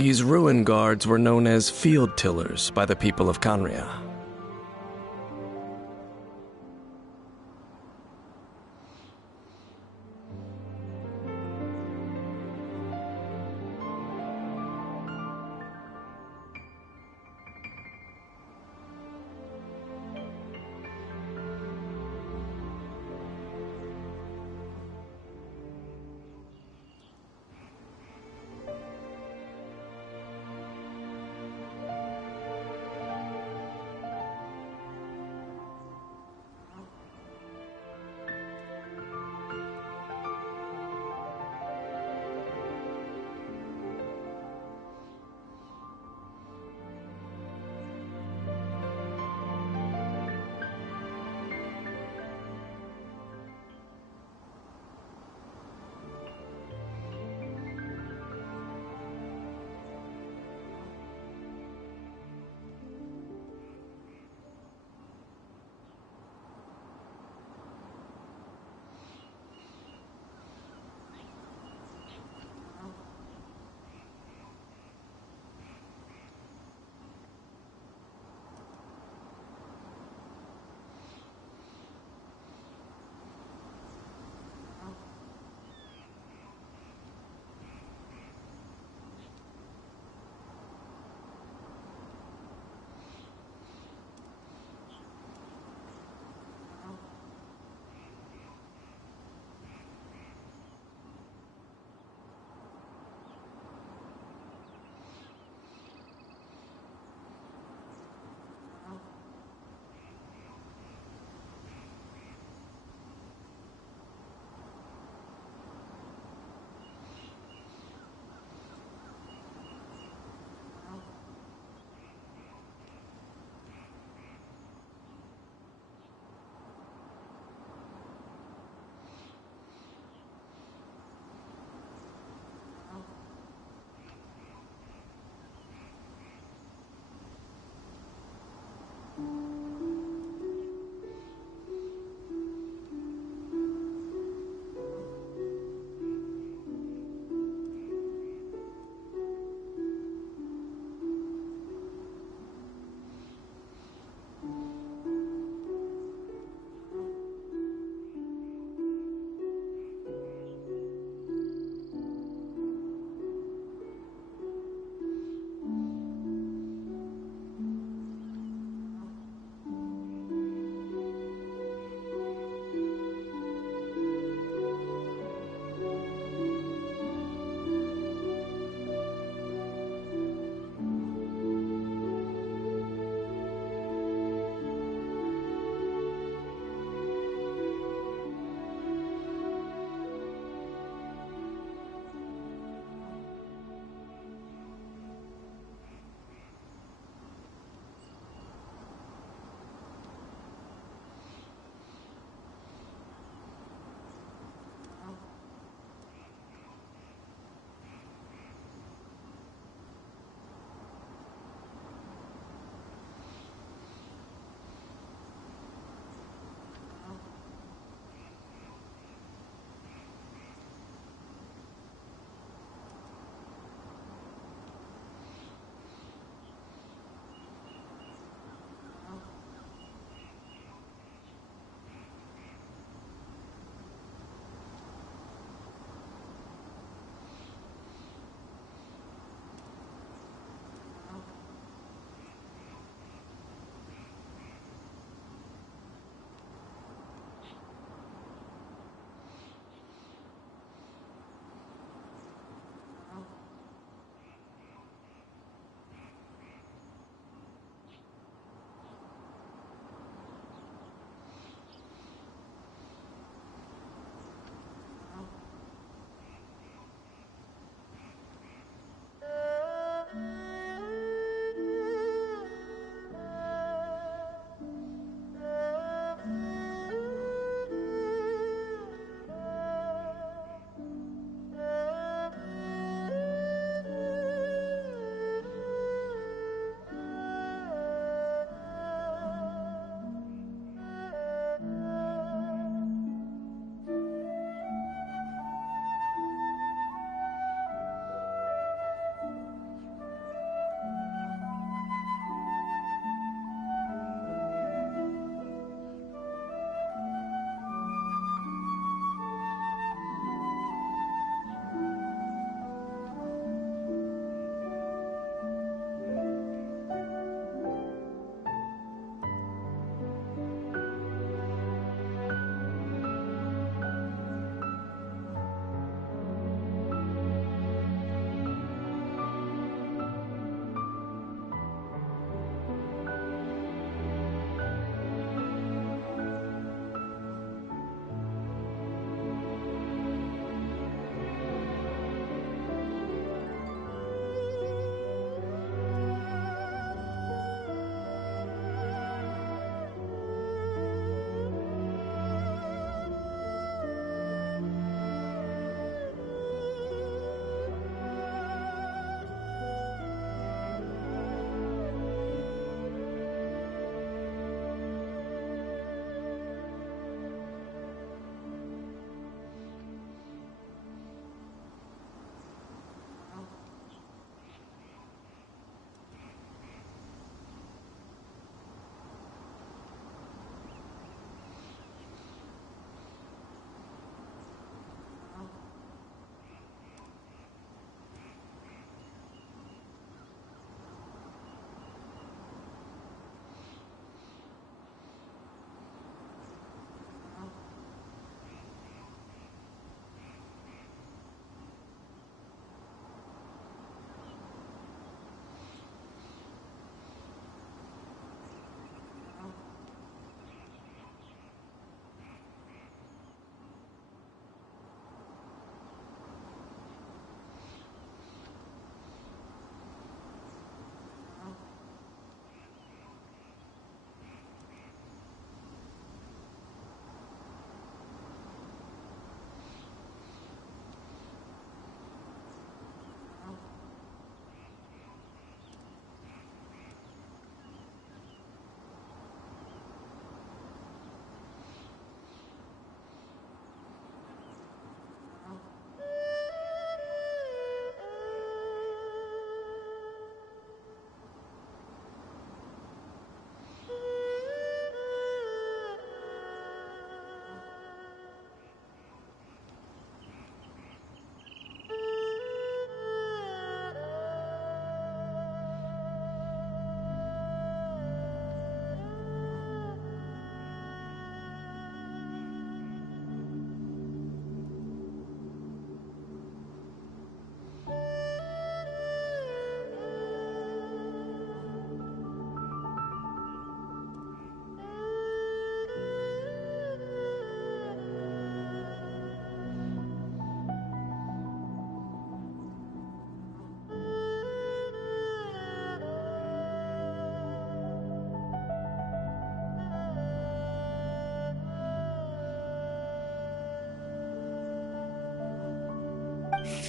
These ruin guards were known as field tillers by the people of Canria.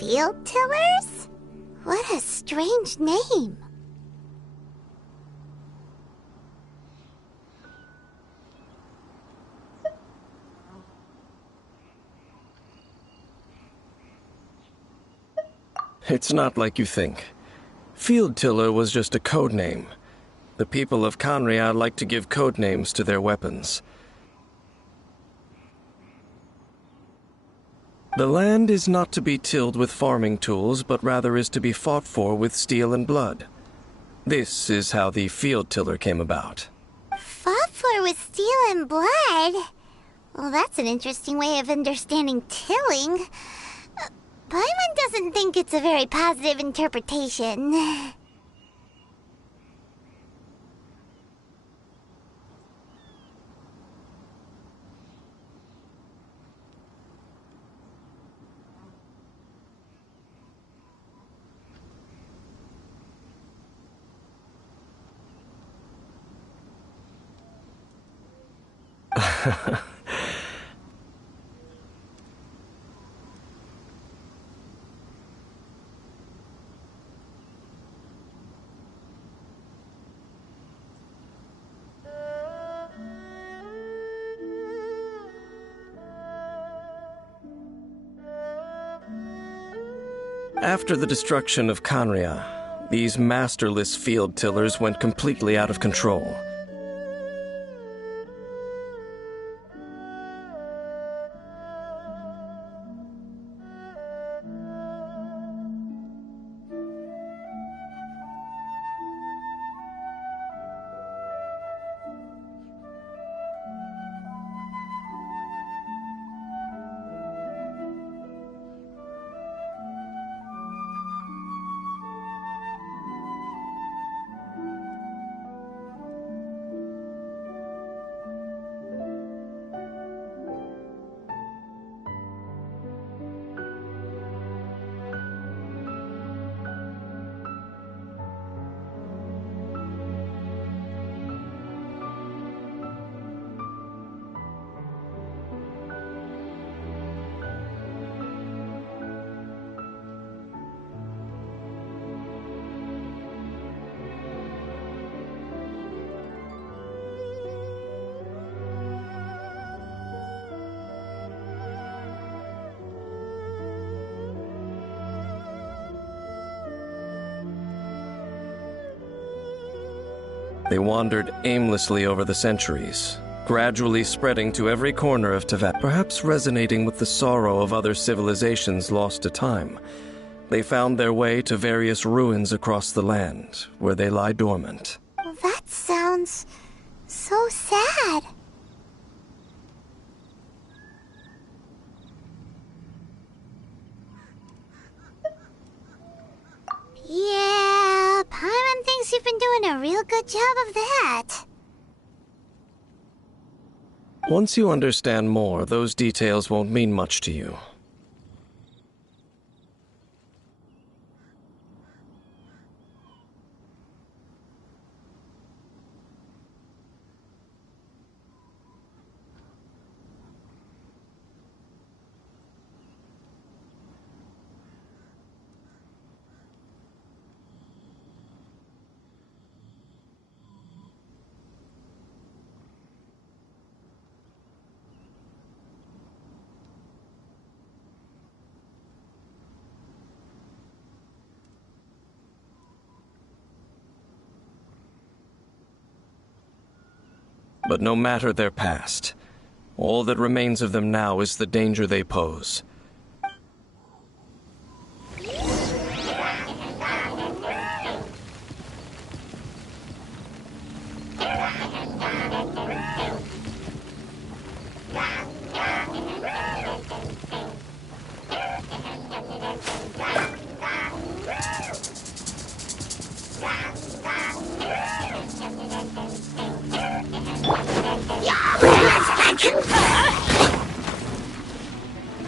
Field tillers? What a strange name. It's not like you think. Field tiller was just a code name. The people of Conria like to give code names to their weapons. The land is not to be tilled with farming tools, but rather is to be fought for with steel and blood. This is how the field tiller came about. Fought for with steel and blood? Well, that's an interesting way of understanding tilling. Paimon doesn't think it's a very positive interpretation. After the destruction of Conria, these masterless field tillers went completely out of control. They wandered aimlessly over the centuries, gradually spreading to every corner of Teyvat, perhaps resonating with the sorrow of other civilizations lost to time. They found their way to various ruins across the land, where they lie dormant. That sounds so sad. Yeah, Paimon thinks you've been doing a real good job of that. Once you understand more, those details won't mean much to you. But no matter their past, all that remains of them now is the danger they pose.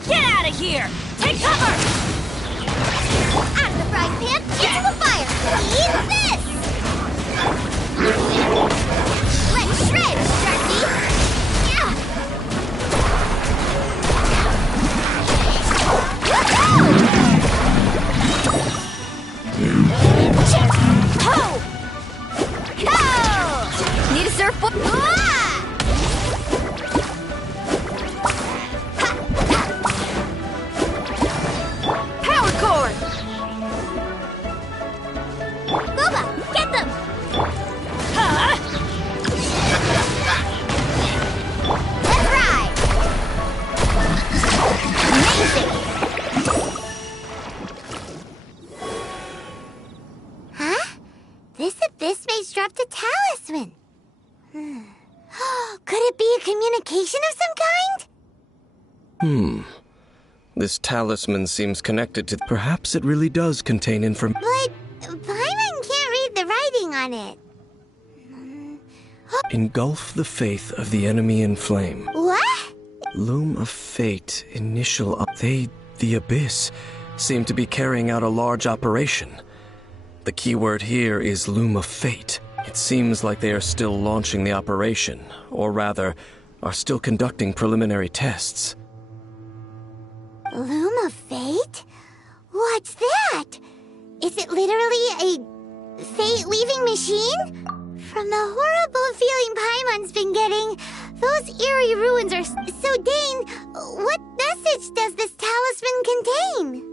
Get out of here! Take cover! Out of the frying pan, into the fire! Eat this! Let's shred, Sharky! Yeah! Woohoo! craft a talisman. Could it be a communication of some kind? This talisman seems connected to... Perhaps it really does contain information. But Paimon can't read the writing on it. Engulf the faith of the enemy in flame. What? Loom of Fate, initial... They, the Abyss, seem to be carrying out a large operation. The keyword here is Loom of Fate. It seems like they are still launching the operation, or rather, are still conducting preliminary tests. Loom of Fate? What's that? Is it literally a fate-leaving machine? From the horrible feeling Paimon's been getting, those eerie ruins are so Dane, what message does this talisman contain?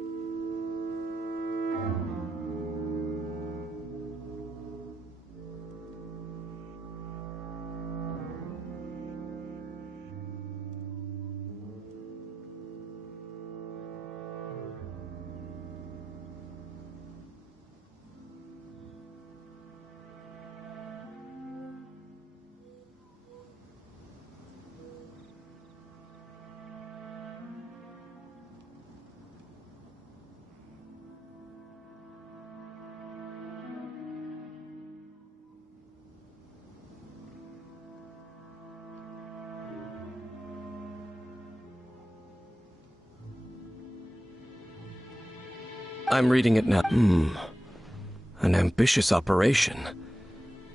I'm reading it now. An ambitious operation.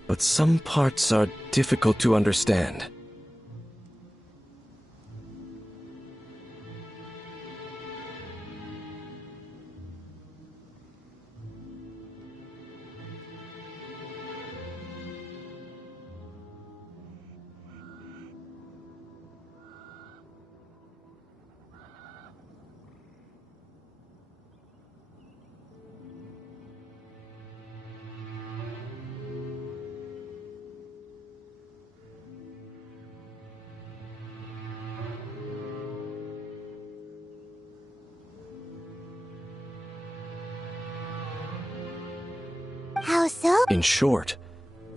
But some parts are difficult to understand. How so? In short,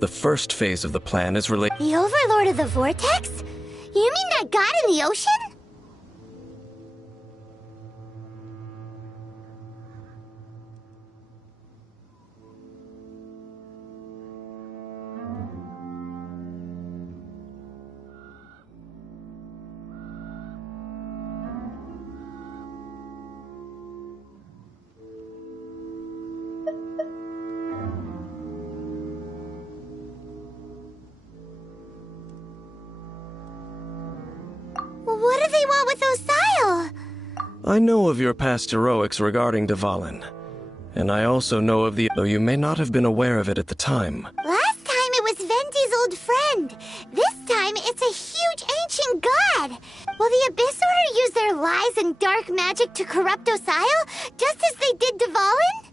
the first phase of the plan is related... The Overlord of the Vortex? You mean that god in the ocean? What do they want with Osial? I know of your past heroics regarding Dvalin. And I also know of the... Though you may not have been aware of it at the time. Last time it was Venti's old friend. This time it's a huge ancient god. Will the Abyss Order use their lies and dark magic to corrupt Osial, just as they did Dvalin?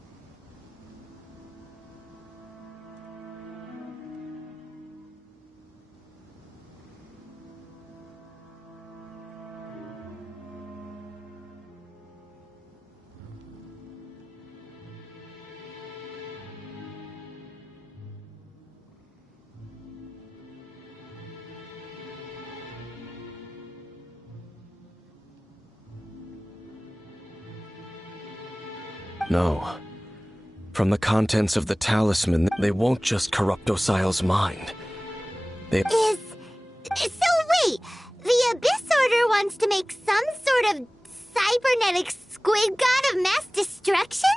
No. From the contents of the talisman, they won't just corrupt Osial's mind. So wait, the Abyss Order wants to make some sort of cybernetic squid god of mass destruction?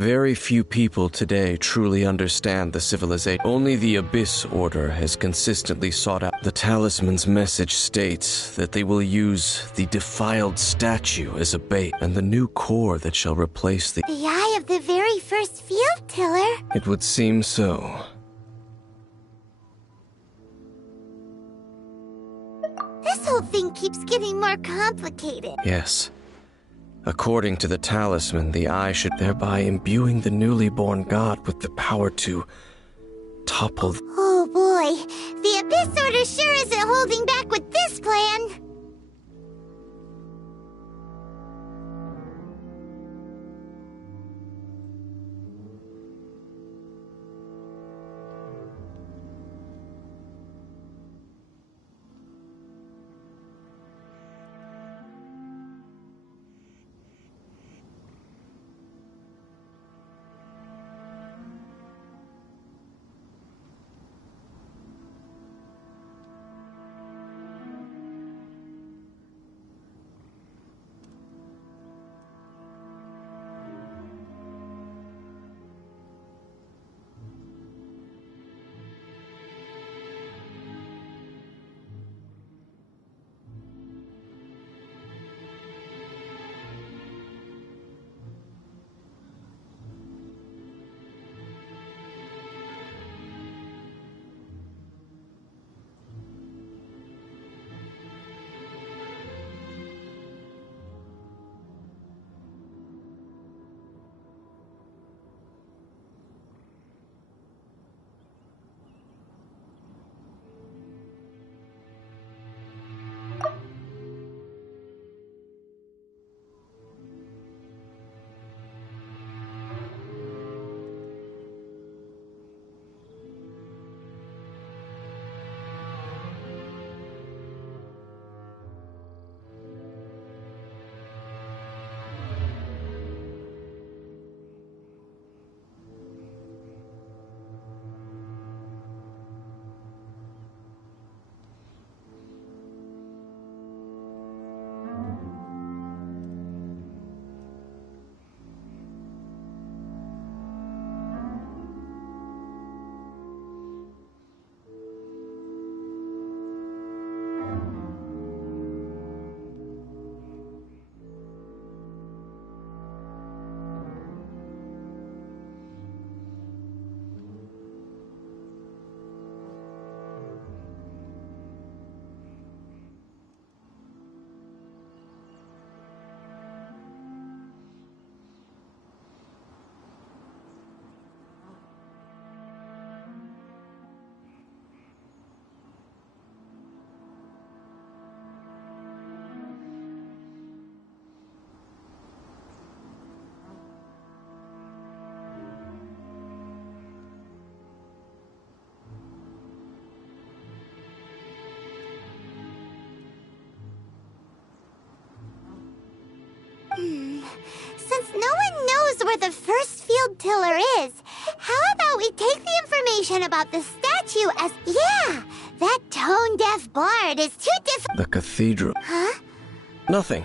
Very few people today truly understand the civilization. Only the Abyss Order has consistently sought out. The talisman's message states that they will use the defiled statue as a bait, and the new core that shall replace the eye of the very first field tiller? It would seem so. This whole thing keeps getting more complicated. Yes. According to the talisman, the eye should thereby imbuing the newly born god with the power to topple. Oh boy, the This order sure isn't holding back with this plan. Since no one knows where the first field tiller is, how about we take the information about the statue as... Yeah! That tone-deaf bard is too The cathedral. Huh? Nothing.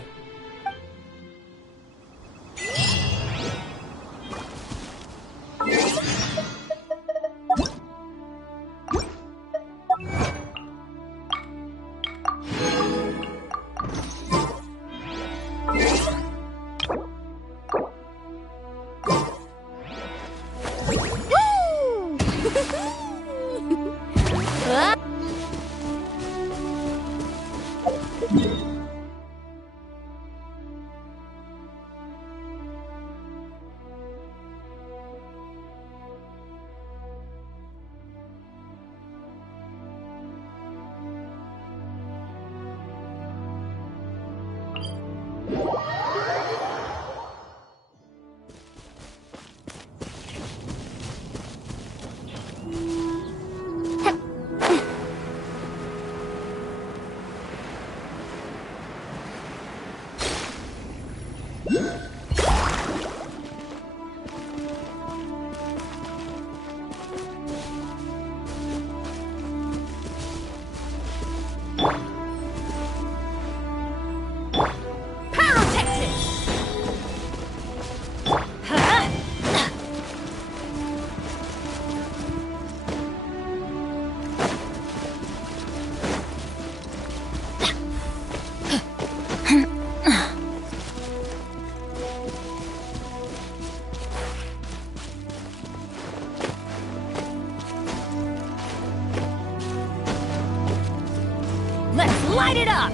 Let's light it up!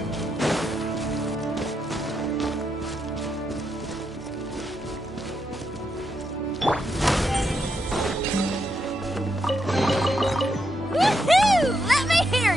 Woohoo! Let me hear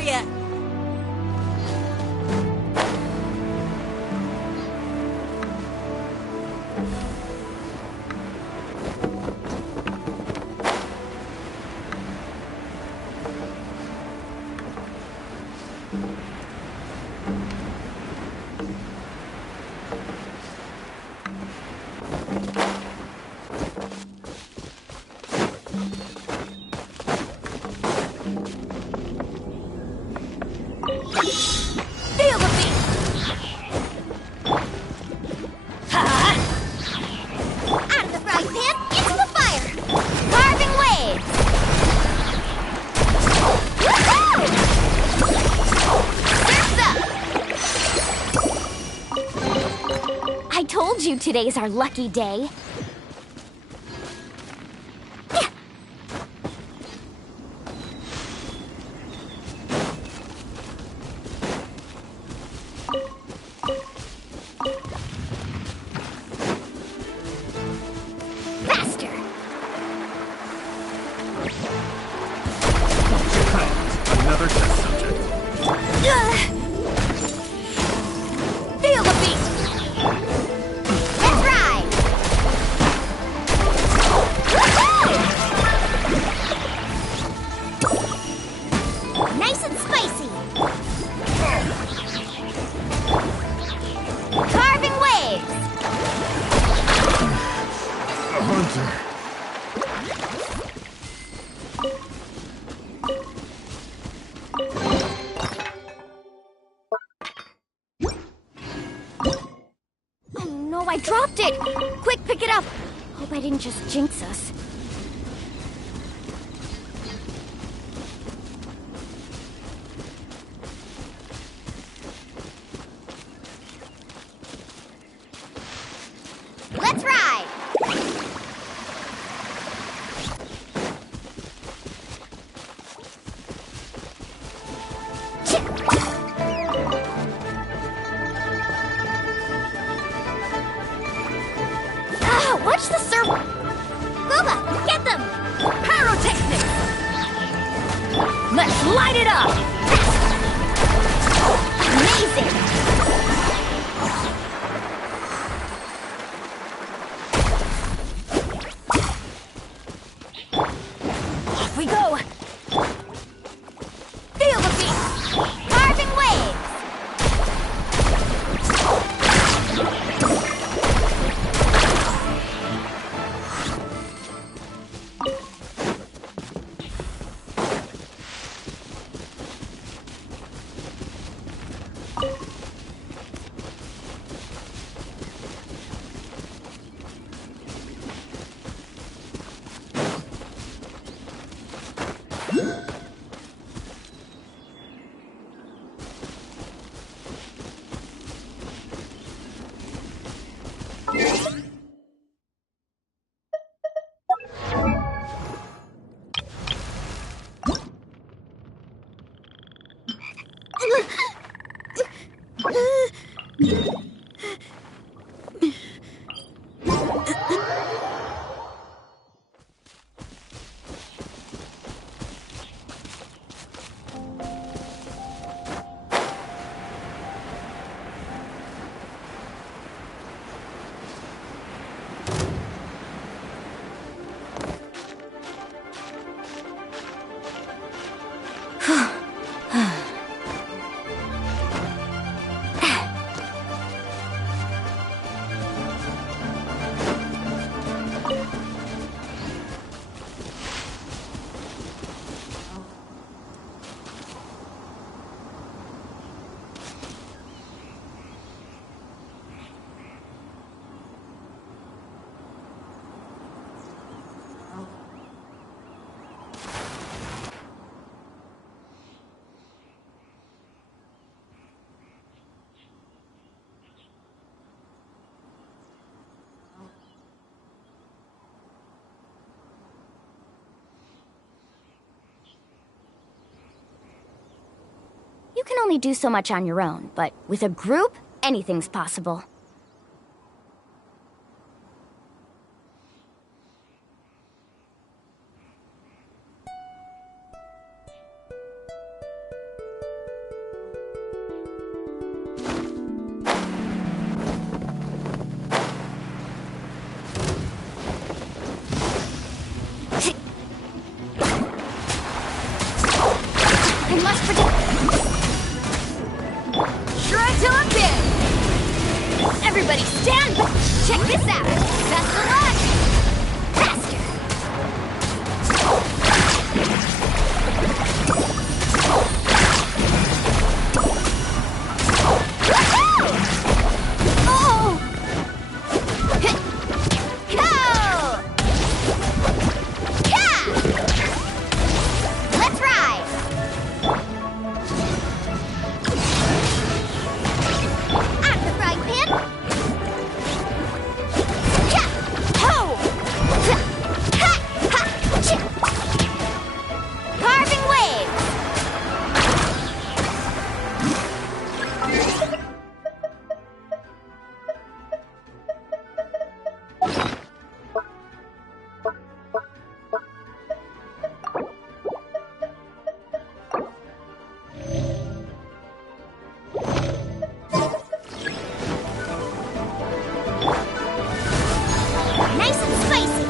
Feel the beat! Ha! Out of the frying pan, into the fire! Carving waves! Surf's up! I told you today's our lucky day. Faster! Another test subject. Feel the beat! Let's ride! Nice and spicy! Carving waves! A hunter. Oh no, I dropped it! Quick, pick it up! Hope I didn't just jinx us. Let's ride! Ah, watch the surf! Booba, get them! Pyrotechnics! Let's light it up! Amazing! Off we go! Feel the beat! Carving waves! You can only do so much on your own, but with a group, anything's possible. Check this out! Best of luck! Faster! Woohoo! Oh! Go! Yeah! Let's ride! I'm the frying pan! Yeah! Ho! Ha! Ha! Ch! Carving waves! Nice and spicy!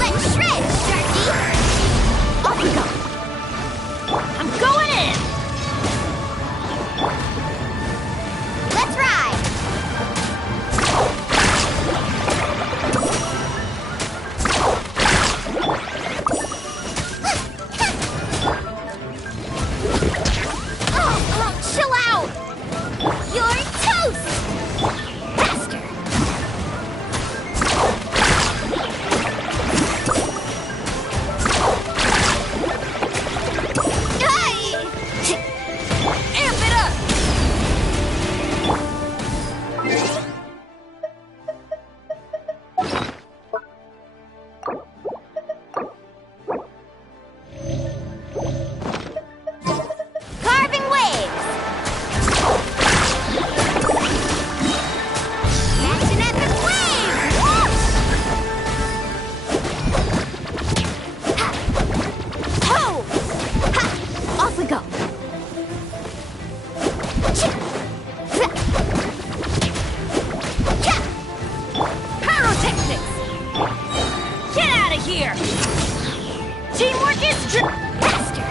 Let's shred, Sharky! Off we go! I'm going in! Let's ride! Oh, chill out! You're toast! Faster! Hey! Amp it up! Carving waves! Catch an epic wave! Whoosh! Ha! Ho! Ha! Off we go! Ch- Za- Cha! Pyrotechnics! Get out of here! Teamwork is faster!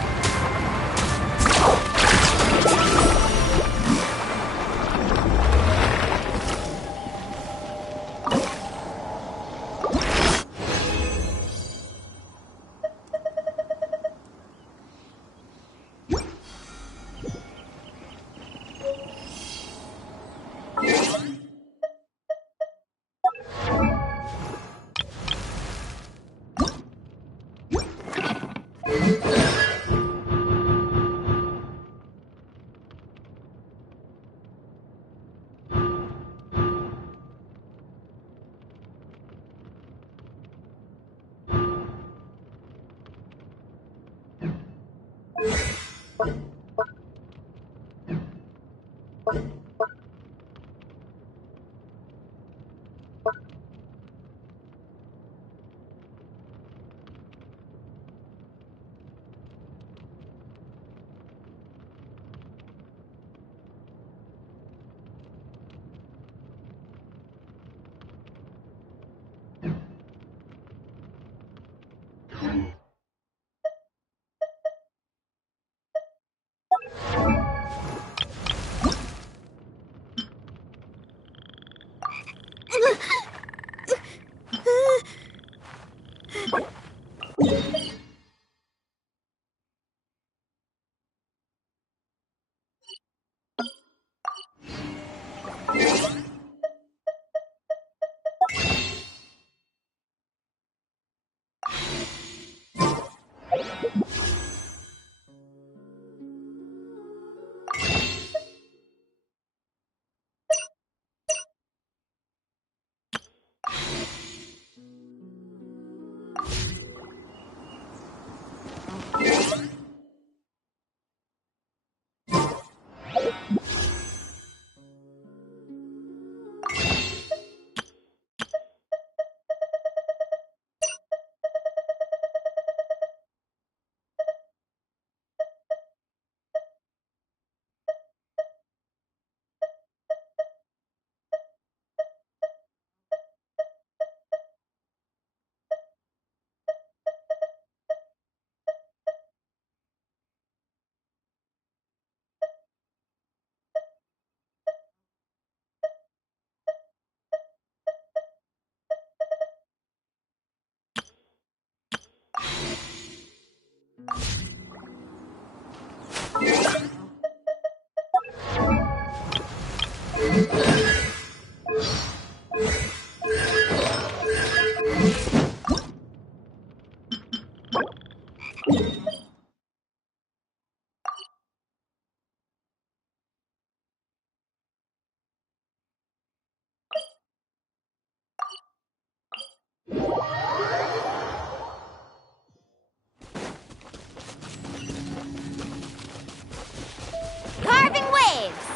Carving waves!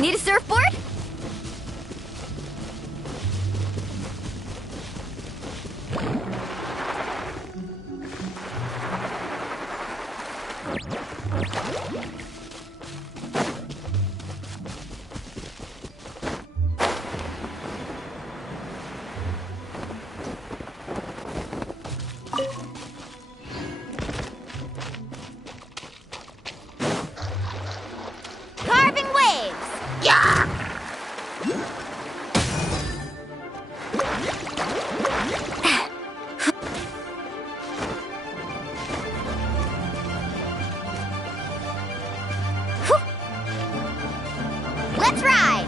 Need a surfboard? Carving waves! Yeah! Let's ride!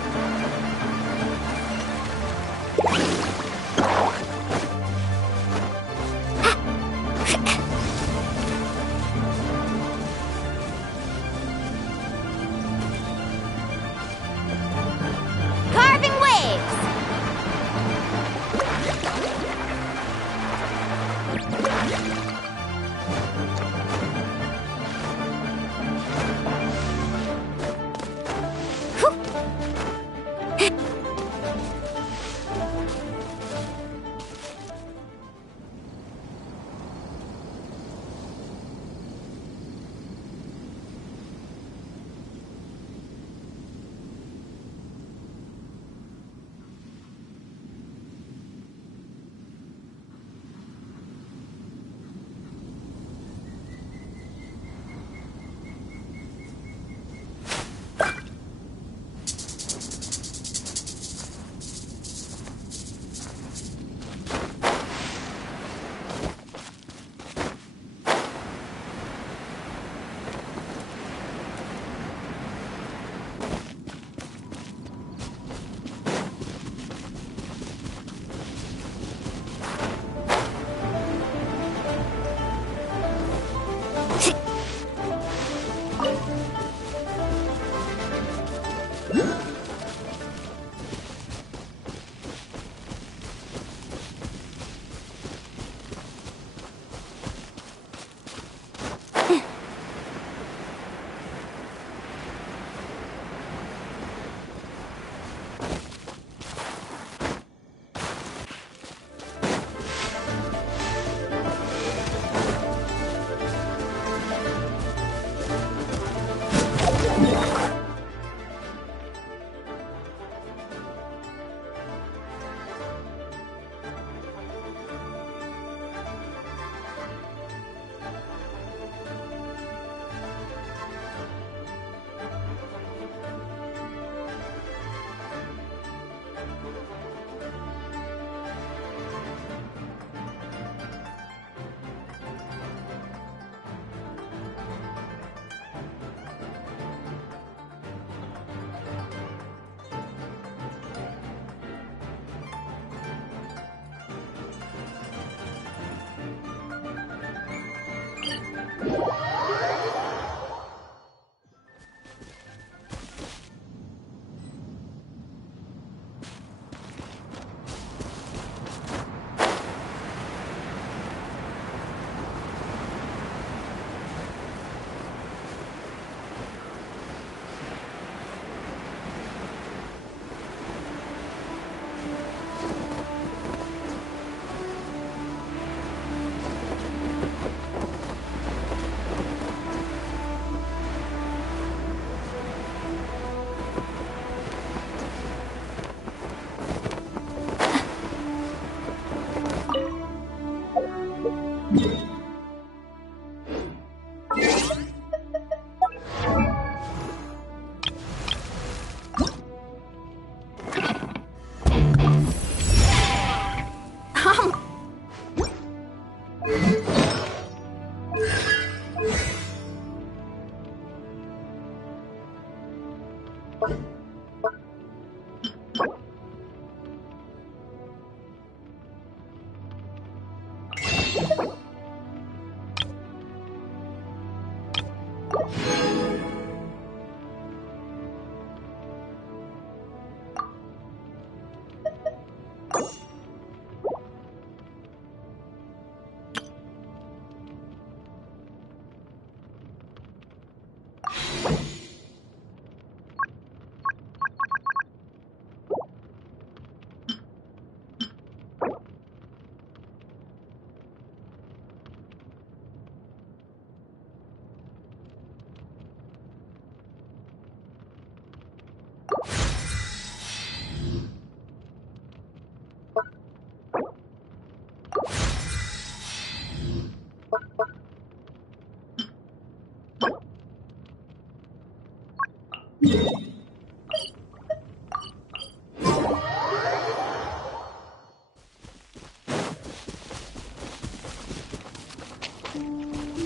Carving waves!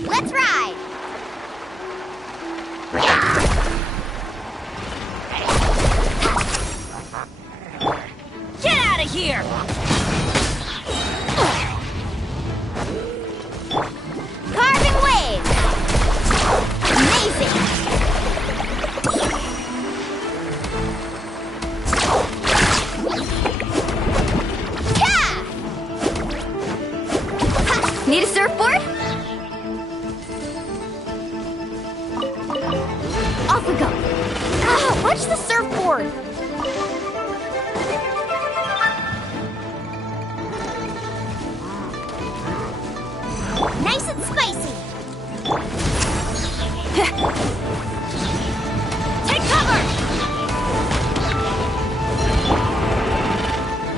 Let's ride! Get out of here! Carving waves! Amazing! Yeah! Ha! Need a surfboard? Off we go! Ah, watch the surfboard! Nice and spicy! Take cover!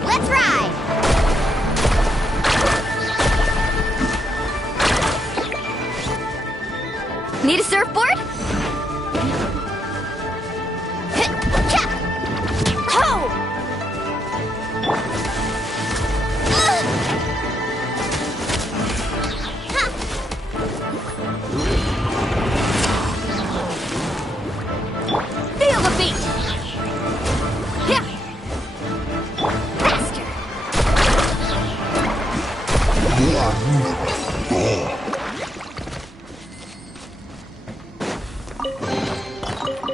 Let's ride! Need a surfboard? Ho! Feel the beat! Yeah. Faster!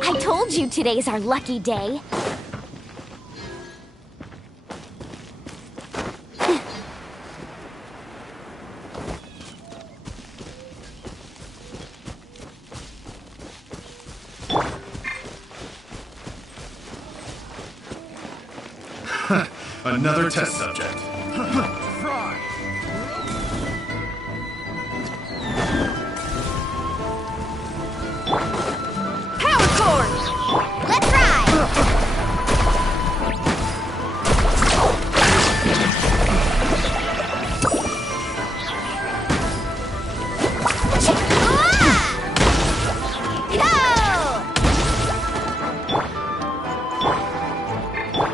I told you today's our lucky day. Another test subject. Fry! Power cord! Let's ride!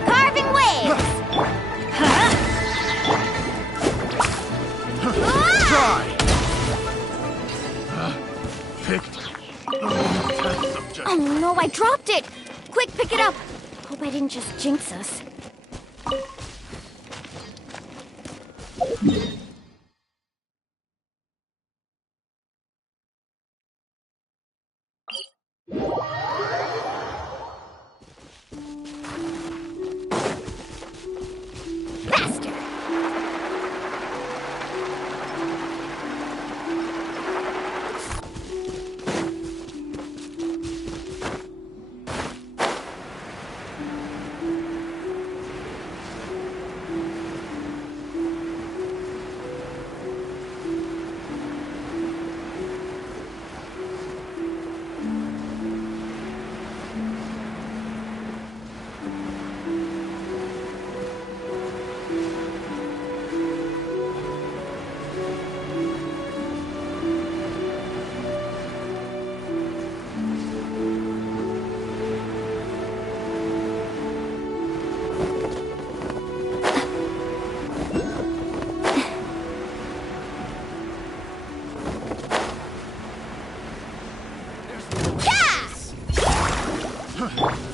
Carving waves! Try! Picked. Test subject. Oh no, I dropped it! Quick, pick it up! Hope I didn't just jinx us. Faster!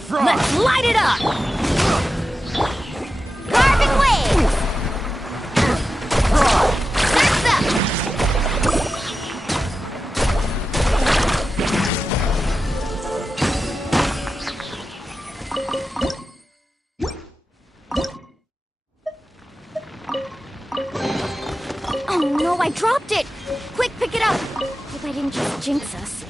Let's light it up! Carving waves! Surf's up! Oh no, I dropped it! Quick, pick it up! Hope I didn't just jinx us.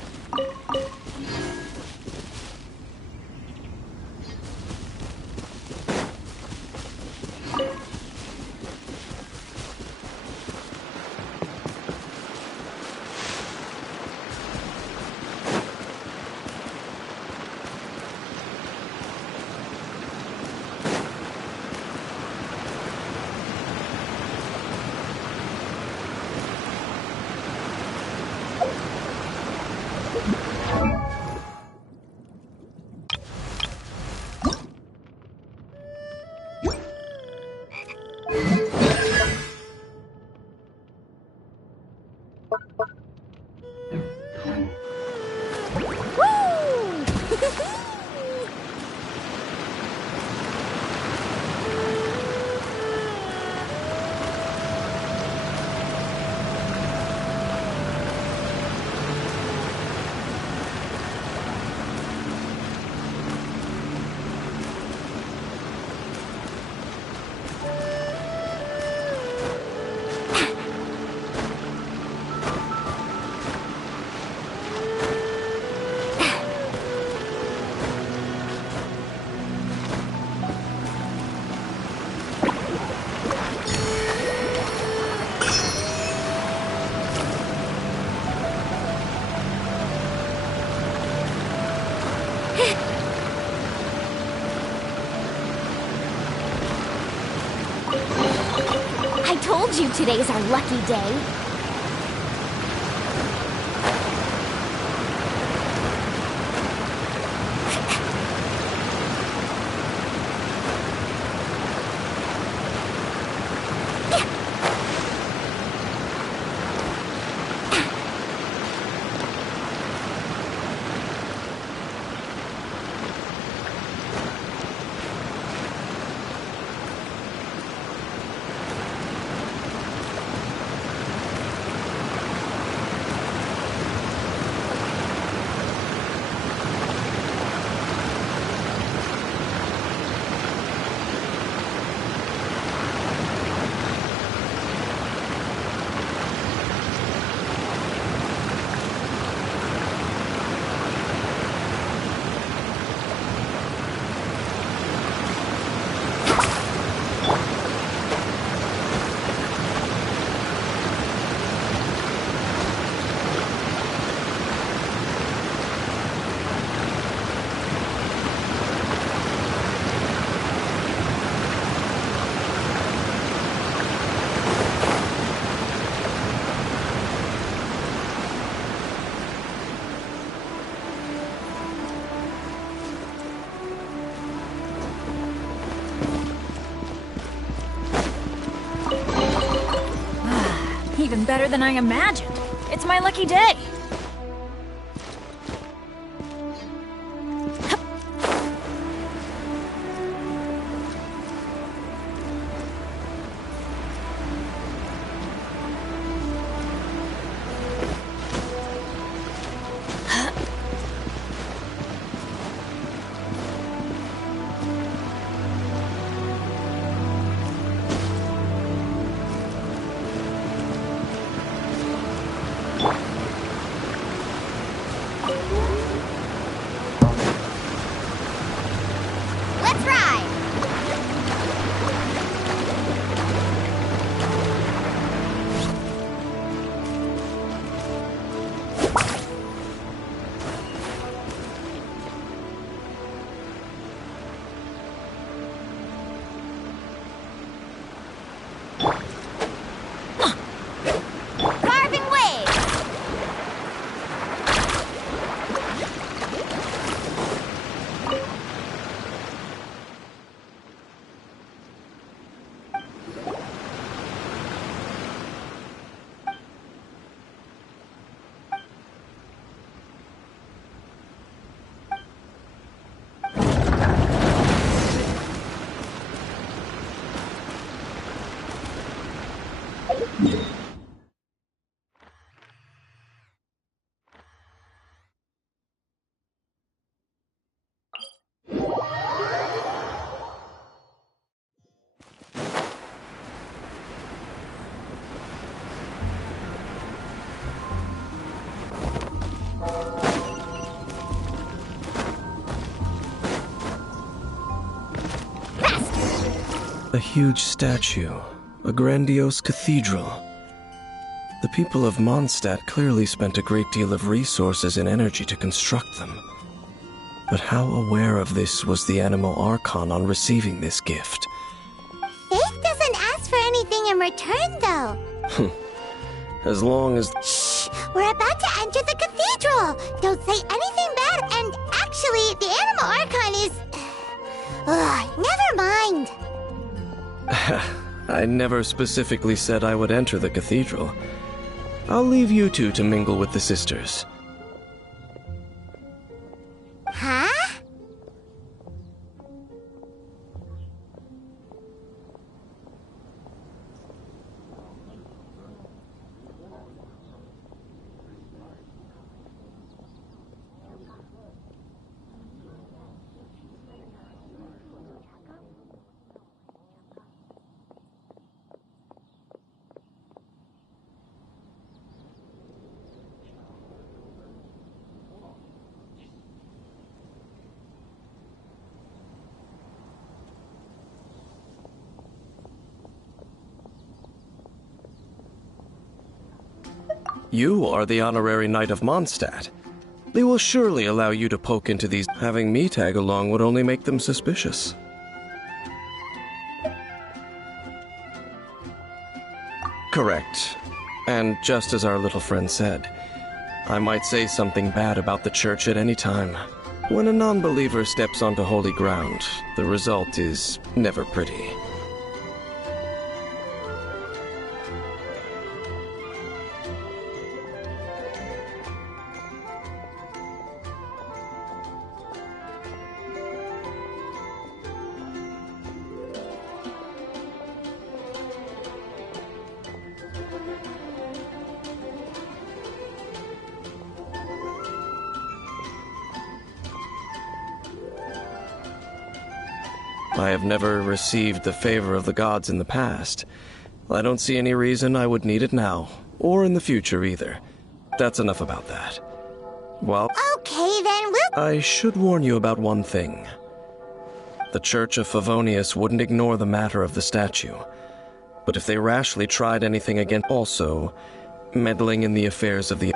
I told you today's our lucky day. Even better than I imagined. It's my lucky day. Let's ride! Carving waves! A huge statue, a grandiose cathedral. The people of Mondstadt clearly spent a great deal of resources and energy to construct them. But how aware of this was the Animal Archon on receiving this gift? Faith doesn't ask for anything in return, though. As long as... Shh! We're about to enter the cathedral! Don't say anything bad, and actually, the Animal Archon is... never mind. I never specifically said I would enter the cathedral. I'll leave you two to mingle with the sisters. Huh? You are the honorary knight of Mondstadt. They will surely allow you to poke into these. Having me tag along would only make them suspicious. Correct. And just as our little friend said, I might say something bad about the church at any time. When a non-believer steps onto holy ground, the result is never pretty. I have never received the favor of the gods in the past. I don't see any reason I would need it now, or in the future either. That's enough about that. Well, Okay, then I should warn you about one thing. The Church of Favonius wouldn't ignore the matter of the statue. But if they rashly tried anything again, also meddling in the affairs of the...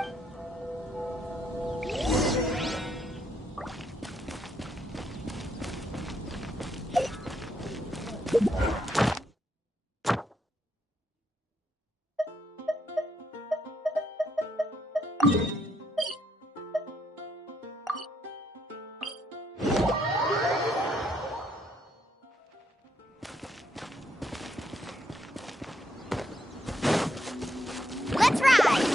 let's ride!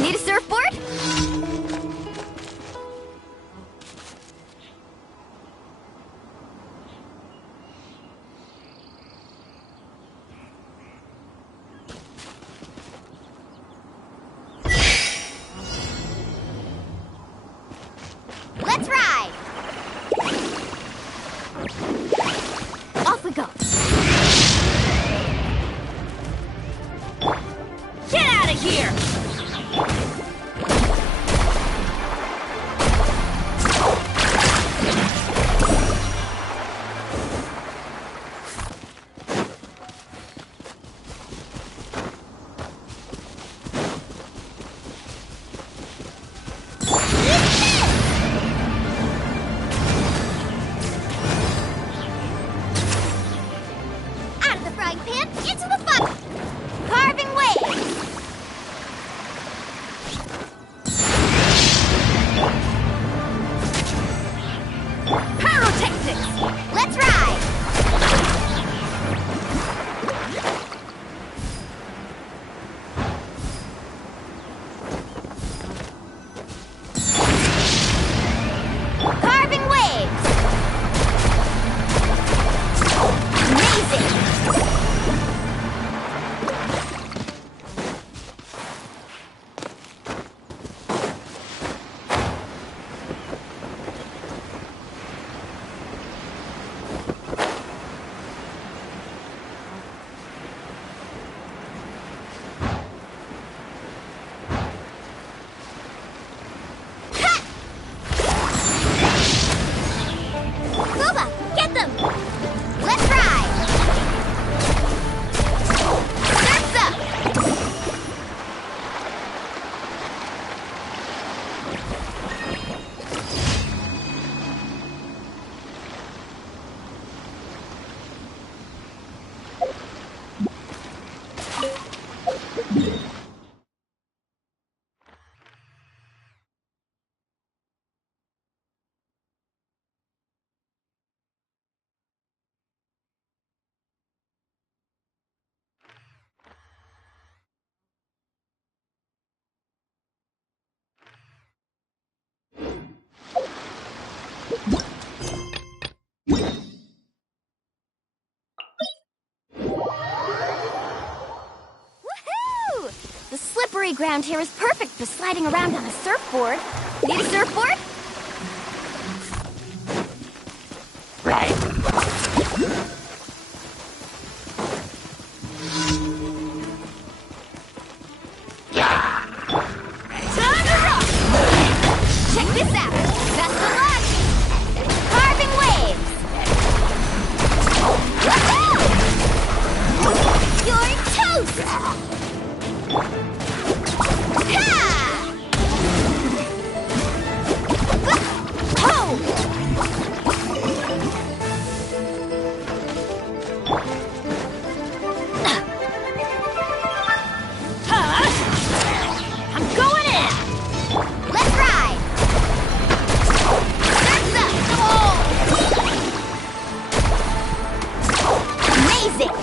Need a surfboard? Let's ride! Off we go. Get out of here! Out of the frying pan, into the fire! Carving waves! slippery ground here is perfect for sliding around on a surfboard. Need a surfboard? Right. Time to rock! Check this out! Best of luck! Carving waves! Woohoo! You're toast! Ha! Oh! I'm going in! Let's ride! Surf's up! Oh! Amazing!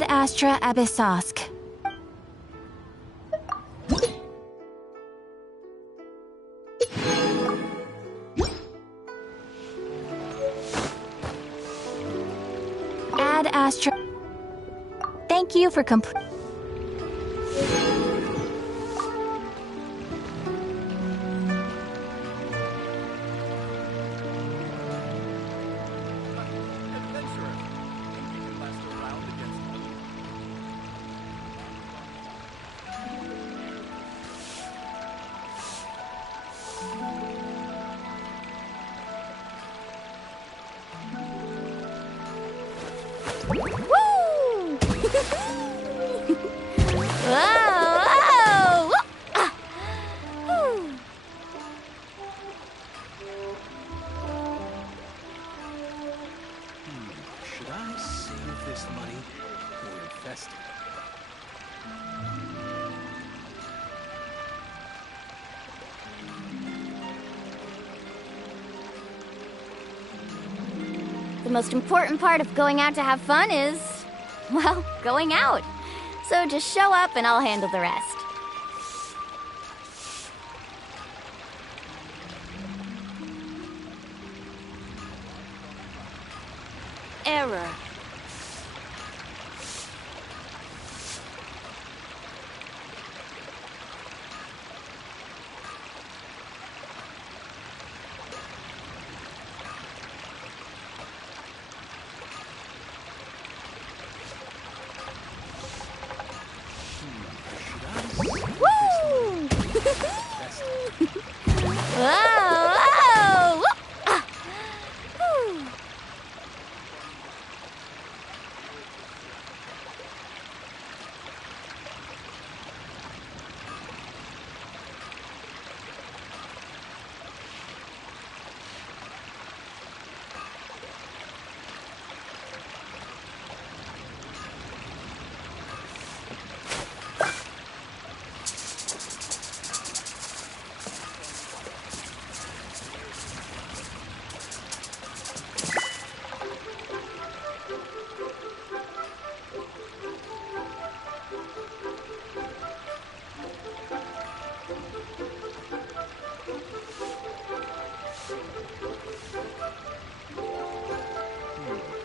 Ad Astra Abyssosk. Ad Astra. Thank you for Adventurer, think you can last a round against me? Woo! Whoa! Whoa! Ah! Whew. Should I save this money or invest it? The most important part of going out to have fun is, well, going out. So just show up and I'll handle the rest. Error. Woo! Whoa! Whoa! Ah! Whew.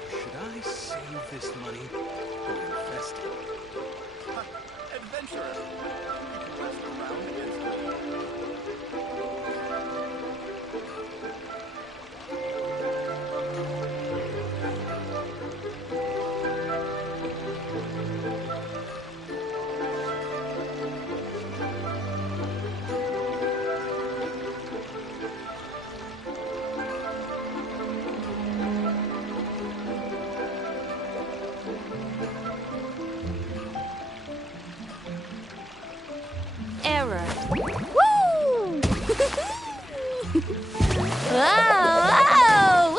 Should I save this money or invest it? Adventurer, think you can last a round against me? Error. Woo! Whoa! Whoa! Ah!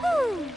Whew.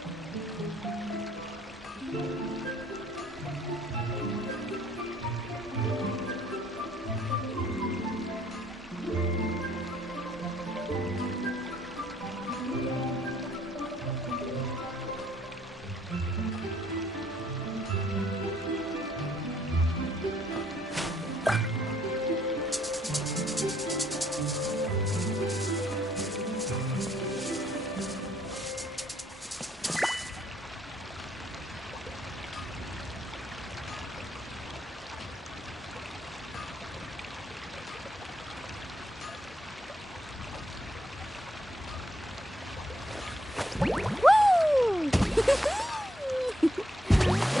Woo!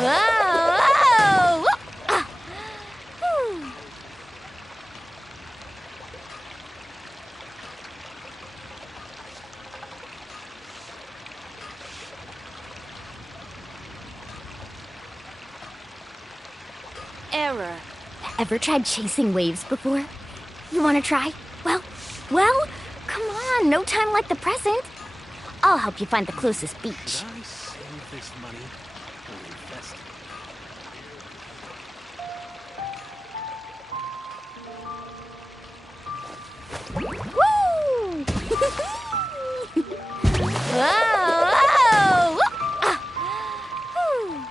Whoa! Whoa! Ah! Whew. Error. Ever tried chasing waves before? You want to try? Well, come on, no time like the present. I'll help you find the closest beach. Should I save this money or invest it? Woo! Whoa! Whoa! Ah! Whew.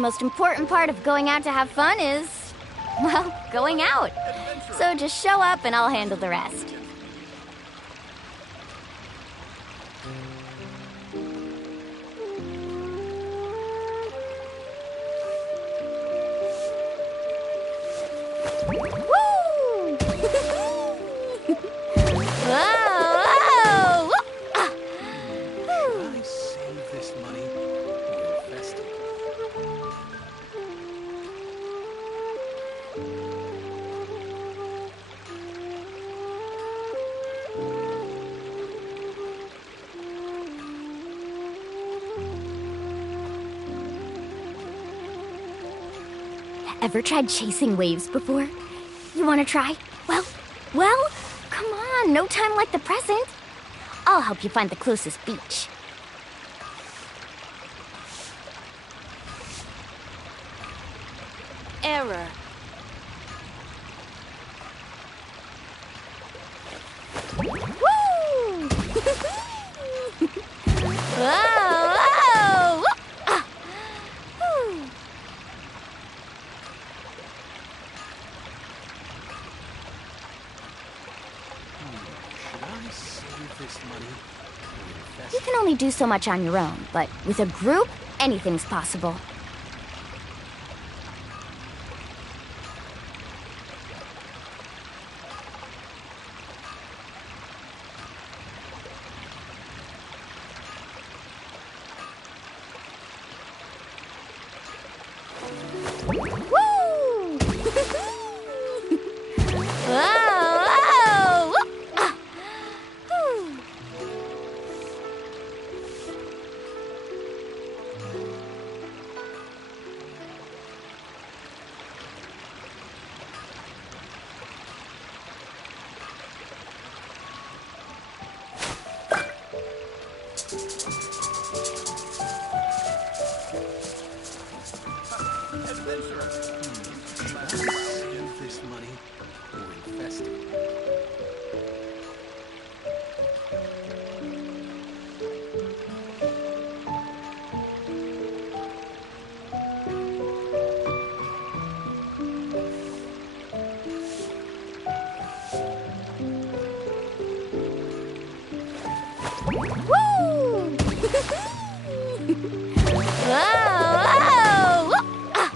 most important part of going out to have fun is, well, going out. So just show up and I'll handle the rest. Woo! Whoa! Whoa! Ah. Should I save this money or invest it? Ever tried chasing waves before? You want to try? Well, come on, no time like the present. I'll help you find the closest beach. Error. Woo! Whoa! Whoa! Ah. Whew. Should I save this money or invest You it? can only do so much on your own, but with a group, anything's possible. Woo! Whoa! Whoa! Ah. Whew. Adventurer! Should I save this money or invest it? Woo! Whoa! Whoa! Ah.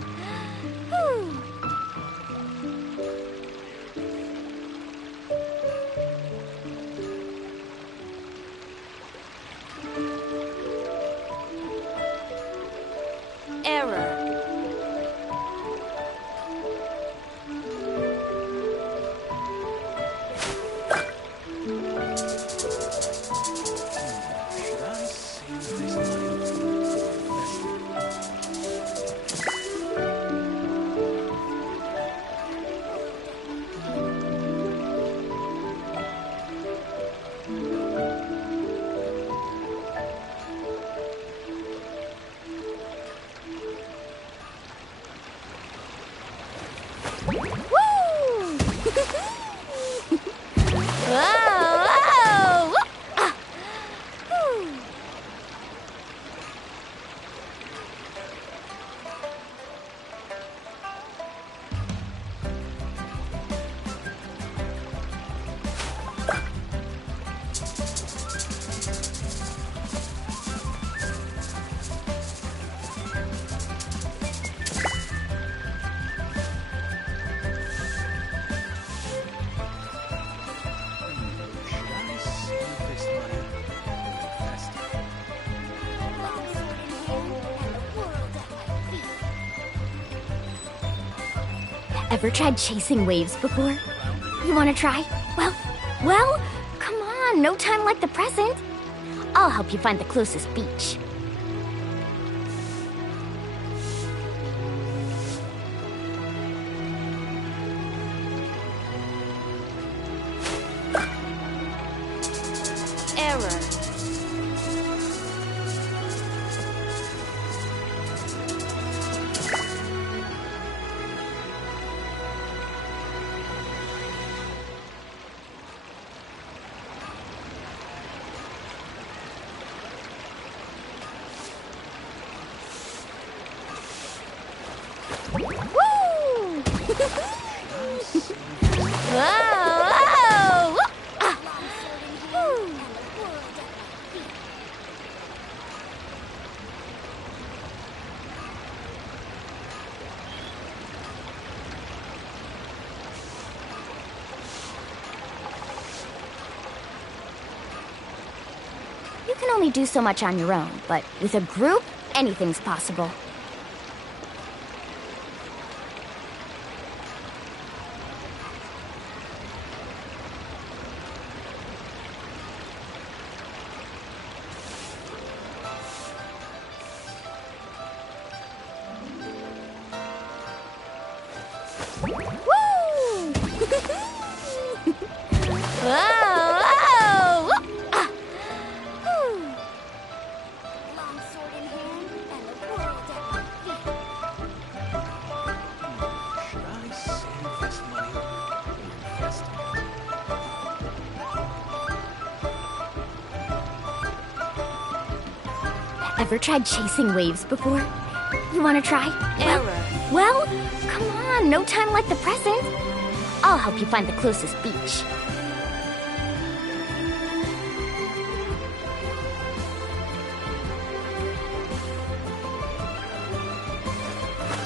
Whew. Error. Should I save this money or invest it? Woo! Whoa! Whoa! Ah. Whew. Should I save this money or invest it? Ever tried chasing waves before? You want to try? Well, come on, no time like the present. I'll help you find the closest beach. Error. Woo! Whoa! Ah. Whew. You can only do so much on your own, but with a group, anything's possible. Woo! Whoa! Ah. Whew. Long sword in hand and the world at my feet. Should I save this money or invest it? Ever tried chasing waves before? You wanna try? Error. Well, come on, no time like the present. I'll help you find the closest beach.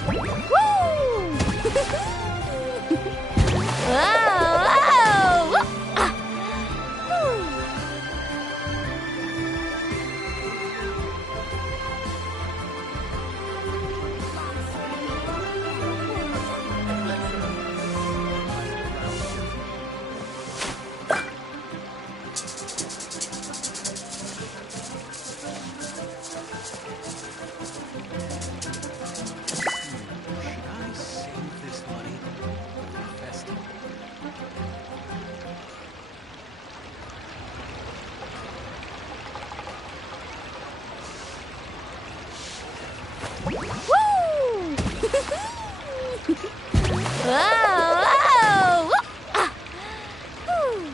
Woo! Whoa! Ah. Whew. Should I save this money or invest it? Woo! Whoa! Ah. Whew.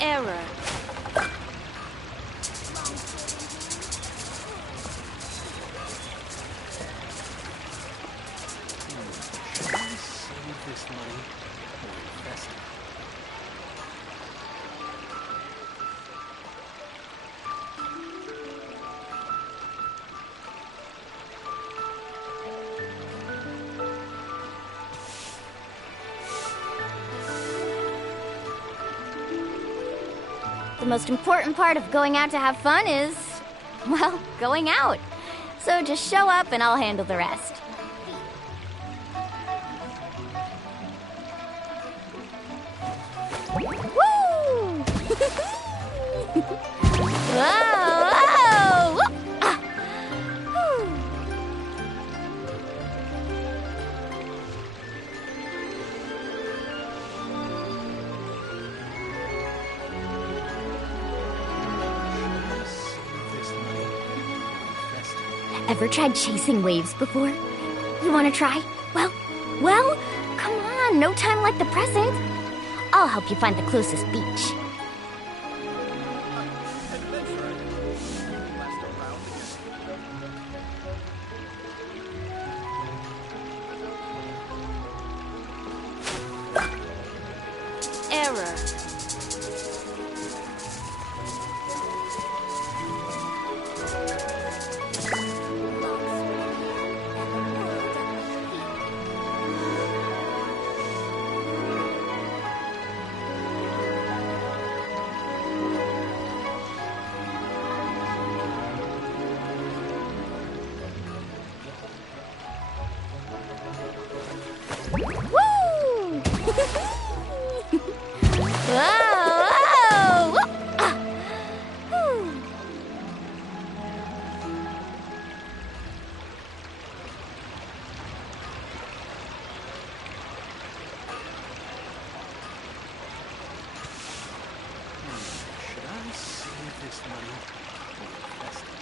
Error. Should I save this money or invest it? The most important part of going out to have fun is, well, going out. So just show up and I'll handle the rest. Woo! Whoa! Ah. Whew. Save this money or invest it? Ever tried chasing waves before? You wanna try? Well, come on, no time like the present. I'll help you find the closest beach. Adventurer, last around again. Error. Woo! Whoa!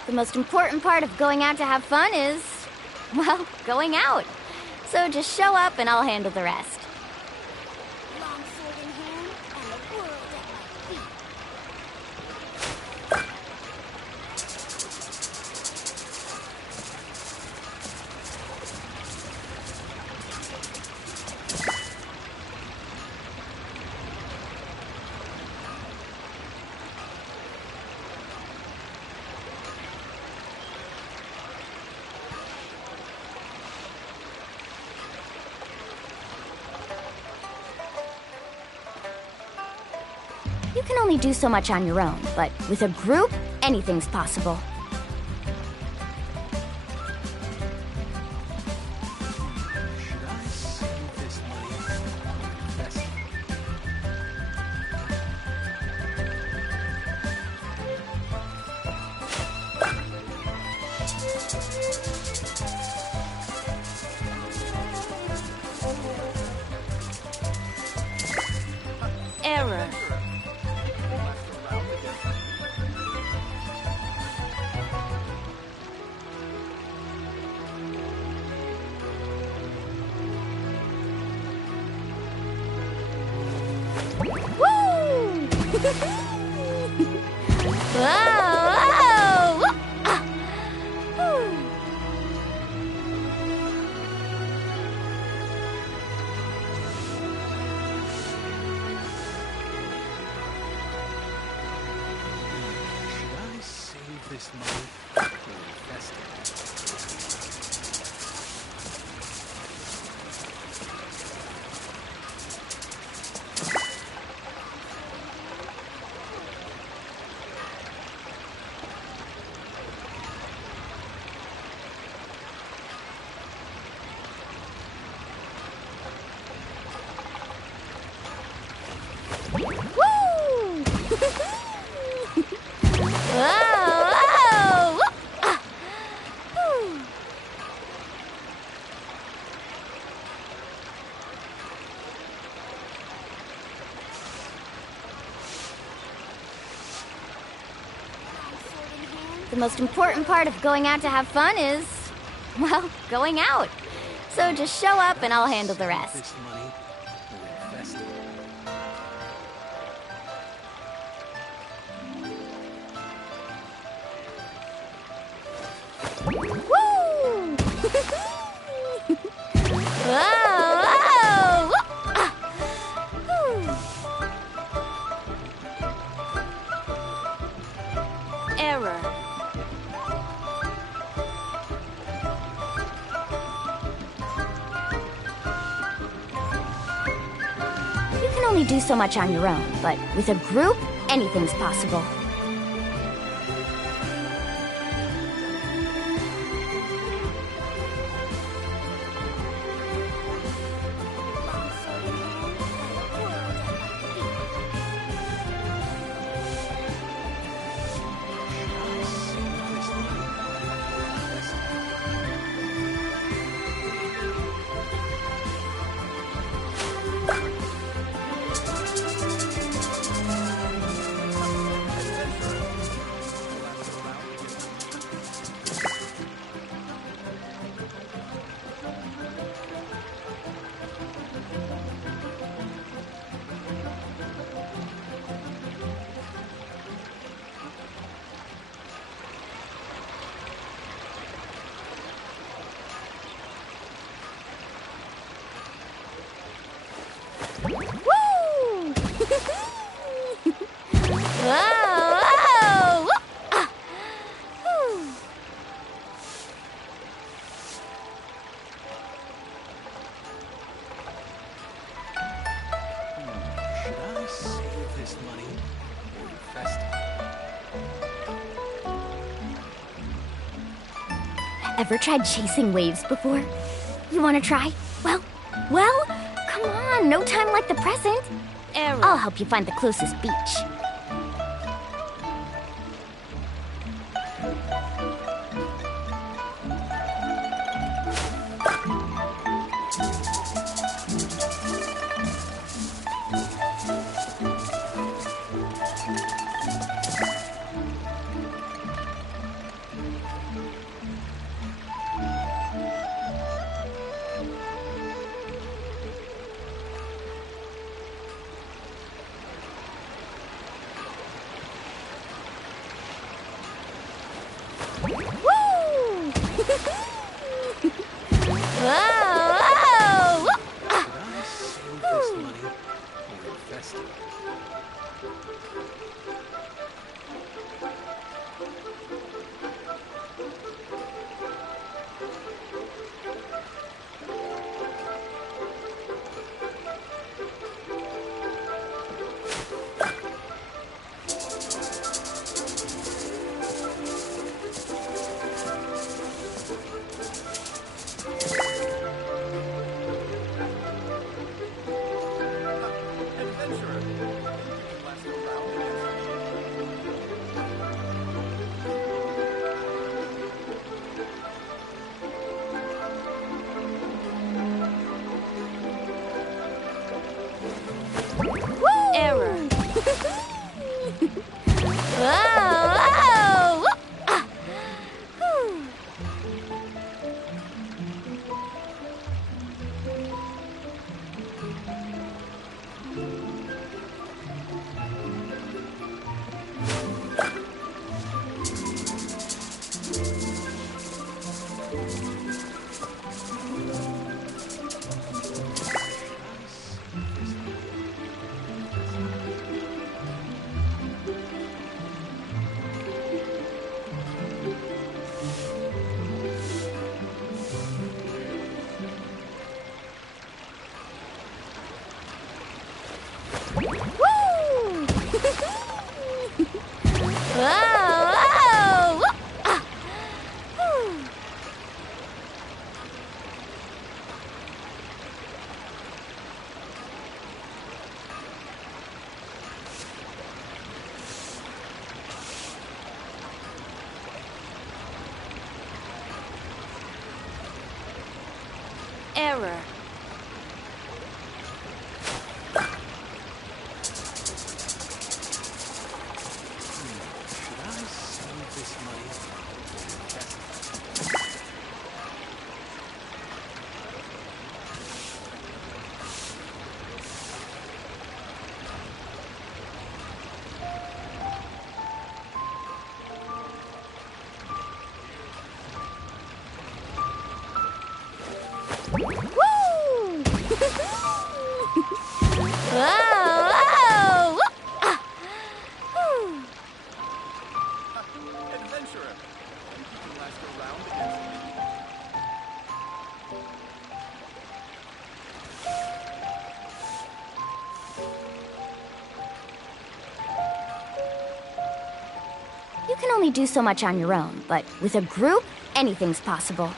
The most important part of going out to have fun is, well, going out. So just show up and I'll handle the rest. Long sword in hand and the world at my feet. You can only do so much on your own, but with a group, anything's possible. Should I save this money or invest it? Error. Woo! Whoa! Ah! Whew. Should I save this money or invest it? Woo! Whoa! Ah! Whew. The most important part of going out to have fun is, well, going out. So just show up and I'll handle the rest. This money or invest it? Woo! Whoa! Ah! Whew. Error. You can only do so much on your own, but with a group, anything's possible. Long sword in hand and the world at my feet. Should I save this money or invest it? Woo! Whoa! Ah! Whew. Should I save this money or invest it? Ever tried chasing waves before? You want to try? Well, come on, no time like the present. Error. I'll help you find the closest beach. Error. Should I save this money or invest it? Woo! Whoa! Whoa! Ah. Whew. Adventurer, think you can last a round against me? You can only do so much on your own, but with a group, anything's possible.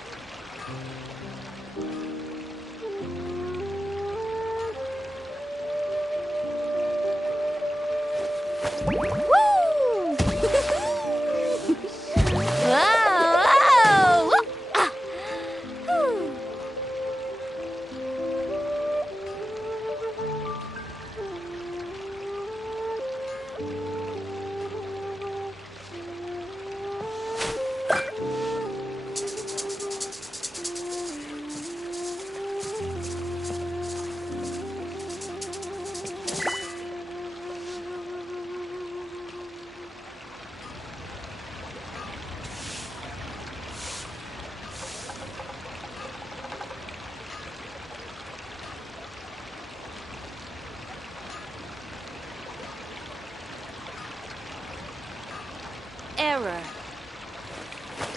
Woo! Whoa! Whoa! Ah. Whew. Error.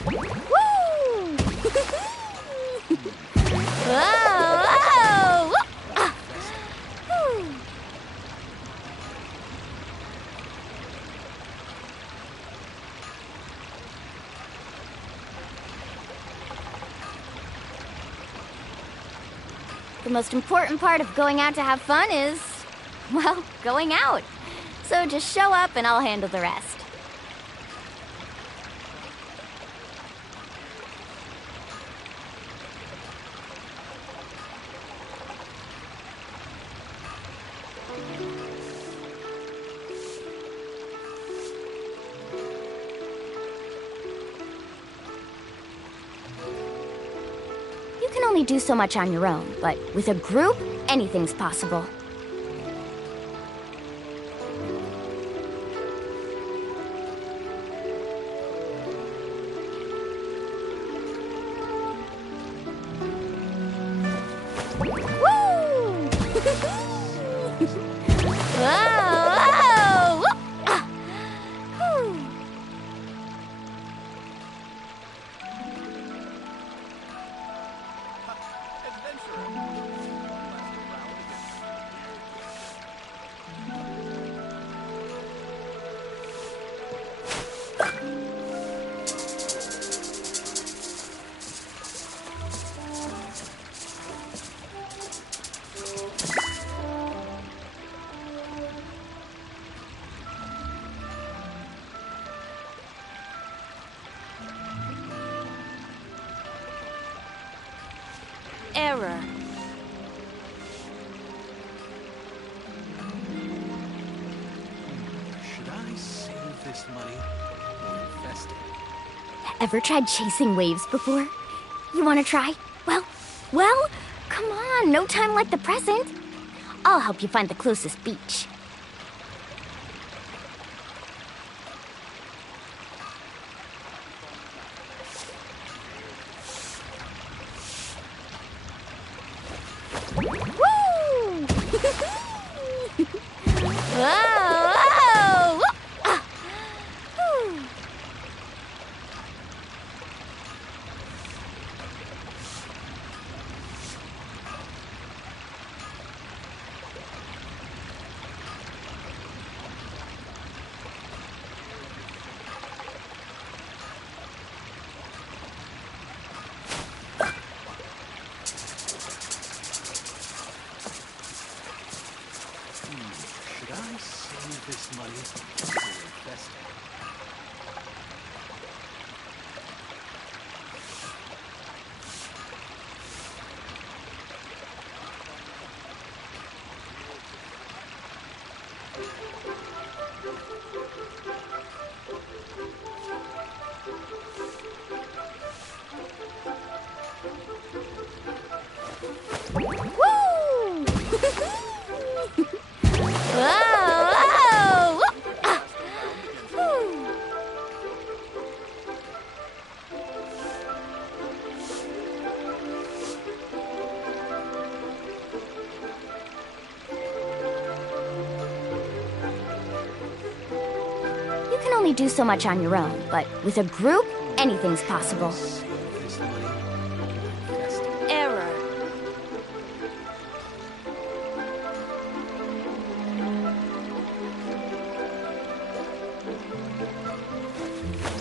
Woo! Whoa! Whoa! Ah. Whew. The most important part of going out to have fun is, well, going out. So just show up and I'll handle the rest. You can only do so much on your own, but with a group, anything's possible. Woo! Whoa! Whoa! Ah. Whew. Adventurer, last a round against me? Error. Should I save this money or invest it? Ever tried chasing waves before? You want to try? Well, come on, no time like the present. I'll help you find the closest beach. Woo! Whoa! Whoa! Ah. Whew. Should I save this money or invest it? Woo! Whoa! Ah. Whew. You can only do so much on your own, but with a group, anything's possible. Save this money or invest it. Error.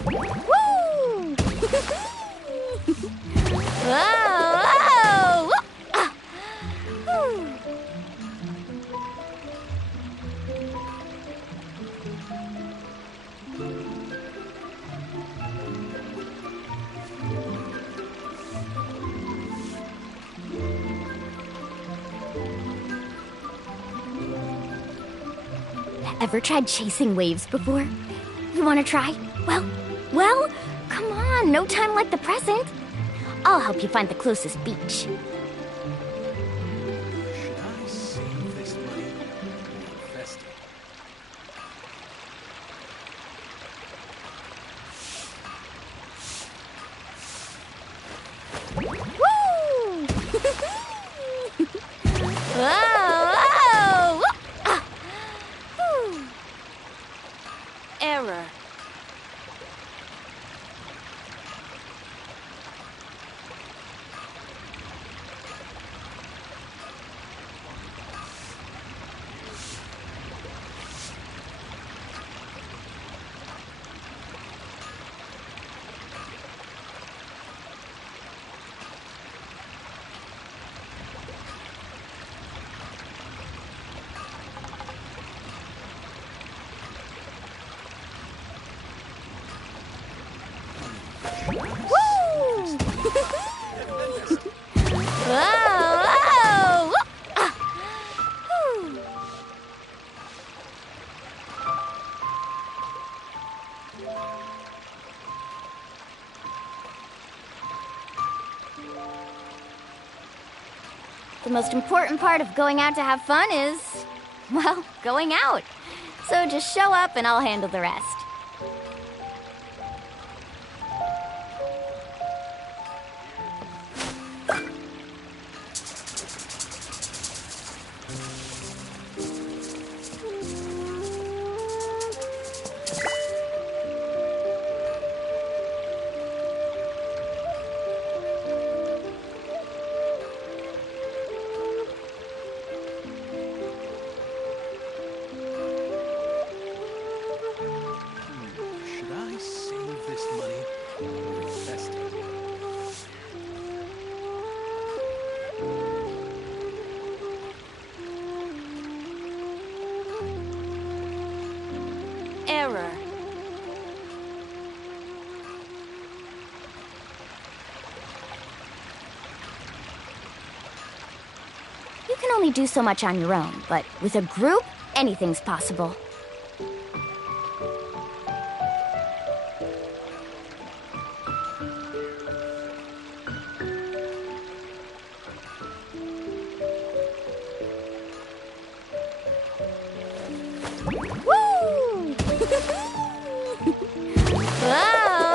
Woo! Whoa! Ah. Whew. Ever tried chasing waves before? You want to try? Well, come on, no time like the present. I'll help you find the closest beach. Should I save this money or invest it? Woo! Whoa! Ah. Whew. Error. Woo! Whoa! Ah. Whew. The most important part of going out to have fun is, well, going out. So just show up and I'll handle the rest. Should I save this money or invest it? Error. You can only do so much on your own, but with a group, anything's possible. Woo! Whoa! Ah.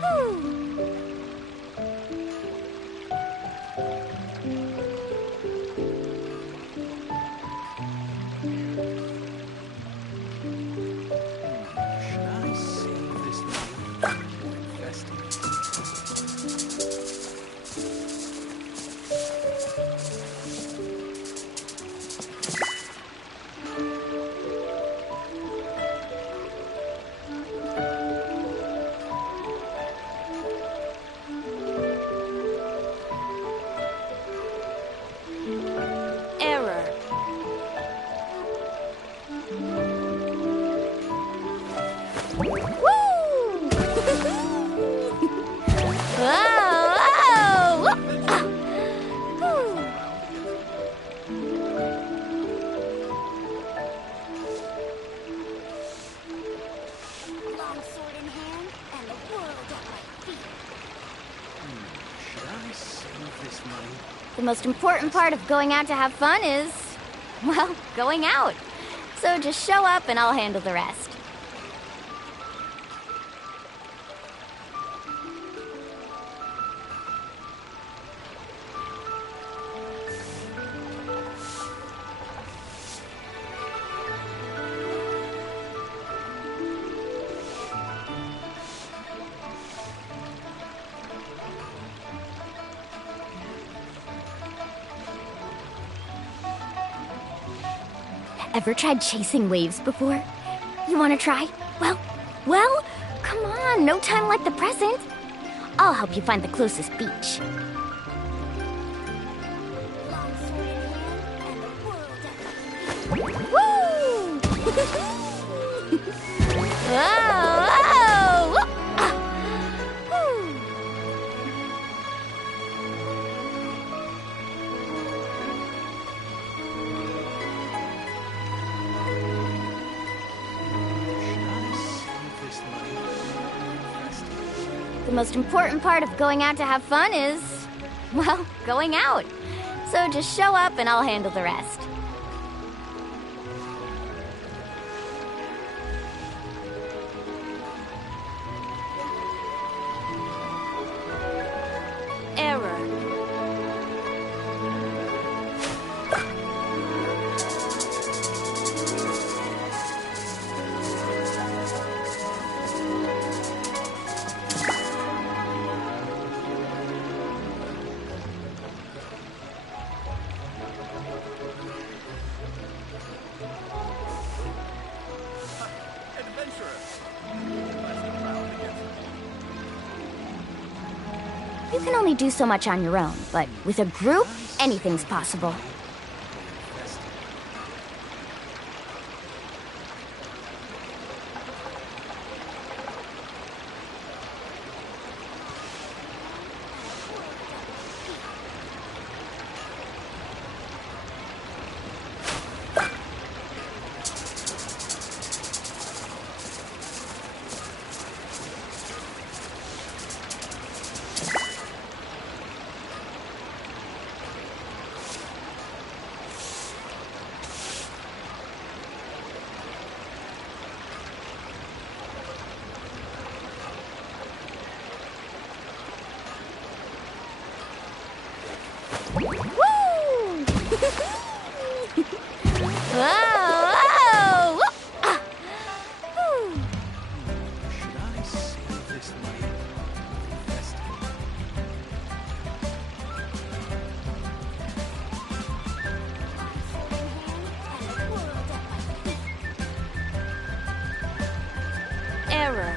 Whew. The most important part of going out to have fun is, well, going out. So just show up and I'll handle the rest. Ever tried chasing waves before? You want to try? Well, come on, no time like the present. I'll help you find the closest beach. Woo! Whoa! The most important part of going out to have fun is, well, going out. So just show up and I'll handle the rest. Error. You can only do so much on your own, but with a group, anything's possible. Error.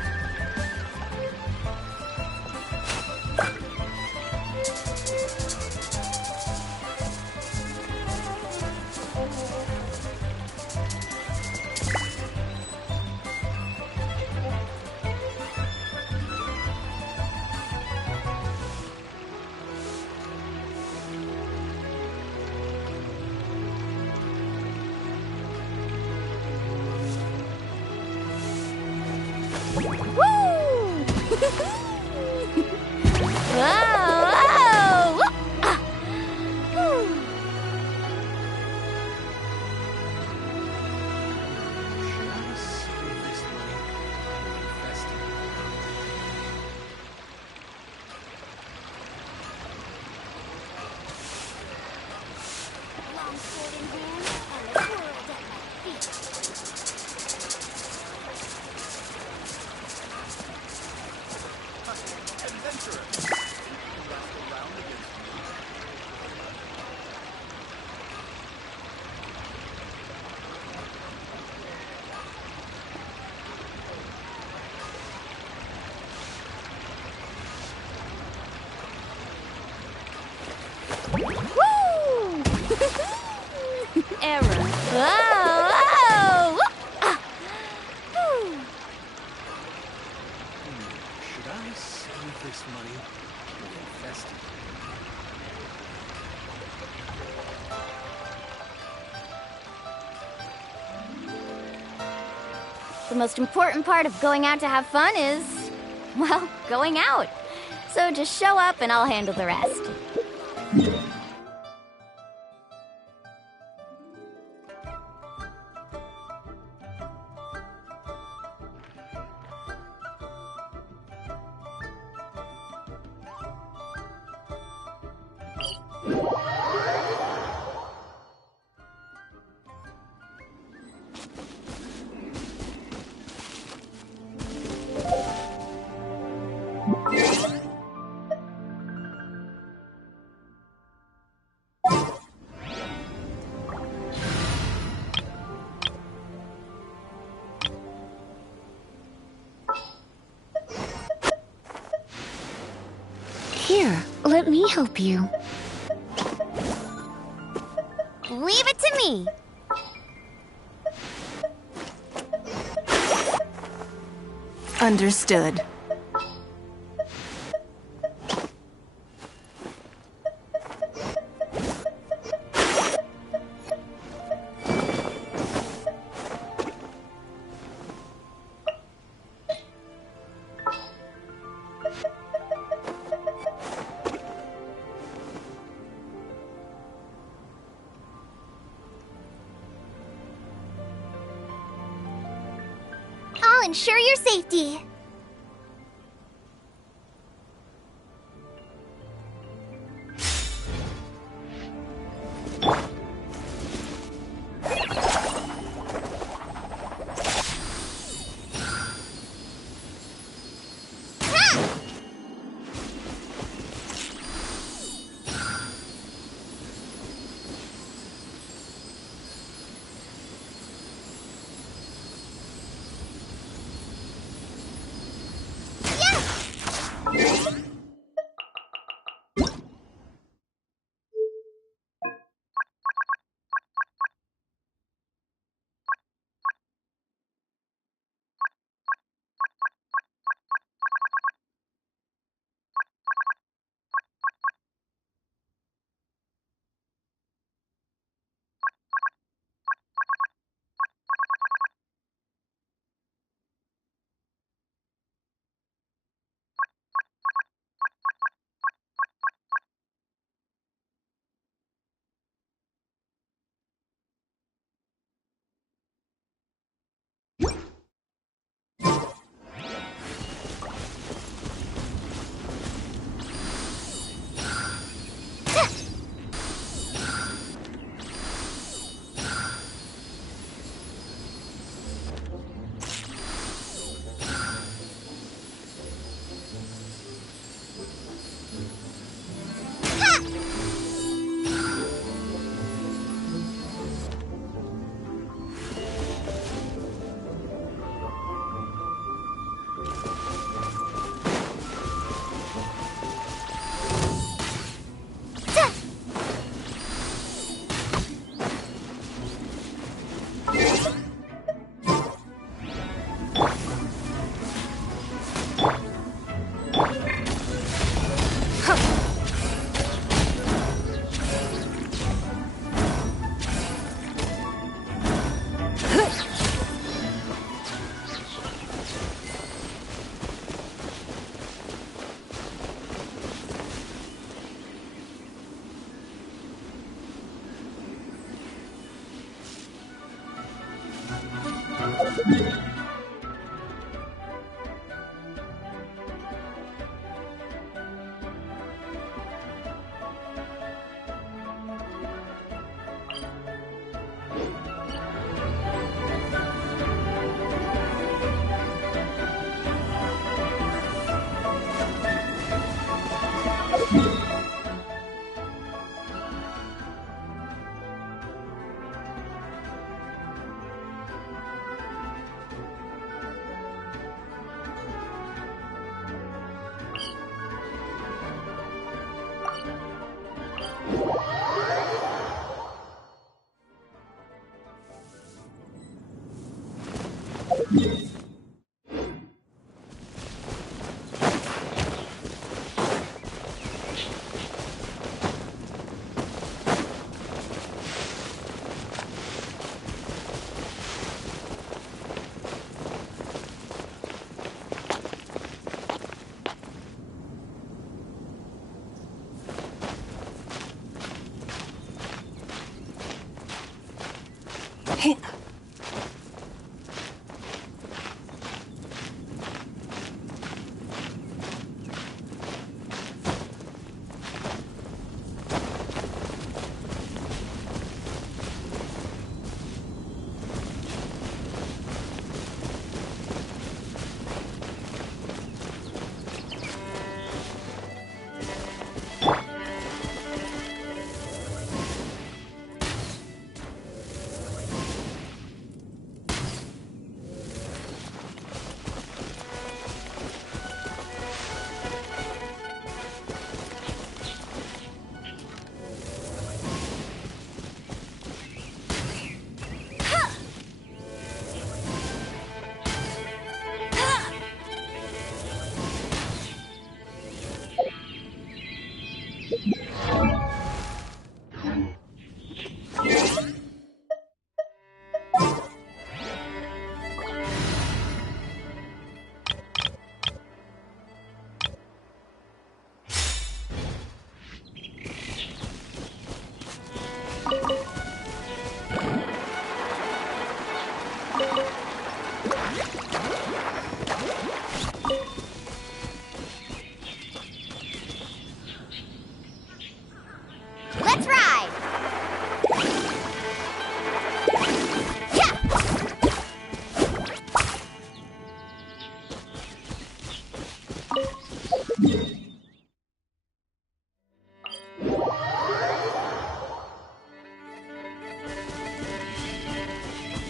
Error. Should I save this money or invest it? The most important part of going out to have fun is, well, going out. So just show up and I'll handle the rest. Here, let me help you. Leave it to me. Understood. I'll ensure your safety.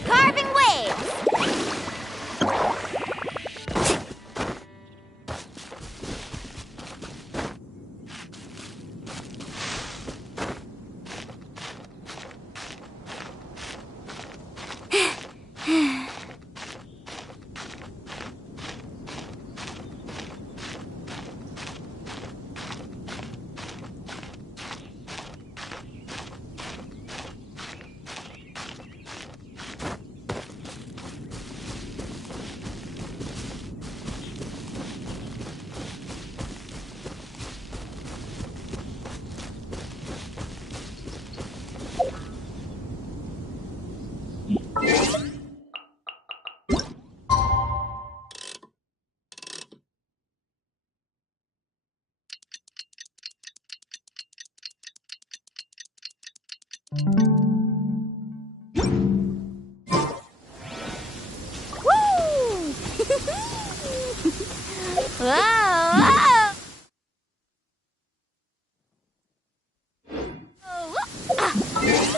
Carving waves! Woo! Whoa! Woo! Whoa!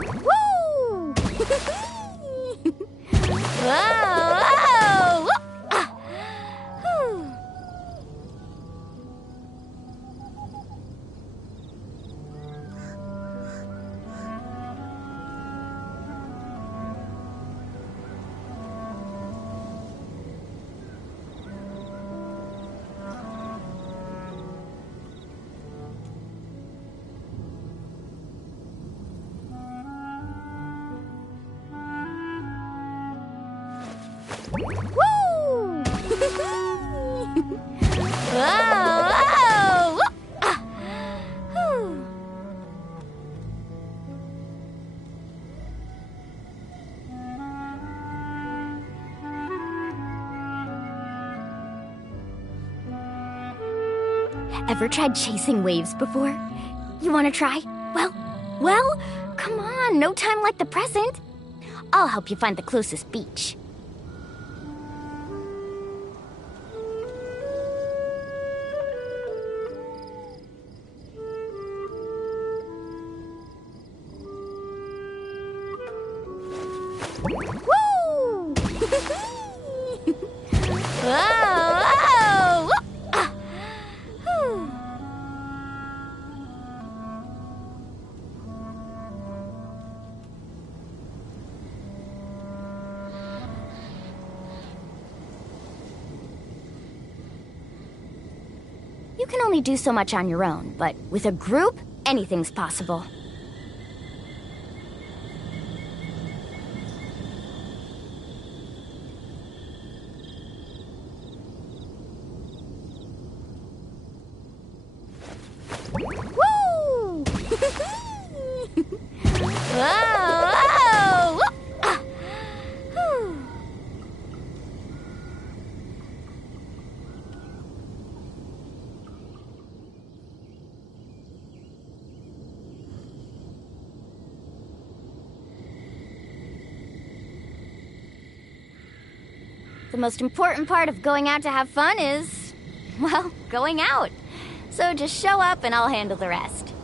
Whoa! Ah. Whew. Ever tried chasing waves before? You want to try? Well, come on, no time like the present. I'll help you find the closest beach. Woo! Whoa! Whoa! Ah. Whew. You can only do so much on your own, but with a group, anything's possible. Woo! Whoa! Whoa! Ah. Whew. The most important part of going out to have fun is, well, going out. So just show up and I'll handle the rest.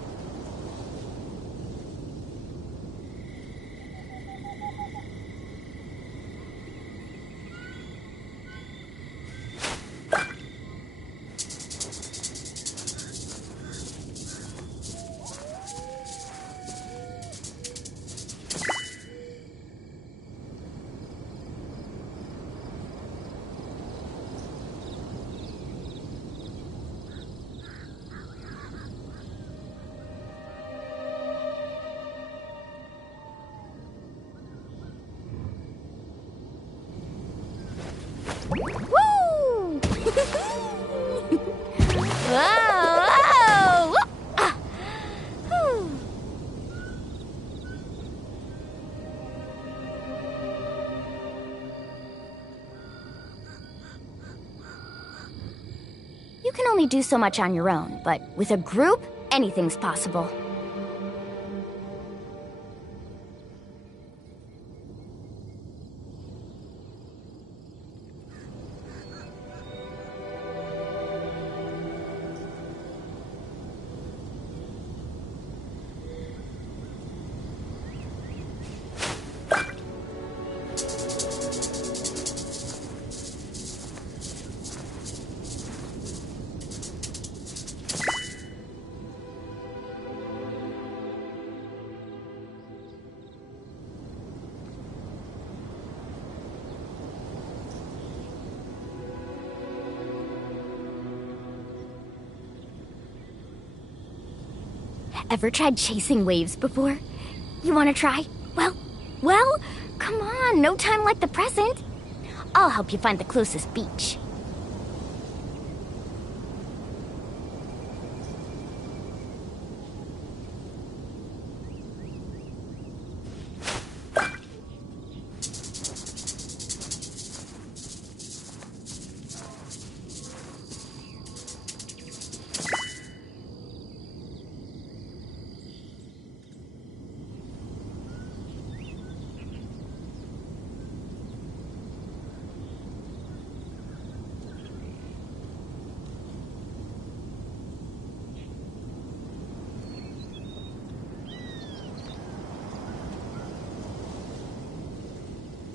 Woo! Whoa! Whoa! Ah. Whew. You can only do so much on your own, but with a group, anything's possible. Ever tried chasing waves before? You want to try? Well, come on, no time like the present. I'll help you find the closest beach.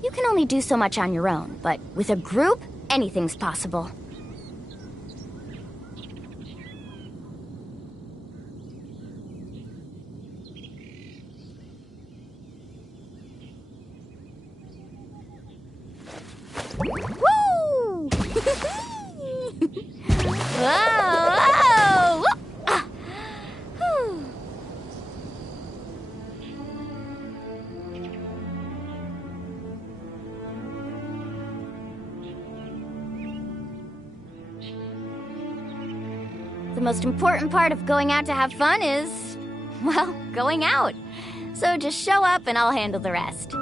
You can only do so much on your own, but with a group, anything's possible. Woo! Whoa! Whoa! Ah. Whew. The most important part of going out to have fun is, well, going out. So just show up and I'll handle the rest.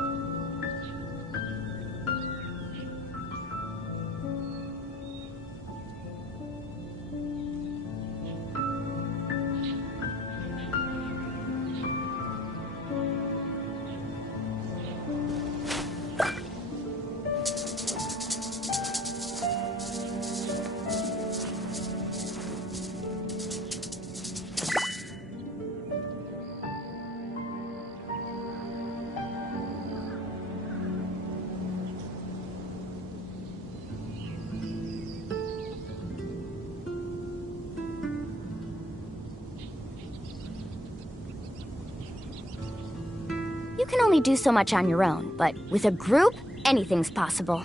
can only do so much on your own, but with a group, anything's possible.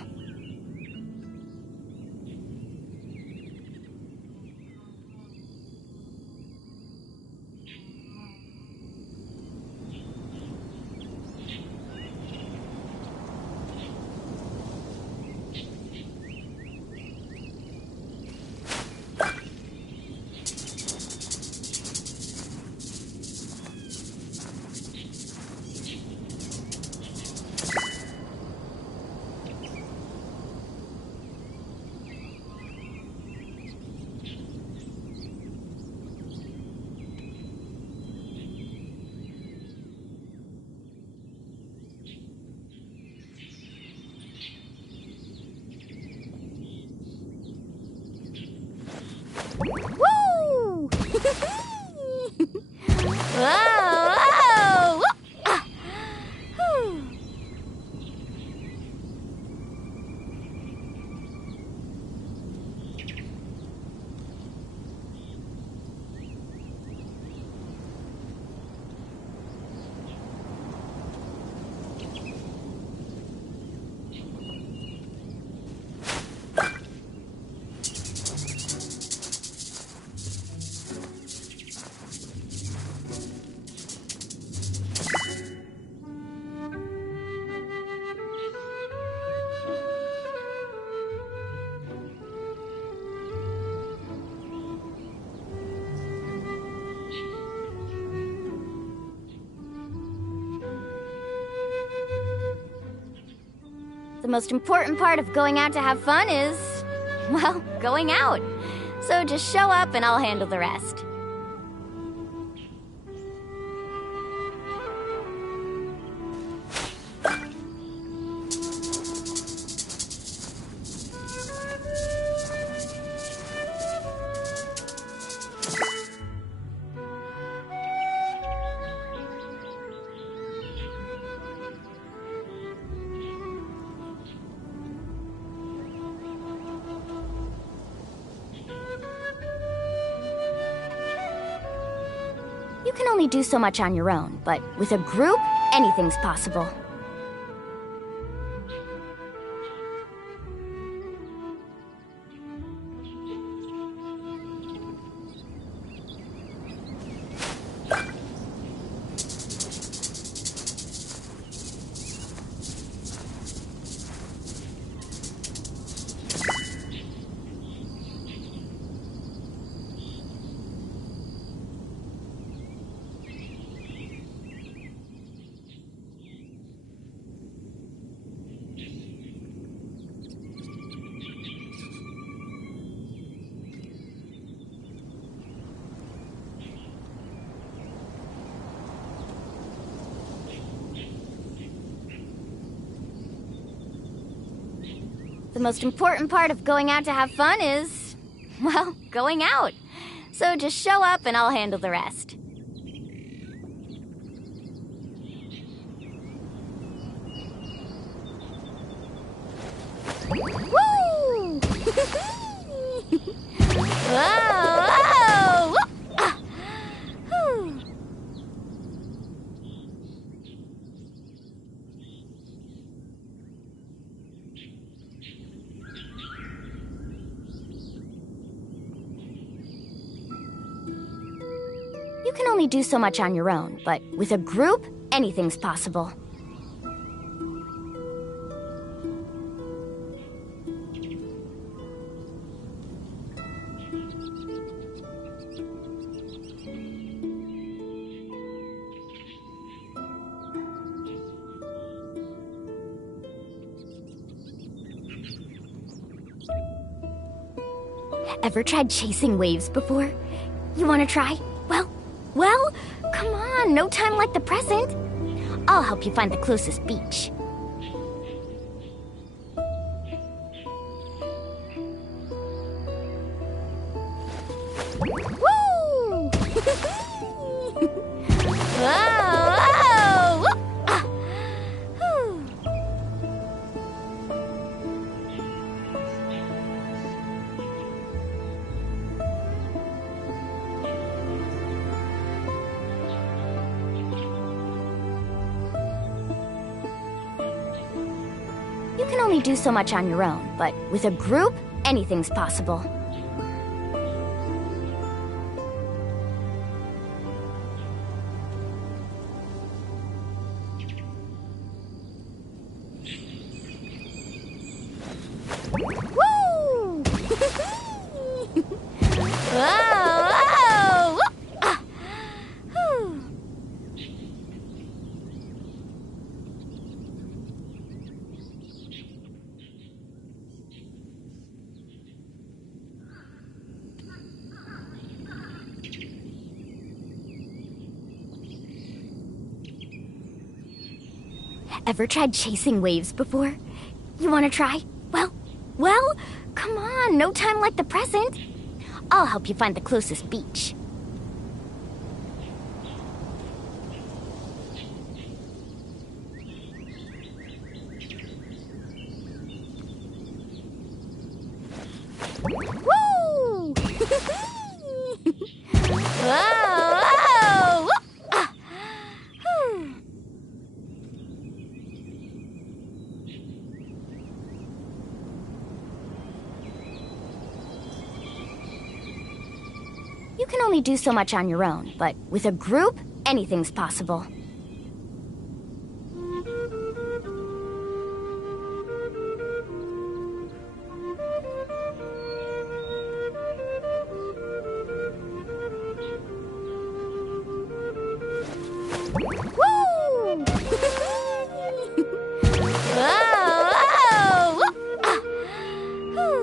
Woo! Whoa! Whoa! The most important part of going out to have fun is, well, going out. So just show up and I'll handle the rest. You can only do so much on your own, but with a group, anything's possible. The most important part of going out to have fun is, well, going out. So just show up and I'll handle the rest. Woo! Whoa! Whoa! Ah! Whew. You can only do so much on your own, but with a group, anything's possible. Ever tried chasing waves before? You want to try? Well, come on, no time like the present. I'll help you find the closest beach. Woo! Whoa! Whoa! Ah! Whew. can only do so much on your own, but with a group, anything's possible. Woo! Whoa! Whoa! Ah! Whew. Ever tried chasing waves before? You want to try? Well, come on, no time like the present. I'll help you find the closest beach. Woo! Whoa! Whoa! Ah! Whew. You can only do so much on your own, but with a group, anything's possible. Woo! Whoa! Whoa! Ah! Whew.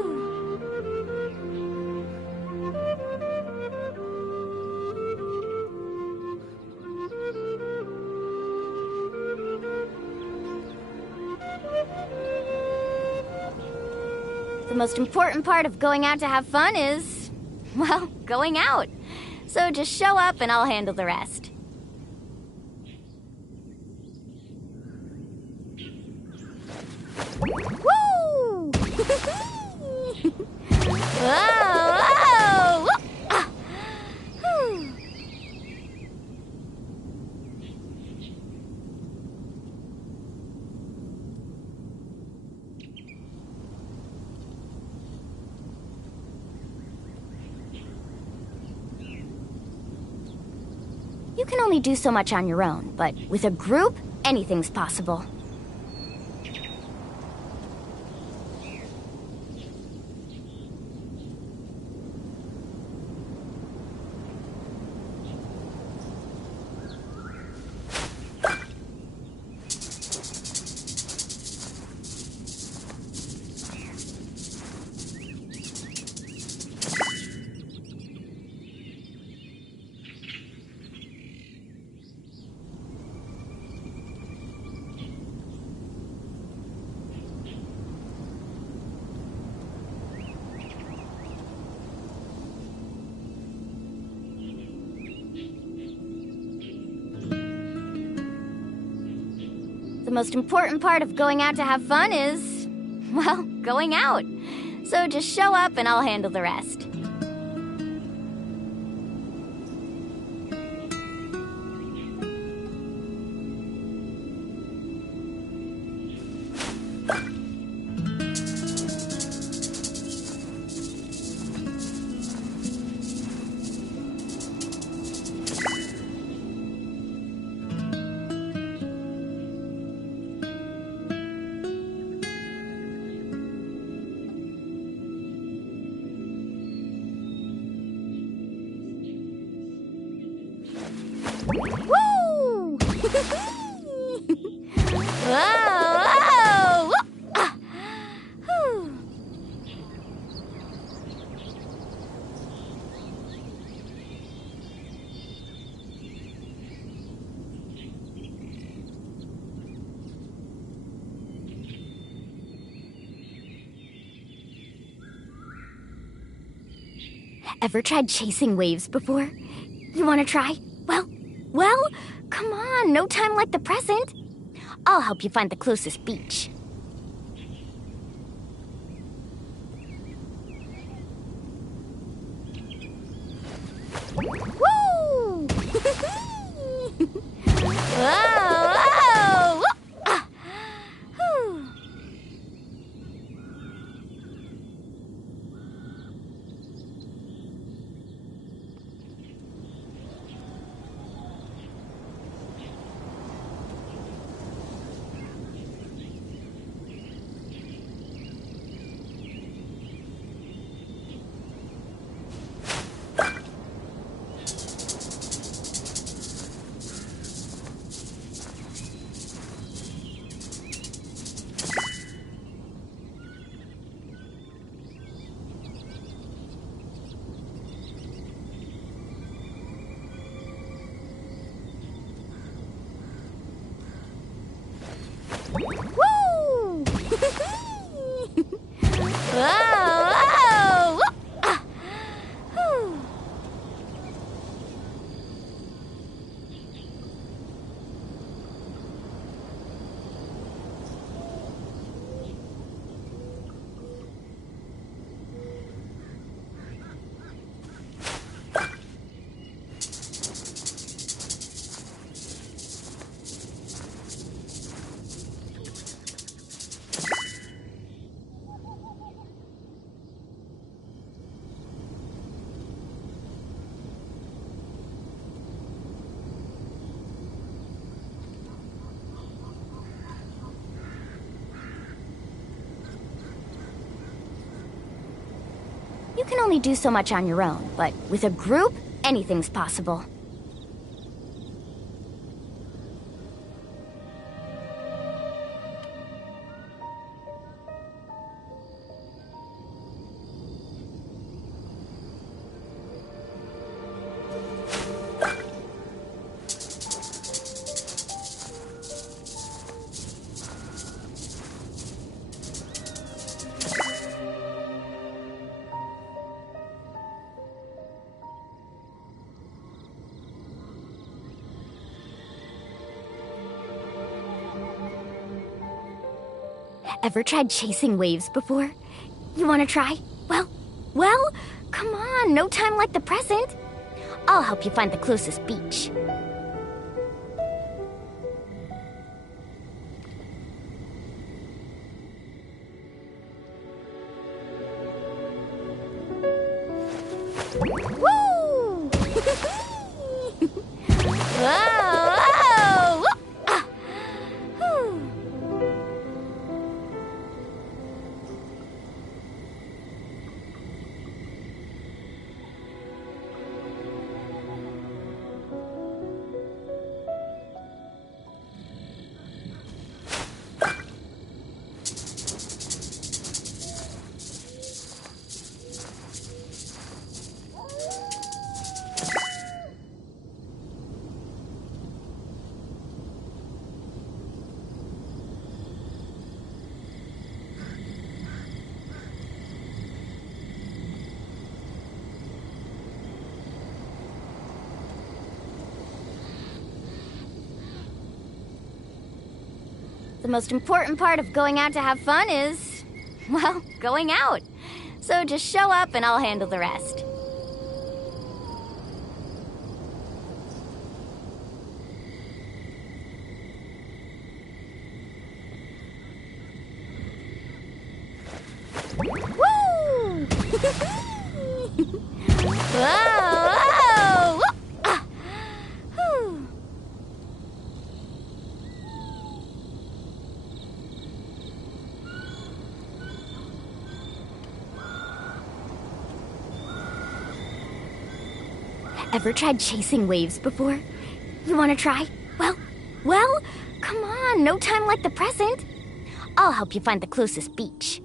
The most important part of going out to have fun is, well, going out. So just show up and I'll handle the rest. Woo! Whoa! Whoa! Ah! Whew. You can only do so much on your own, but with a group, anything's possible. The most important part of going out to have fun is, well, going out. So just show up and I'll handle the rest. Woo! Whoa! Whoa! Ah! Whew. Ever tried chasing waves before? You want to try? Well, come on, no time like the present. I'll help you find the closest beach. Woo! Whoa! Whoa! Ah! Whew. can only do so much on your own, but with a group, anything's possible. Ever tried chasing waves before? You want to try? Well, come on, no time like the present. I'll help you find the closest beach. Woo! Whoa! Whoa! Ah! Whew. The most important part of going out to have fun is, well, going out. So just show up and I'll handle the rest. Woo! Whoa! Whoa! Ah! Whew. Ever tried chasing waves before? You want to try? Well, come on, no time like the present. I'll help you find the closest beach.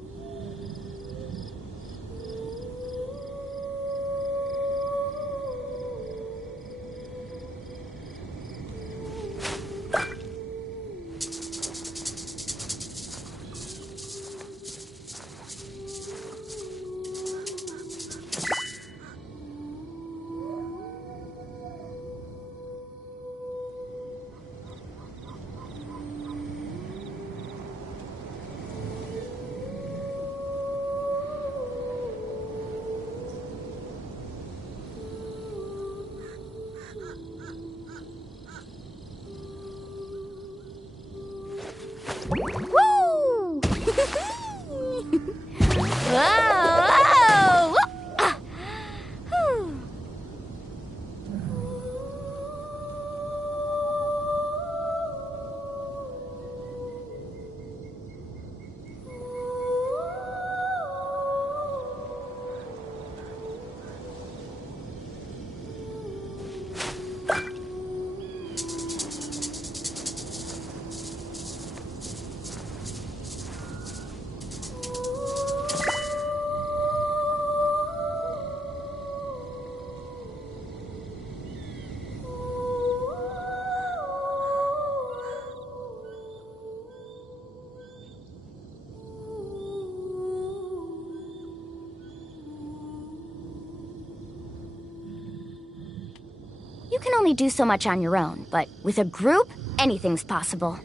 Woo! Whoa! Whoa! Ah! Whew. You can only do so much on your own, but with a group, anything's possible.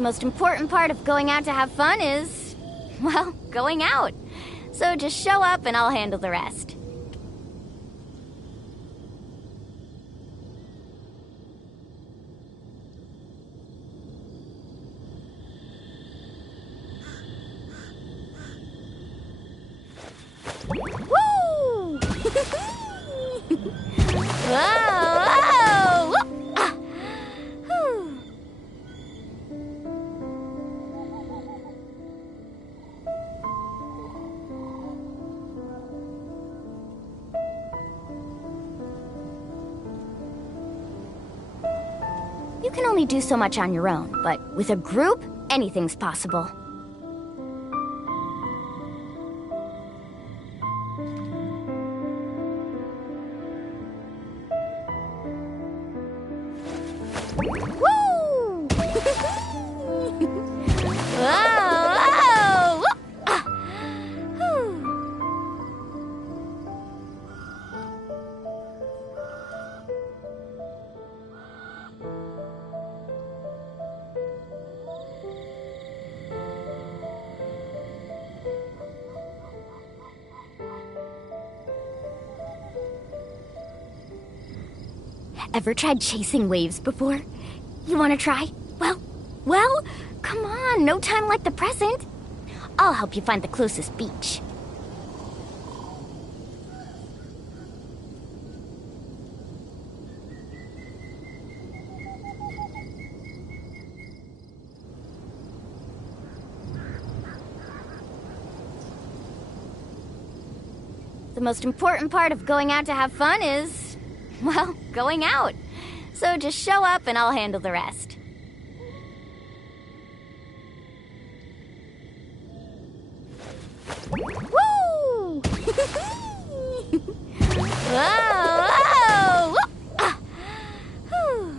The most important part of going out to have fun is, well, going out. So just show up and I'll handle the rest. Woo! Whoa! Whoa! Ah. Whew. You can only do so much on your own, but with a group, anything's possible. Woo! Whoa! Whoa! Ah. Whew. Ever tried chasing waves before? You want to try? Well, come on, no time like the present. I'll help you find the closest beach. The most important part of going out to have fun is, well, going out. So just show up and I'll handle the rest. Woo! Whoa! Whoa! Ah. Whew.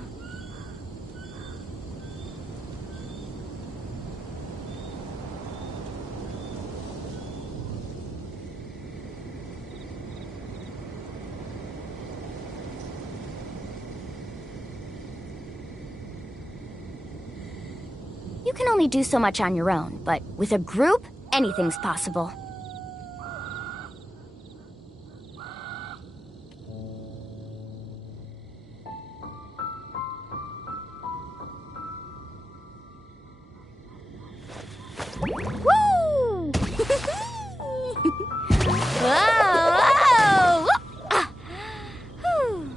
You can only do so much on your own, but with a group, anything's possible. Woo! Whoa! Whoa! Ah. Whew.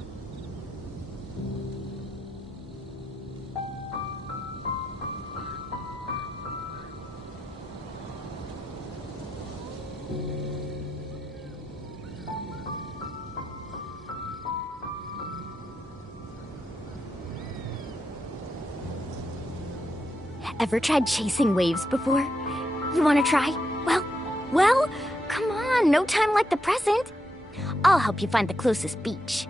Ever tried chasing waves before? You want to try? Well, come on, no time like the present. I'll help you find the closest beach.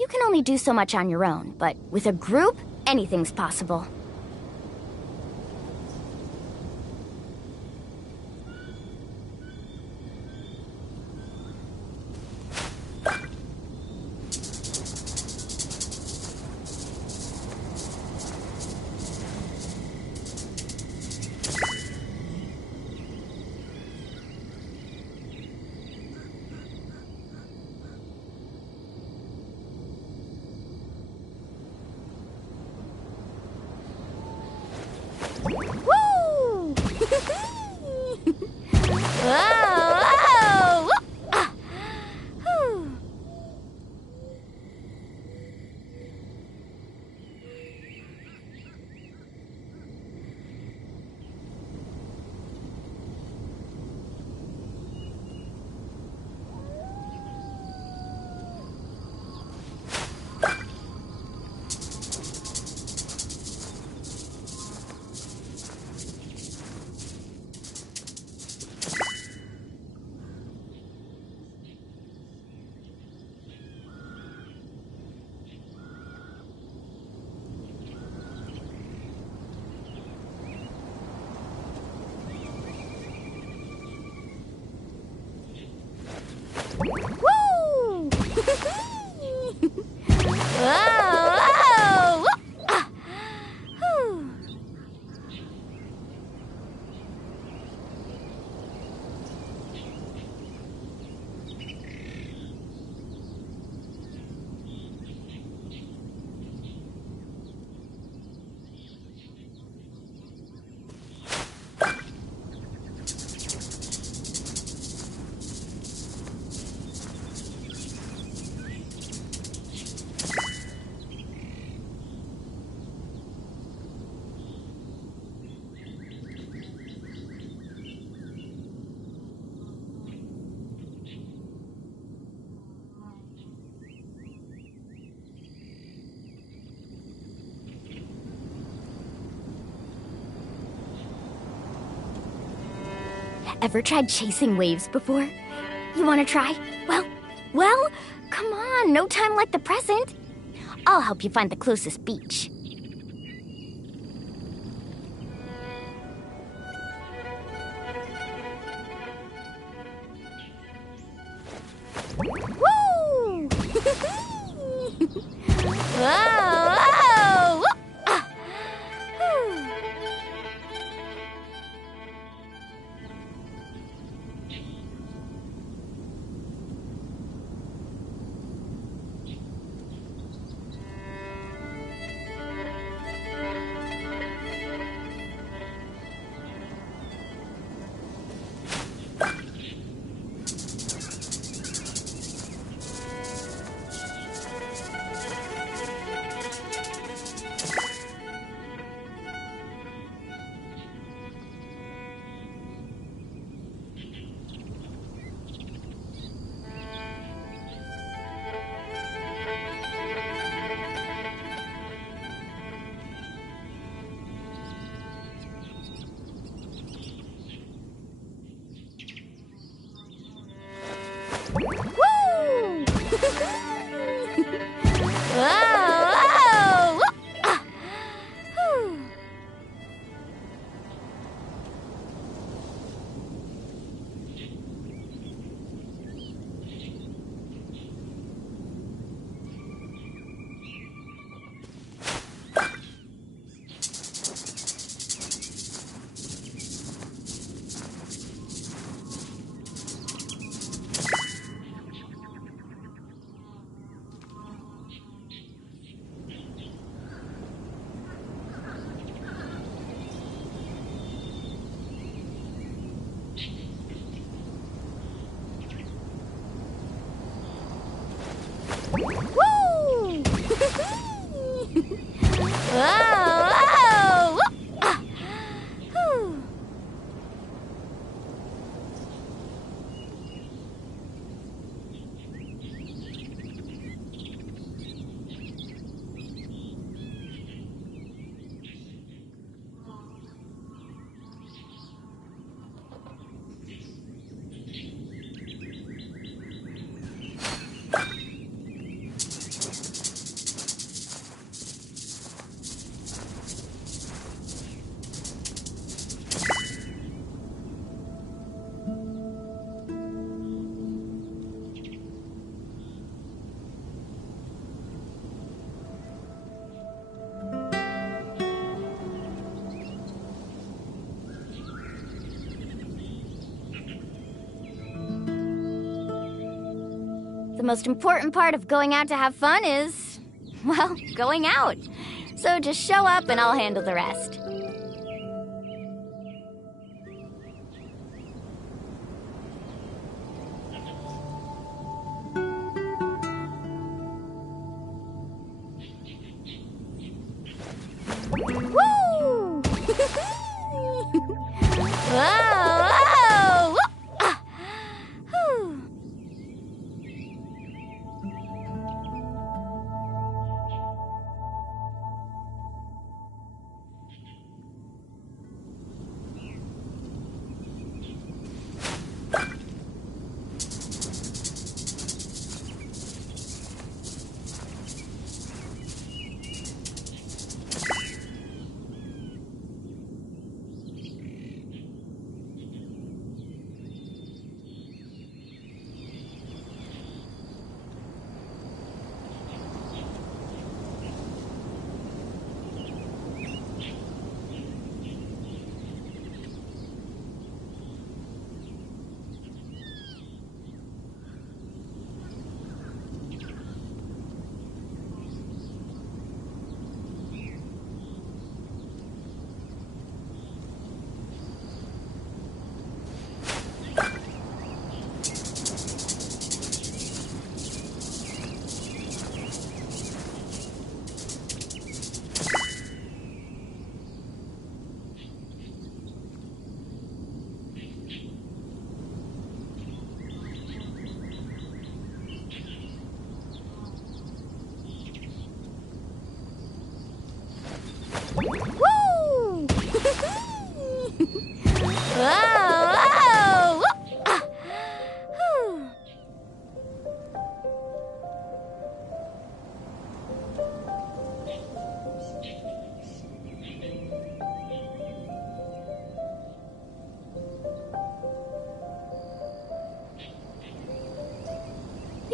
You can only do so much on your own, but with a group, anything's possible. Ever tried chasing waves before? You want to try? Well, come on, no time like the present. I'll help you find the closest beach. Woo! Whoa! Whoa! Ah. Whew. Woo! Whoa! Whoa! Ah. Whew. Woo! Whoa! Whoa! Ah. Whew. The most important part of going out to have fun is, well, going out. So just show up and I'll handle the rest. Woo! Whoa! Whoa! Ah. Whew.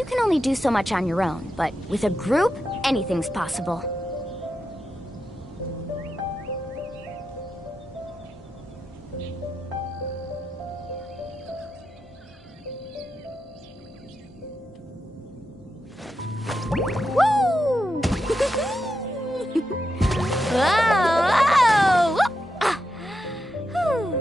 You can only do so much on your own, but with a group, anything's possible. Woo! Whoa! Ah! Whew.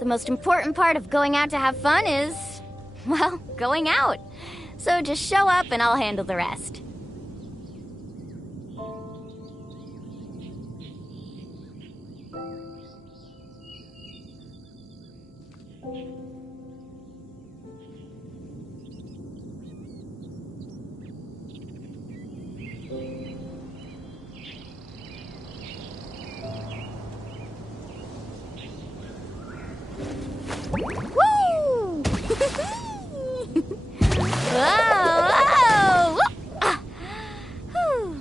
The most important part of going out to have fun is, well, going out. So just show up and I'll handle the rest. Woo! Whoa! Ah! Whew.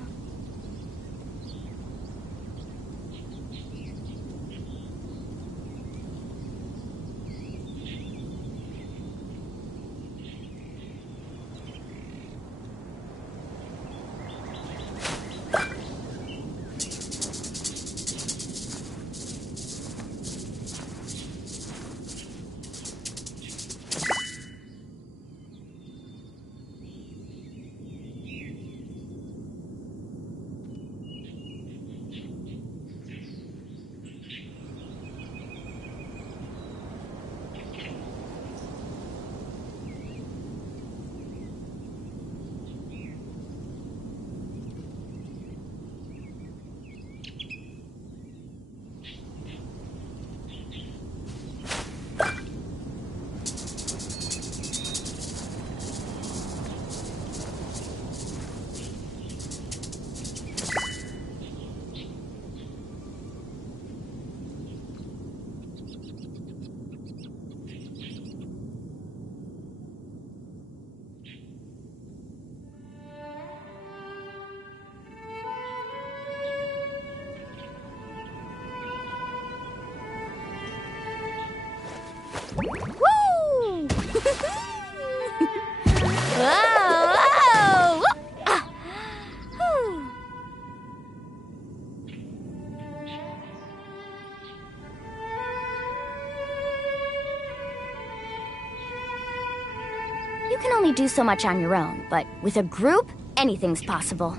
Woo! Whoa! Ah! Whew. You can only do so much on your own, but with a group, anything's possible.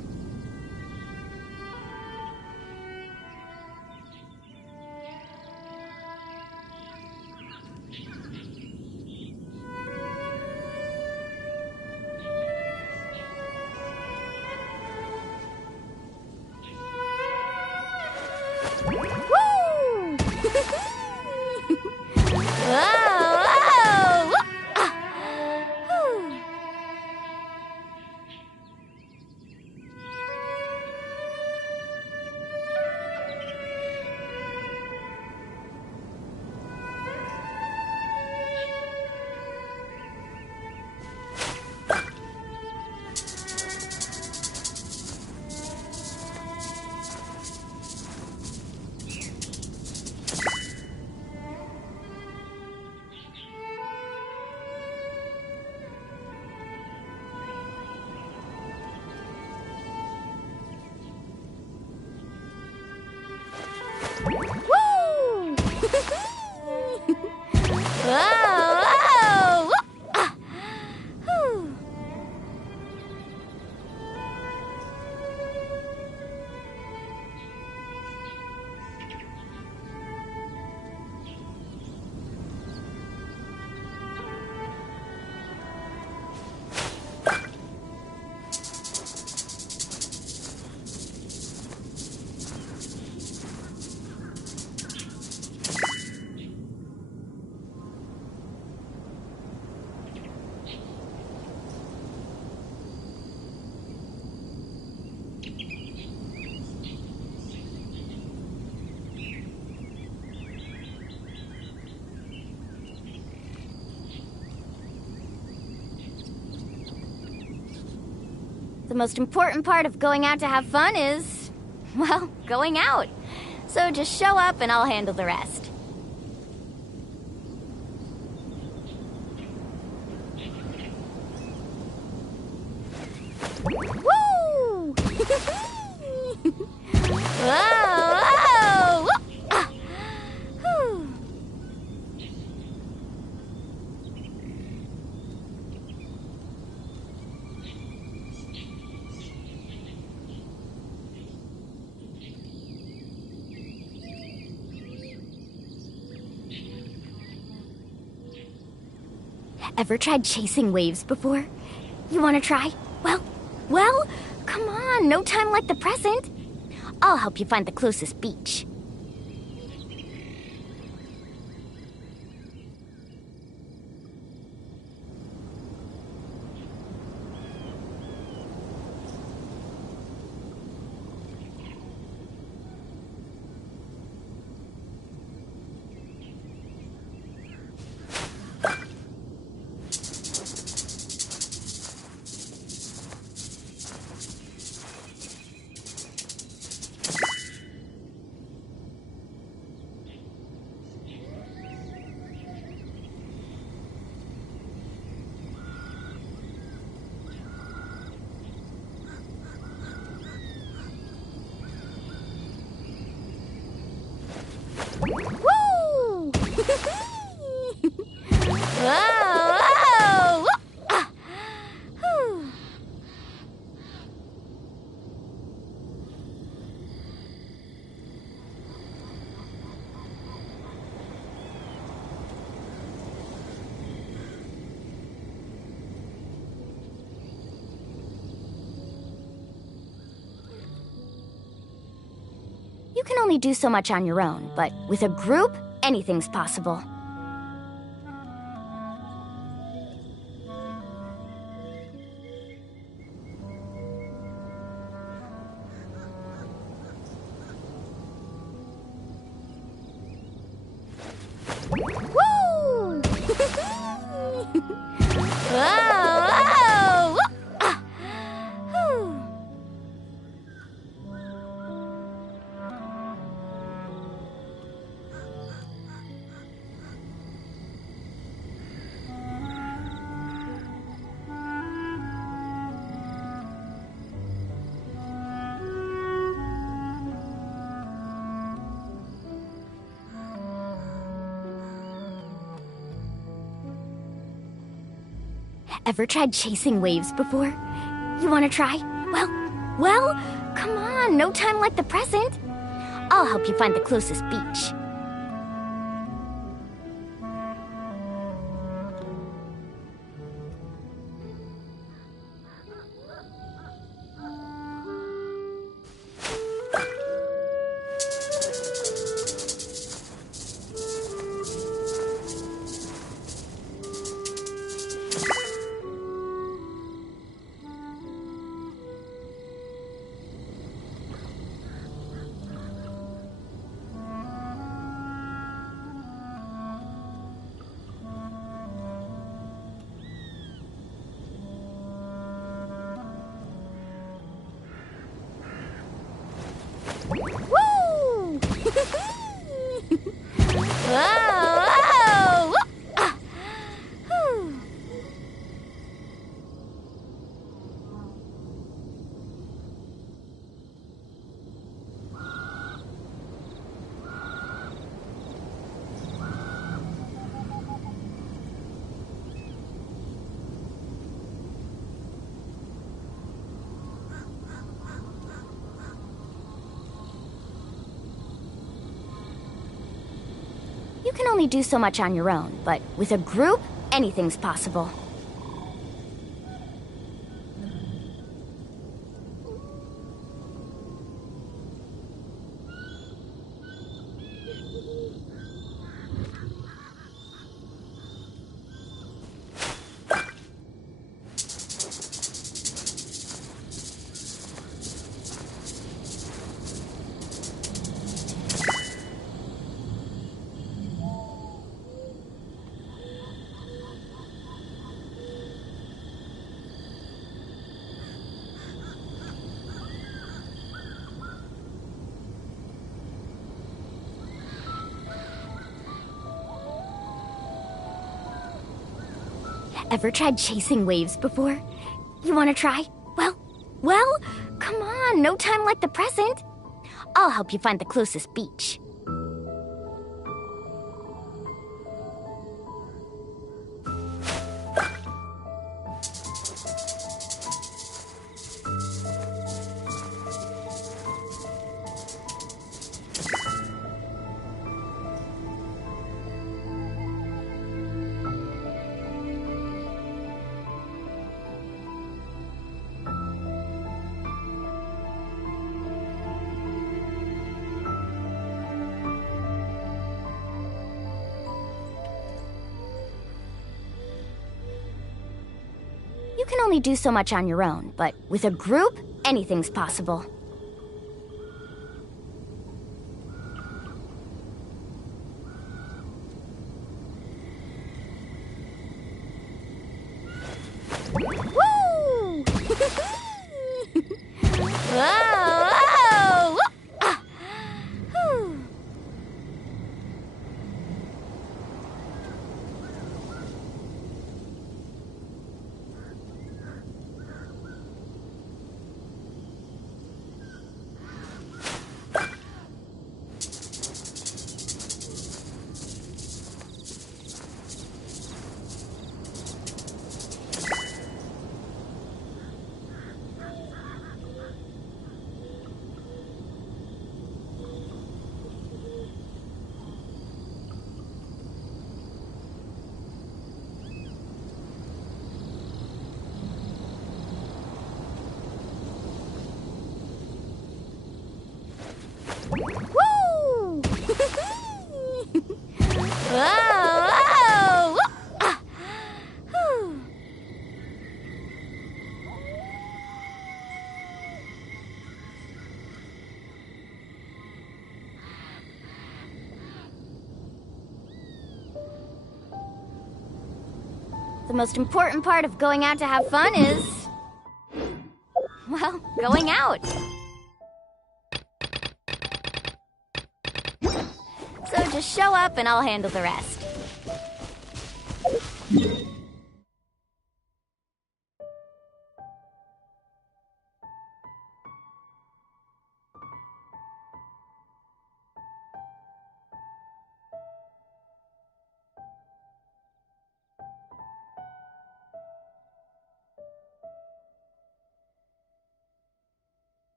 Woo! Whoa! Ah! Whew. Woo! Whoa! Ah! Whew. The most important part of going out to have fun is, well, going out. So just show up and I'll handle the rest. Woo! Whoa! Whoa! Ah. Whew. Ever tried chasing waves before? You want to try? Well, come on, no time like the present. I'll help you find the closest beach. Woo! Whoa! Whoa! Ah. Whew. You can only do so much on your own, but with a group, anything's possible. Woo! Whoa! Whoa! Ah. Whew. Ever tried chasing waves before? You want to try? Well, come on, no time like the present. I'll help you find the closest beach. Woo! Whoa! Whoa! Ah. Whew. You can only do so much on your own, but with a group, anything's possible. Ever tried chasing waves before? You want to try? Well, come on, no time like the present. I'll help you find the closest beach. You can only do so much on your own, but with a group, anything's possible. Woo! Whoa! Whoa! Ah! Whew. Woo! Whoa! Whoa! Ah! Whew. The most important part of going out to have fun is, well, going out. So just show up and I'll handle the rest.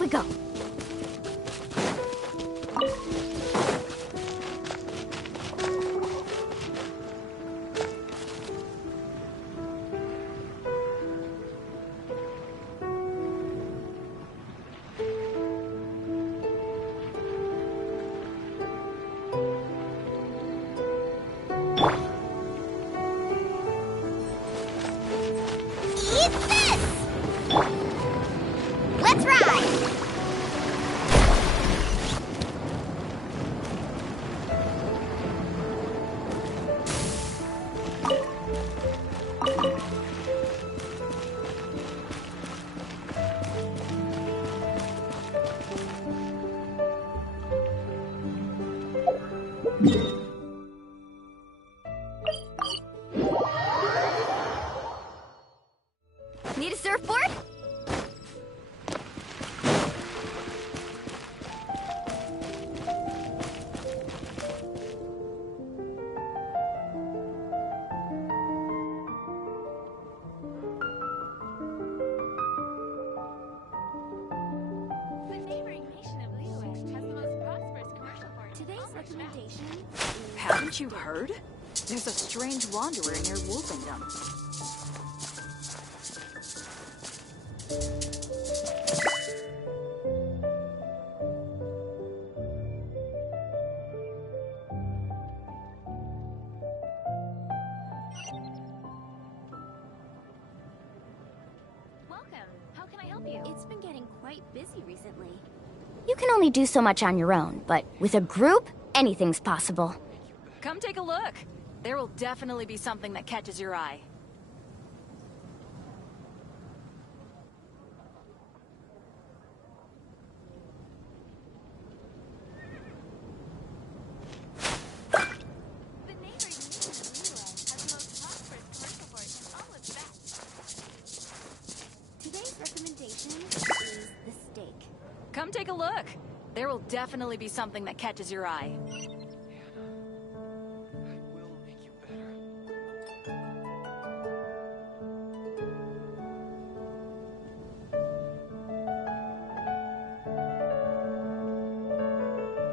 we go. Eat this! Let's ride! Need a surfboard? Haven't you heard? There's a strange wanderer near Wolfendom. Welcome. How can I help you? It's been getting quite busy recently. You can only do so much on your own, but with a group, anything's possible. Come take a look. There will definitely be something that catches your eye. Today's recommendation is the steak. Come take a look. There will definitely be something that catches your eye.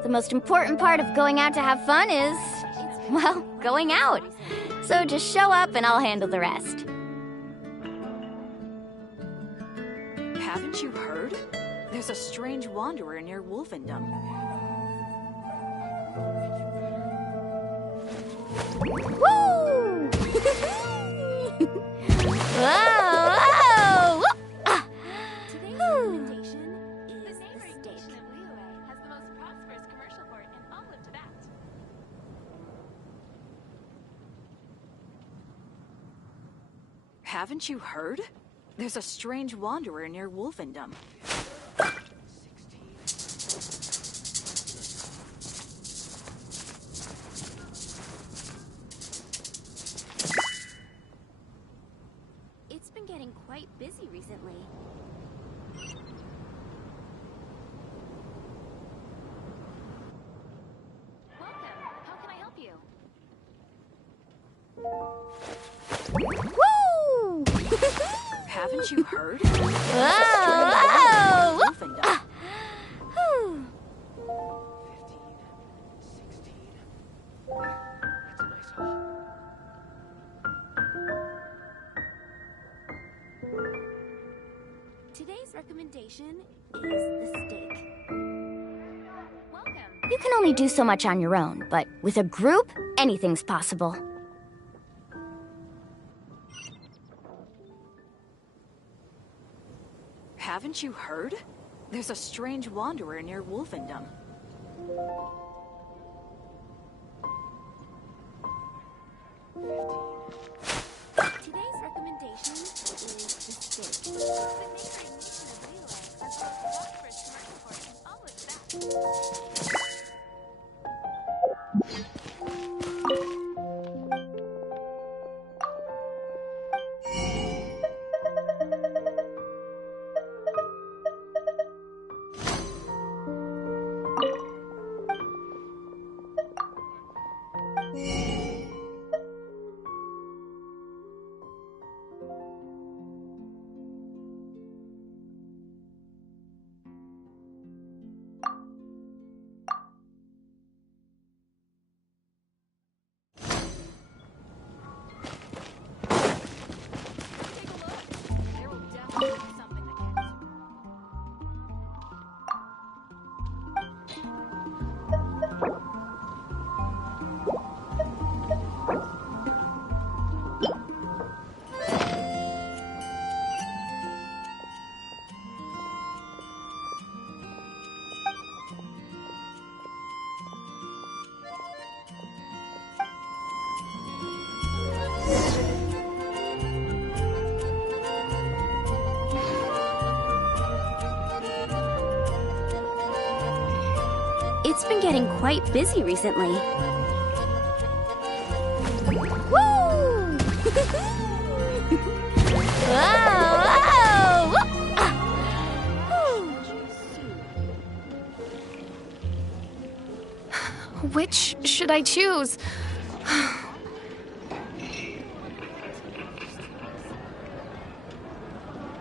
The most important part of going out to have fun is, well, going out. So just show up and I'll handle the rest. Haven't you heard? There's a strange wanderer near Wolfendom. Woo! Whoa! Ah. Whew. Haven't you heard? There's a strange wanderer near Wolfendom. It's been getting quite busy recently. Welcome. How can I help you? Woo! Haven't you heard? Whoa! Wolfendom. Ah. Whew. 15, 16. That's a nice haul. Today's recommendation is the steak. Welcome. You can only do so much on your own, but with a group, anything's possible. Haven't you heard? There's a strange wanderer near Wolfendom. Today's recommendation is the steak. The neighboring nation of Liyue has the most prosperous commercial port in all of that. It's been getting quite busy recently. Woo! Whoa! Which should I choose?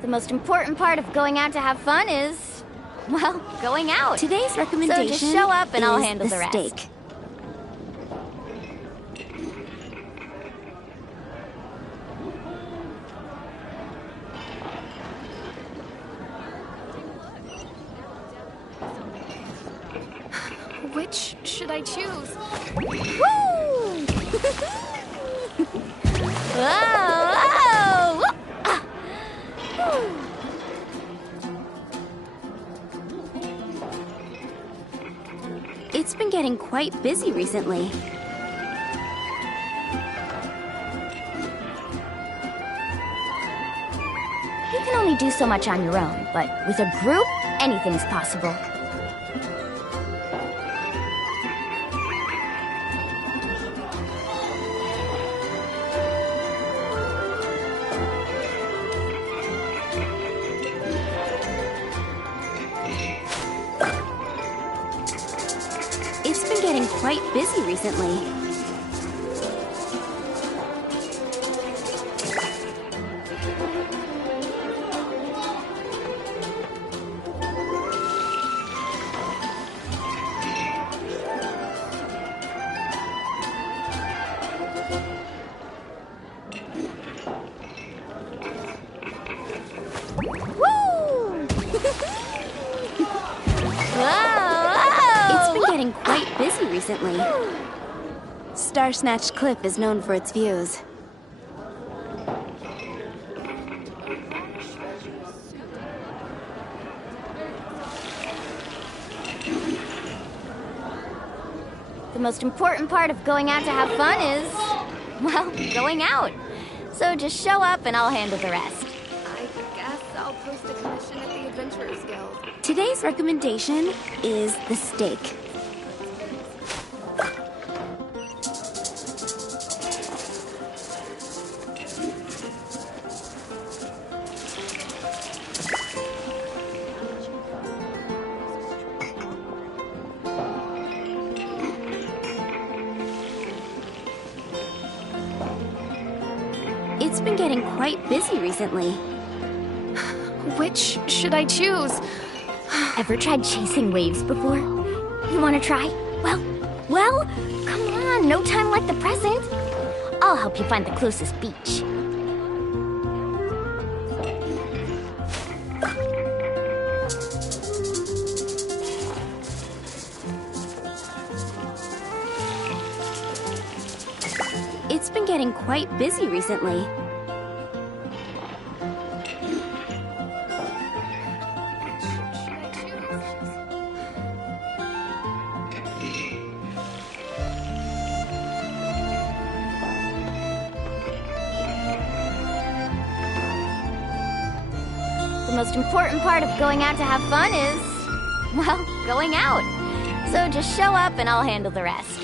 The most important part of going out to have fun is, well, going out. Today's recommendation so just show up and I'll handle the rest. Steak. Which should I choose? Woo! Whoa! It's been getting quite busy recently. You can only do so much on your own, but with a group, anything's possible. It's been getting quite busy recently. Quite busy recently. Star Snatch Cliff is known for its views. The most important part of going out to have fun is, well, going out. So just show up and I'll handle the rest. I guess I'll post a commission at the Adventurers Guild. Today's recommendation is the steak. It's been getting quite busy recently. Which should I choose? Ever tried chasing waves before? You want to try? Well, come on, no time like the present. I'll help you find the closest beach. It's been getting quite busy recently. The most important part of going out to have fun is, well, going out. So just show up and I'll handle the rest.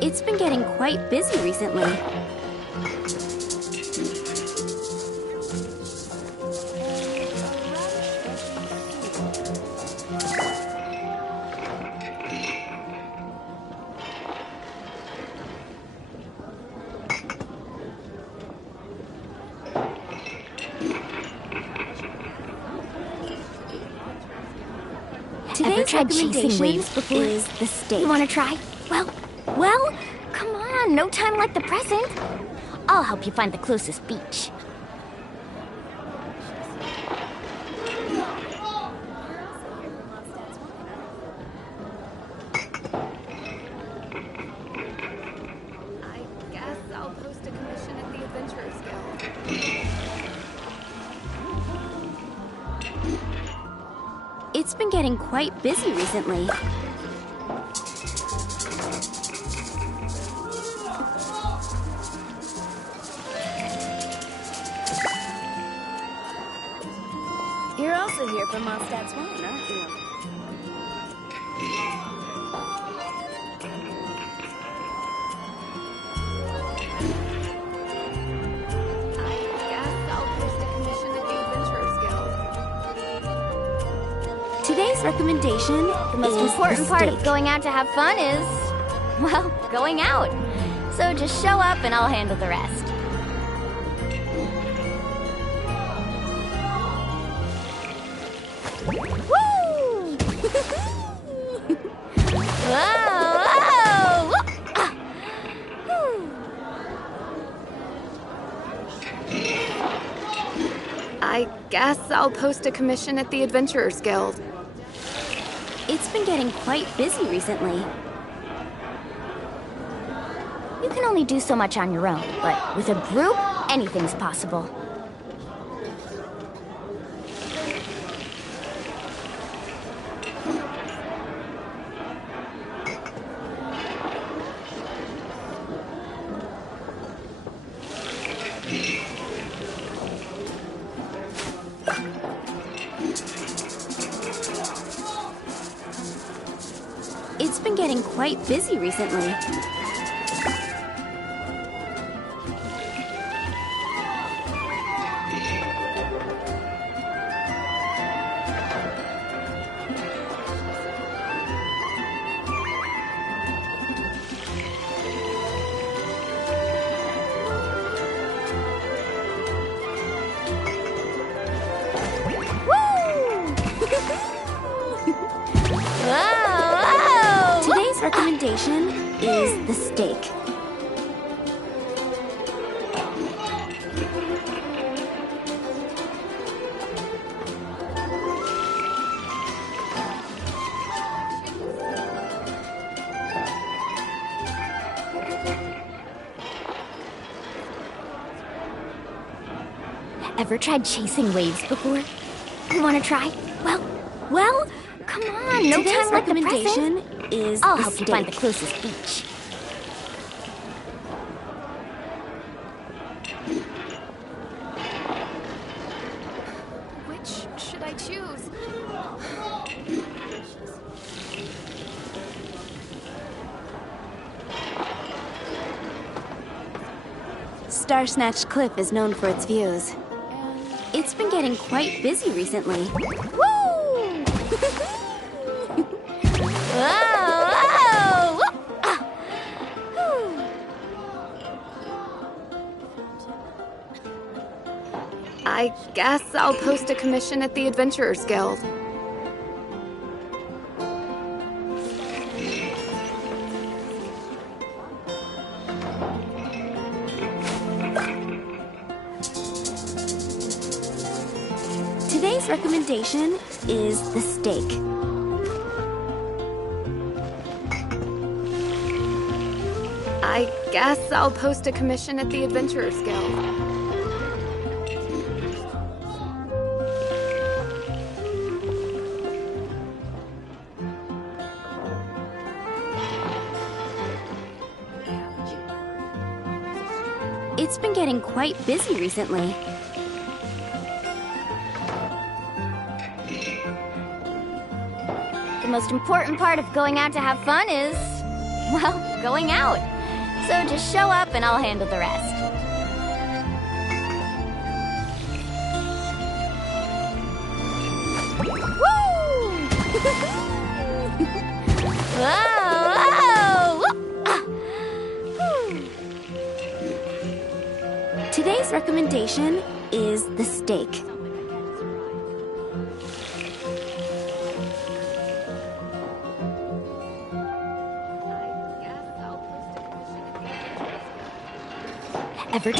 It's been getting quite busy recently. Today's tried chasing waves before is the steak. You want to try? Well, come on, no time like the present. I'll help you find the closest beach. I guess I'll post a commission at the Adventurers Guild. It's been getting quite busy recently. You're all also here for Mondstadt's wine, aren't you? I guess I'll post a commission at the Adventurers Guild. Today's recommendation, the most important part of going out to have fun is, well, going out. So just show up and I'll handle the rest. Woo! Whoa! Whoa! Ah. Whew. I guess I'll post a commission at the Adventurers Guild. It's been getting quite busy recently. You can only do so much on your own, but with a group, anything's possible. It's been getting quite busy recently. Today's recommendation is the steak. Ever tried chasing waves before? You want to try? Well, come on. No time like the present. Is I'll help you find the closest beach. Which should I choose? Star-Snatched Cliff is known for its views. It's been getting quite busy recently. Woo! Whoa! Ah. I guess I'll post a commission at the Adventurers Guild. Today's recommendation is the steak. I guess I'll post a commission at the Adventurers Guild. It's been getting quite busy recently. The most important part of going out to have fun is, well, going out. So just show up and I'll handle the rest. Woo! Whoa! Ah. Whew. Today's recommendation is the steak. Ever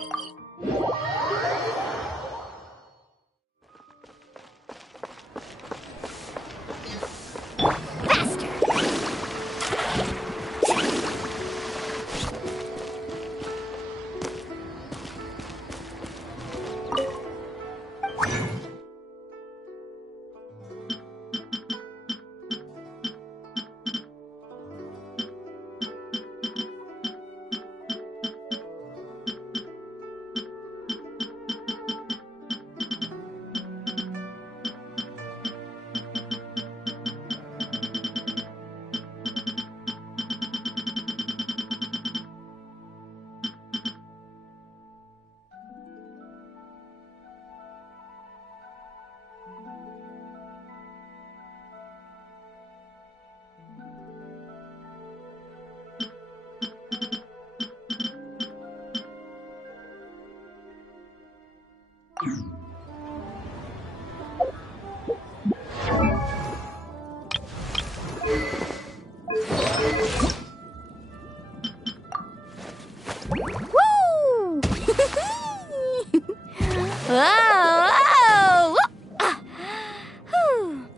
Woo! Whoa! Whoa! Ah. Whew.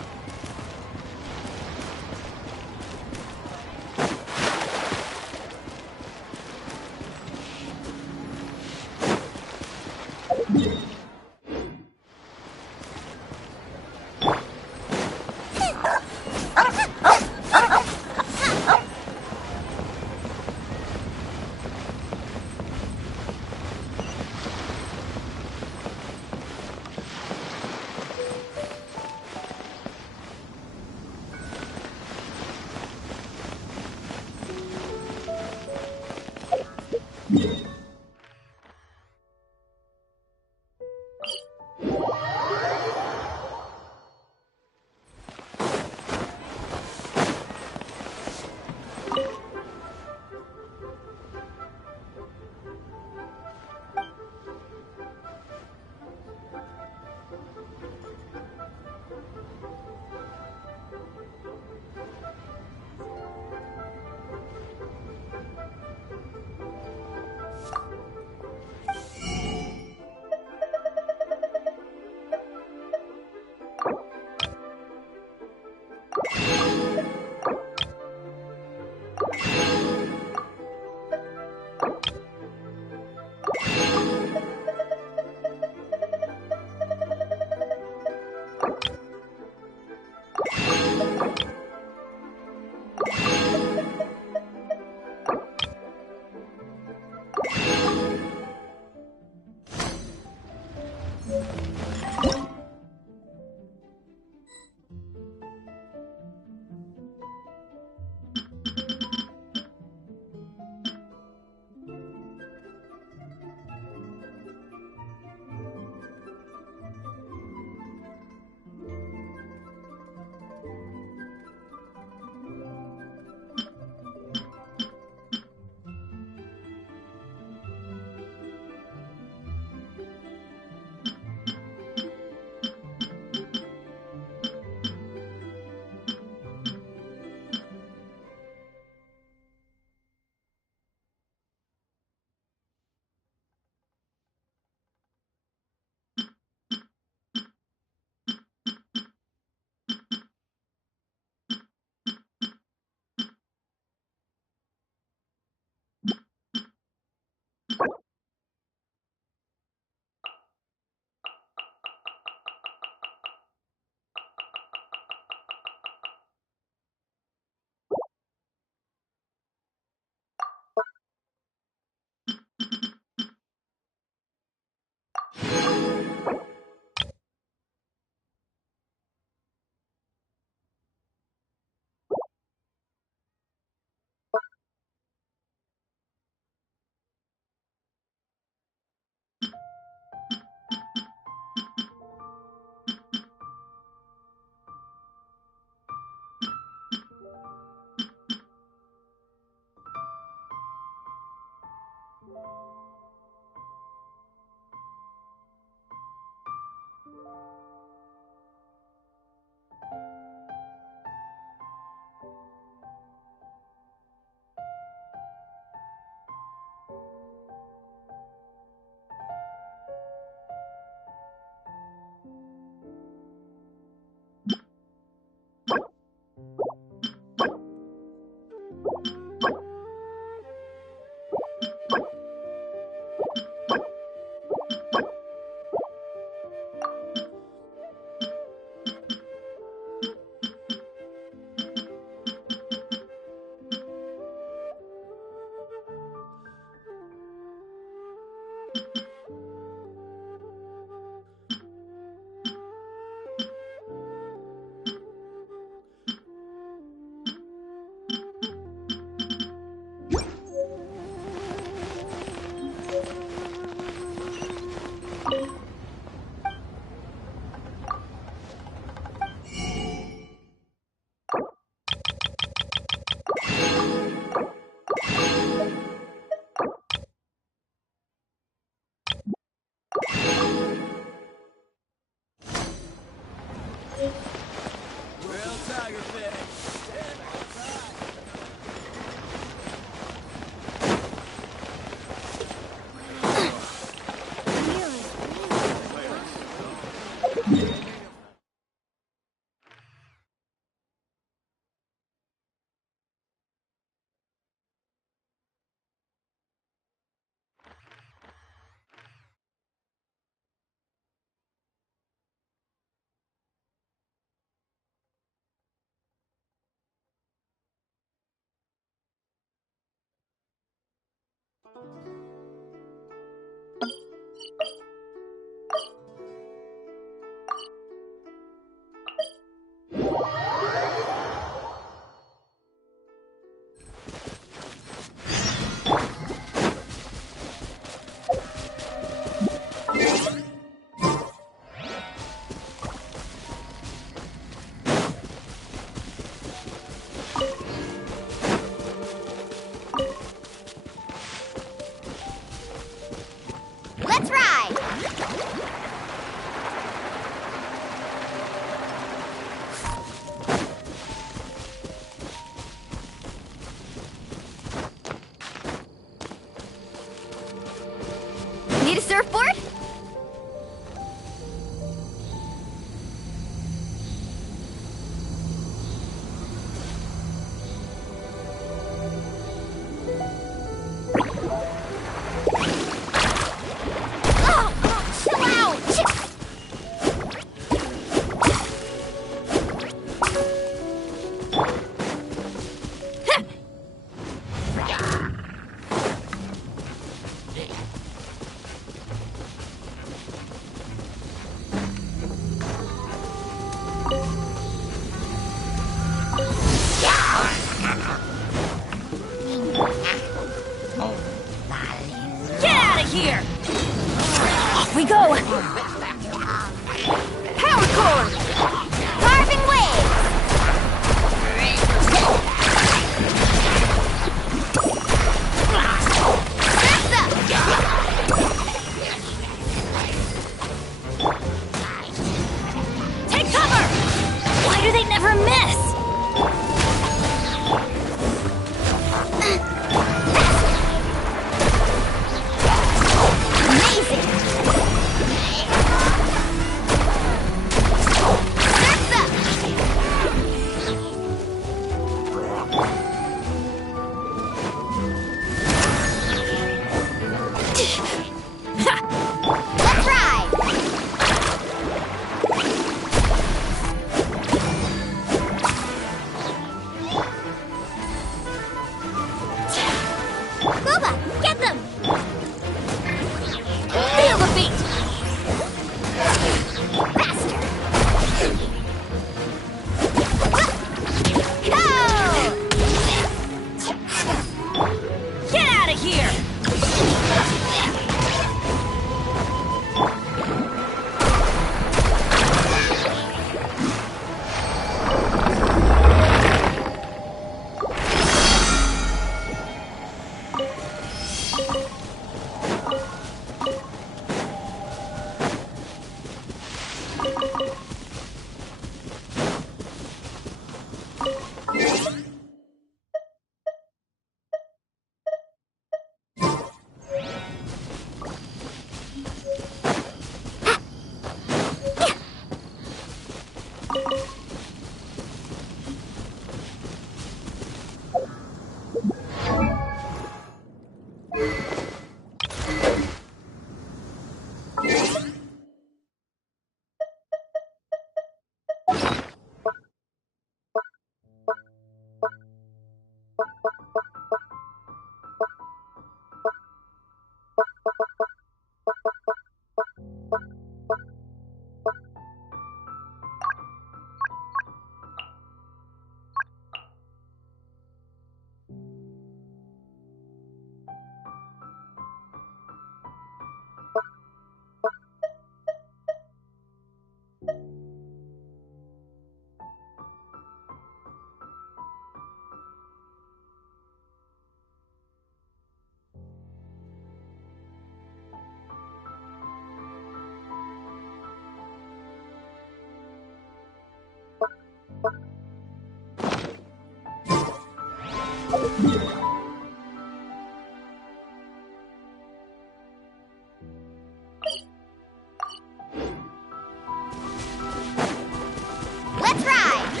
Let's ride!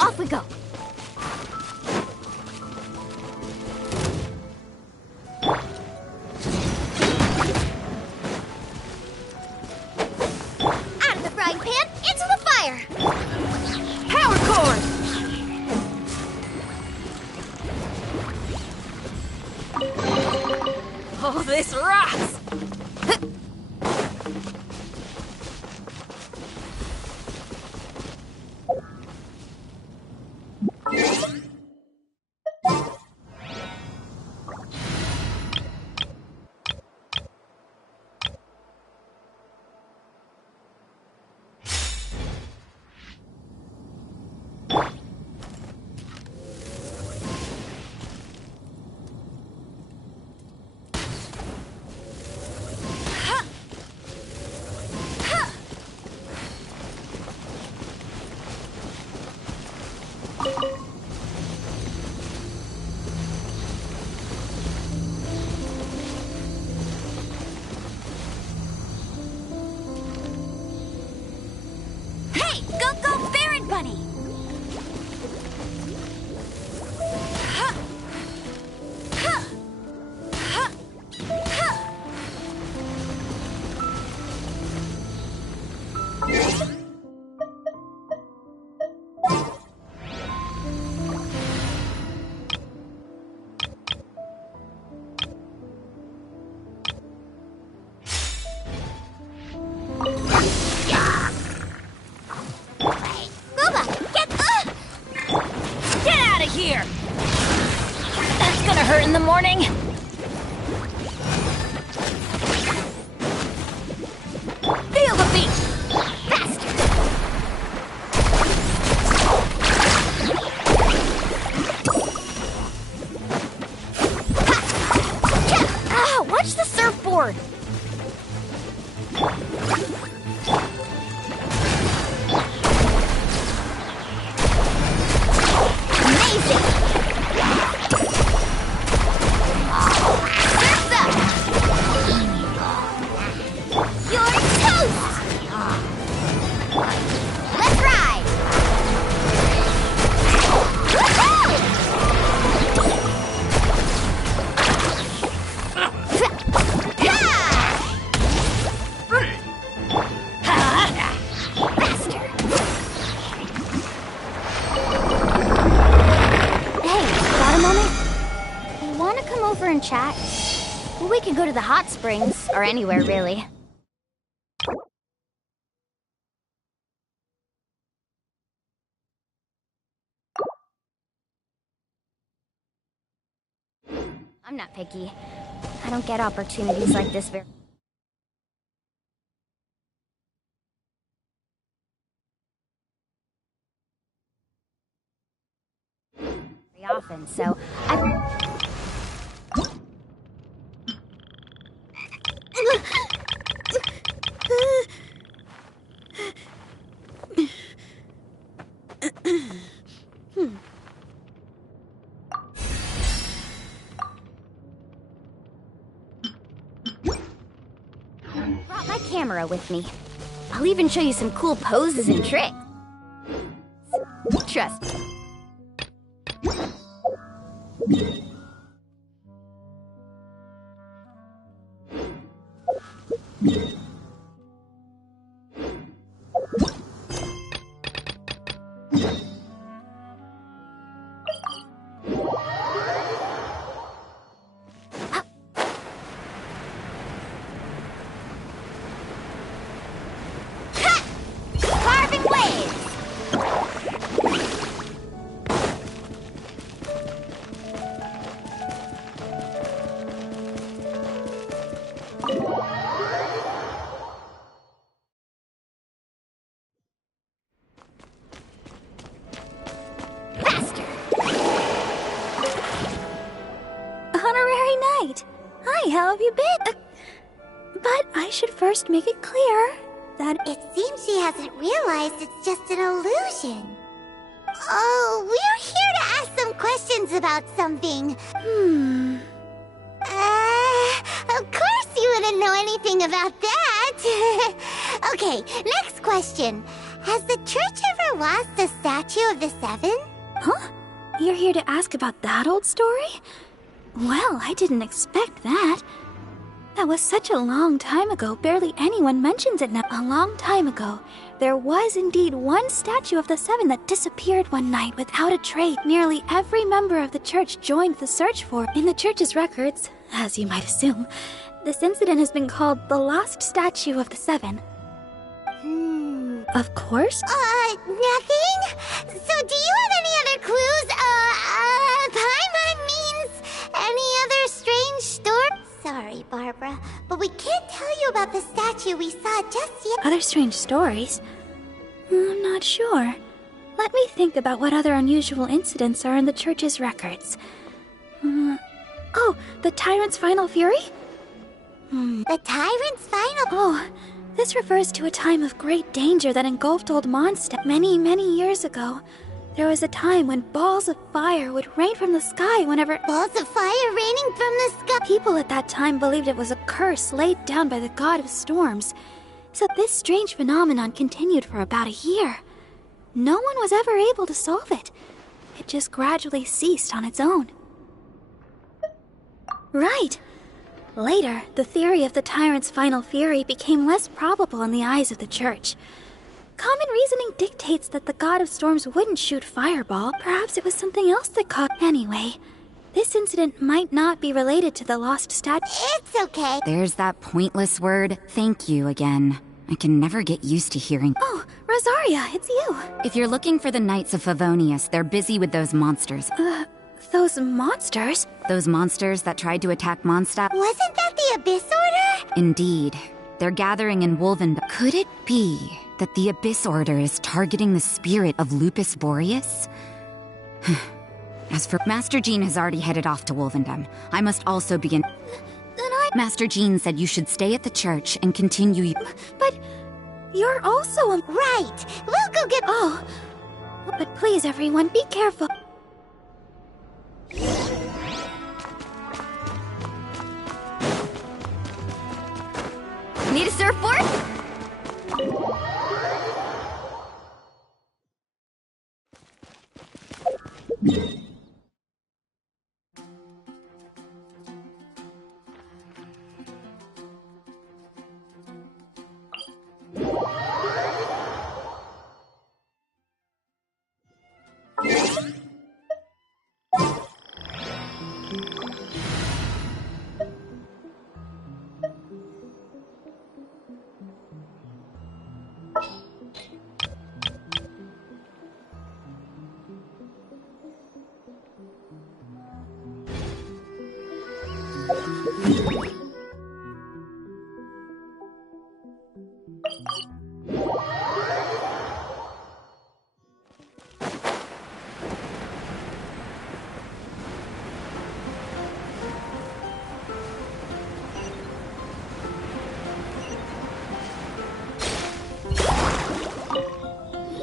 Off we go. Out of the frying pan, into the fire! Power cord! Oh, this rocks! Hey, go, Baron Bunny! Get out of here! That's gonna hurt in the morning. Feel the beat! Faster! Ah, watch the surfboard. Amazing! Surf's up! You're toast! Let's ride! And chat? Well, we could go to the hot springs, or anywhere, really. I'm not picky. I don't get opportunities like this very often, so I... Brought my camera with me. I'll even show you some cool poses and tricks. Trust me. Carving waves! Faster! Honorary Knight! Hi, how have you been? But I should first make it clear that It seems she hasn't realized it's just an illusion. Oh, we're here to ask some questions about something. Of course you wouldn't know anything about that. Okay, next question. Has the church ever lost a statue of the Seven? Huh? You're here to ask about that old story? Well, I didn't expect that. That was such a long time ago, barely anyone mentions it now. A long time ago, there was indeed one statue of the Seven that disappeared one night without a trace. Nearly every member of the church joined the search for it. In the church's records, as you might assume, this incident has been called the Lost Statue of the Seven. Of course. Nothing? So do you have any other clues? Paimon means any other strange story? Sorry, Barbara, but we can't tell you about the statue we saw just yet. Other strange stories? I'm not sure. Let me think about what other unusual incidents are in the church's records. Oh, the Tyrant's Final Fury? The Tyrant's Final... Oh, this refers to a time of great danger that engulfed Old Mondstadt many, many years ago. There was a time when balls of fire would rain from the sky whenever... Balls of fire raining from the sky? People at that time believed it was a curse laid down by the god of storms. So this strange phenomenon continued for about a year. No one was ever able to solve it. It just gradually ceased on its own. Right. Later, the theory of the Tyrant's Final Fury became less probable in the eyes of the church. Common reasoning dictates that the god of storms wouldn't shoot fireball. Perhaps it was something else that caused... Anyway, this incident might not be related to the lost statue. It's okay. There's that pointless word, thank you again. I can never get used to hearing. Oh, Rosaria, it's you. If you're looking for the Knights of Favonius, they're busy with those monsters. Those monsters? Those monsters that tried to attack Mondstadt? Wasn't that the Abyss Order? Indeed. They're gathering in Wolvendom. Could it be that the Abyss Order is targeting the spirit of Lupus Boreas? As for Master Jean has already headed off to Wolvendom. I must also begin... Master Jean said you should stay at the church and continue... But you're also a... Right. We'll go get... Oh. But please, everyone, be careful. Need a surfboard?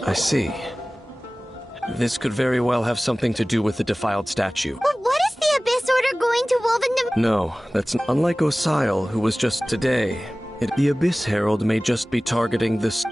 I see. This could very well have something to do with the defiled statue. But what is the Abyss Order going to Wolvendom? No, that's unlike Osile, who was just today. The Abyss Herald may just be targeting this.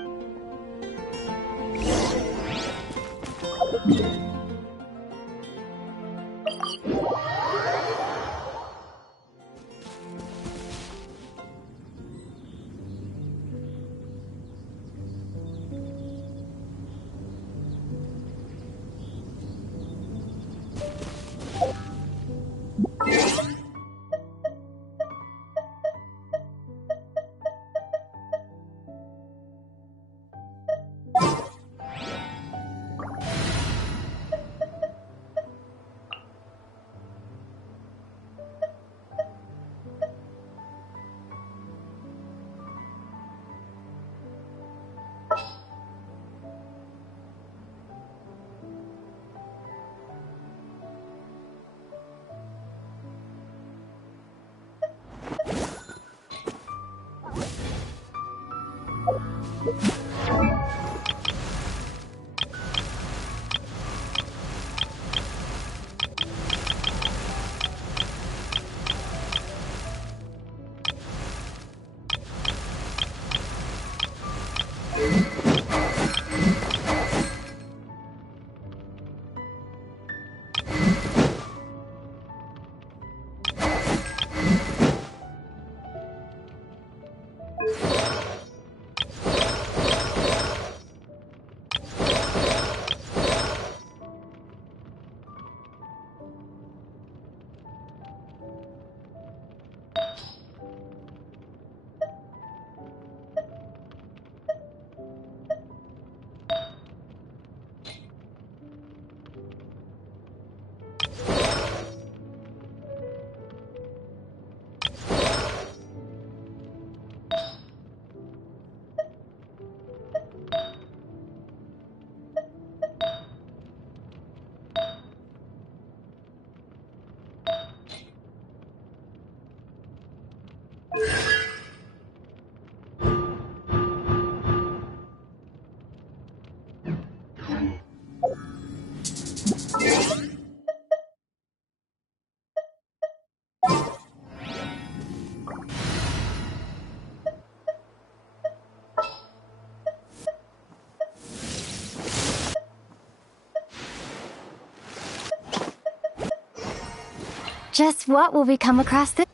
Just what will we come across this?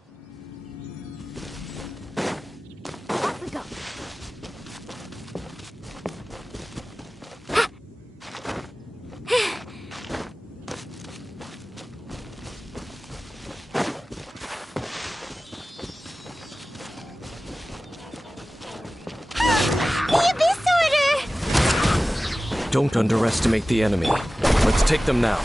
Off we go. The Abyss Order! Don't underestimate the enemy. Let's take them now.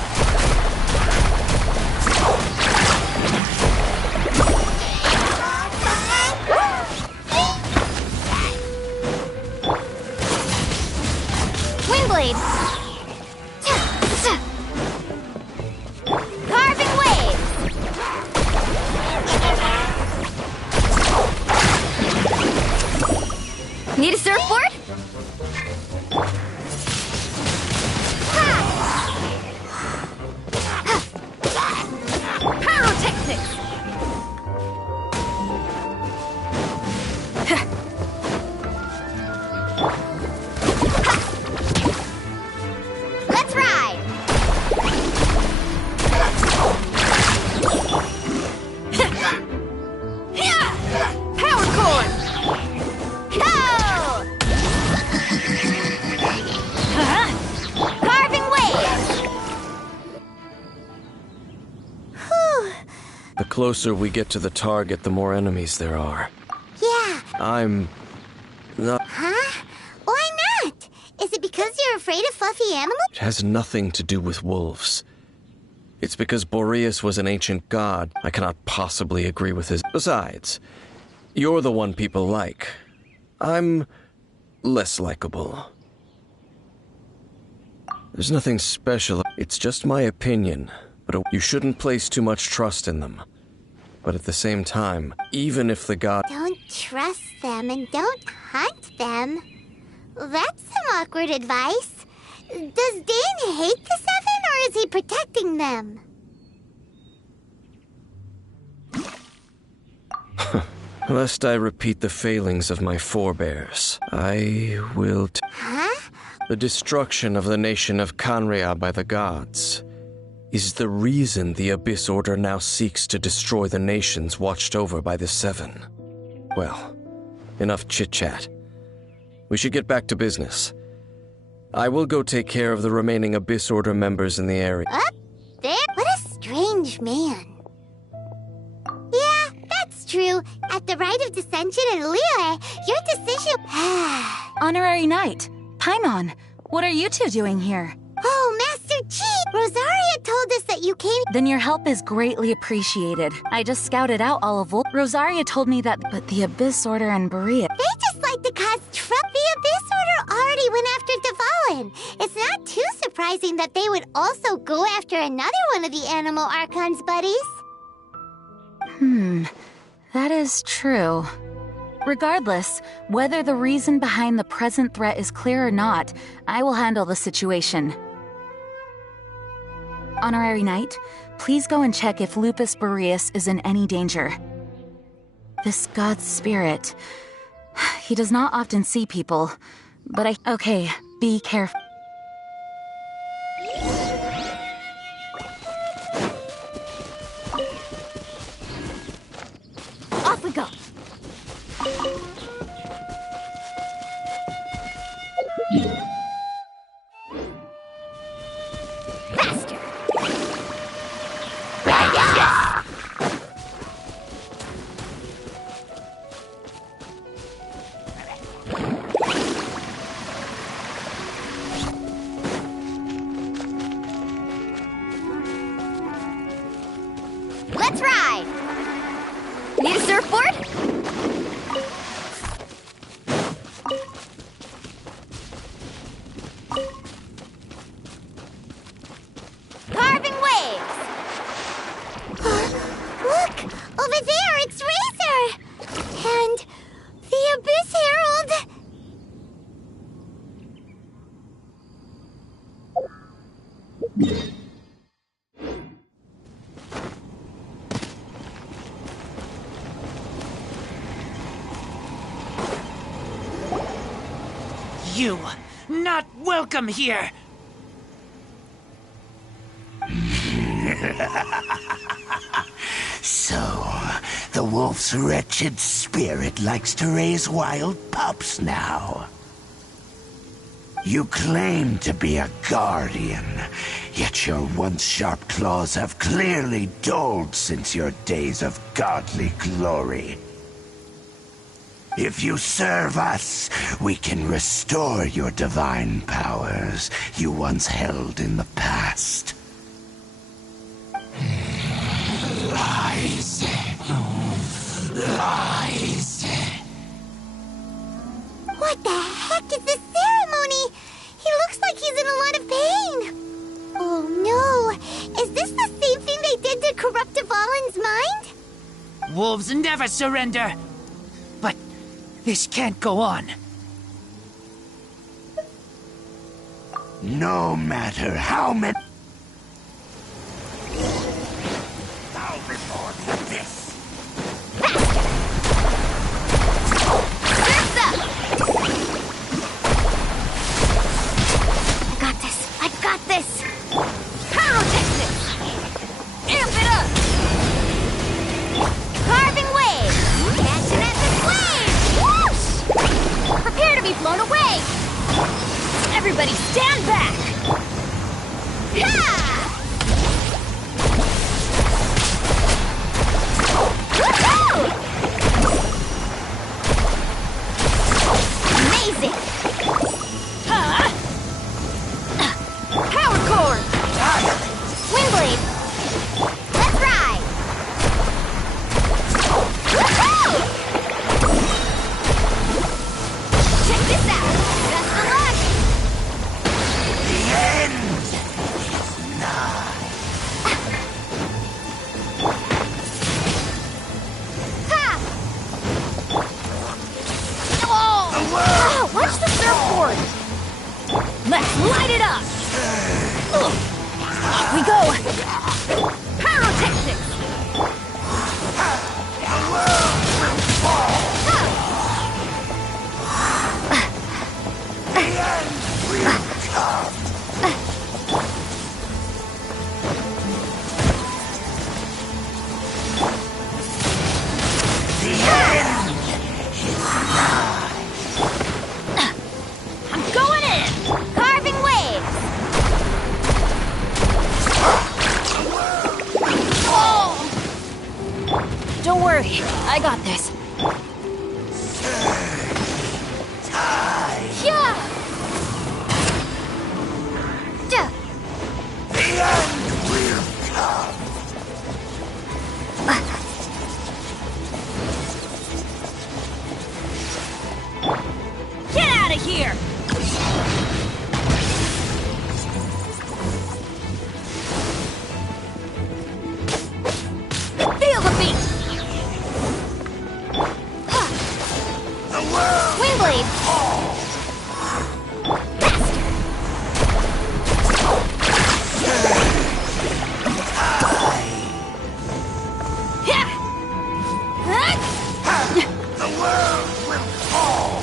Windblade! Carving waves! Need a surfboard? Pyrotechnics! Let's ride! Power cord! Go! Carving waves! The closer we get to the target, the more enemies there are. Yeah. I'm not. Huh? Why not? Is it because you're afraid of fluffy animals? It has nothing to do with wolves. It's because Boreas was an ancient god. I cannot possibly agree with his. Besides, you're the one people like. I'm less likable. There's nothing special. It's just my opinion. But you shouldn't place too much trust in them. But at the same time, even if the god... Don't trust them and don't hunt them. That's some awkward advice. Does Dane hate the Seven, or is he protecting them? Lest I repeat the failings of my forebears, I will... Huh? The destruction of the nation of Canria by the gods is the reason the Abyss Order now seeks to destroy the nations watched over by the Seven. Well, enough chit-chat. We should get back to business. I will go take care of the remaining Abyss Order members in the area. Up there? What a strange man. Yeah, that's true. At the rite of dissension in Liyue, your decision... Honorary Knight, Paimon, what are you two doing here? Oh, Master Chief! Rosaria told us that you came... Then your help is greatly appreciated. I just scouted out all of Rosaria told me that, but the Abyss Order and Berea... They just like to cause trouble. The Abyss Order already went after Devalin. It's not too surprising that they would also go after another one of the Animal Archon's buddies. That is true. Regardless, whether the reason behind the present threat is clear or not, I will handle the situation. Honorary Knight, please go and check if Lupus Boreas is in any danger. This god's spirit... He does not often see people, but Okay, be careful. Off we go. Faster. Let's ride. Need a surfboard? Carving waves! Look! Over there, it's Razor! And the Abyss Herald! You not welcome here. The wolf's wretched spirit likes to raise wild pups now. You claim to be a guardian, yet your once sharp claws have clearly dulled since your days of godly glory. If you serve us, we can restore your divine powers you once held in the past. Lies. Lies. What the heck is this ceremony? He looks like he's in a lot of pain. Oh no, is this the same thing they did to corrupt Dvalin's mind? Wolves never surrender. But this can't go on. No matter how many... Bow before the abyss. I got this! Pyrotechnics! Amp it up! Carving wave! Catching at this wave! Whoosh! Prepare to be blown away! Everybody stand back! Ha! Woohoo! Amazing! Huh? Power cord! Windblade! Let's ride! Woohoo! Check this out! Best of luck! The end is nigh. Ha! Oh! Watch the surfboard! Let's light it up! Here we go! Pyrotechnics! I'm going in! Carving waves! Don't worry, I got this. Yeah! Duh. The end will come. Get out of here! Feel the beat! Windblade! Faster! Yeah! The world will fall.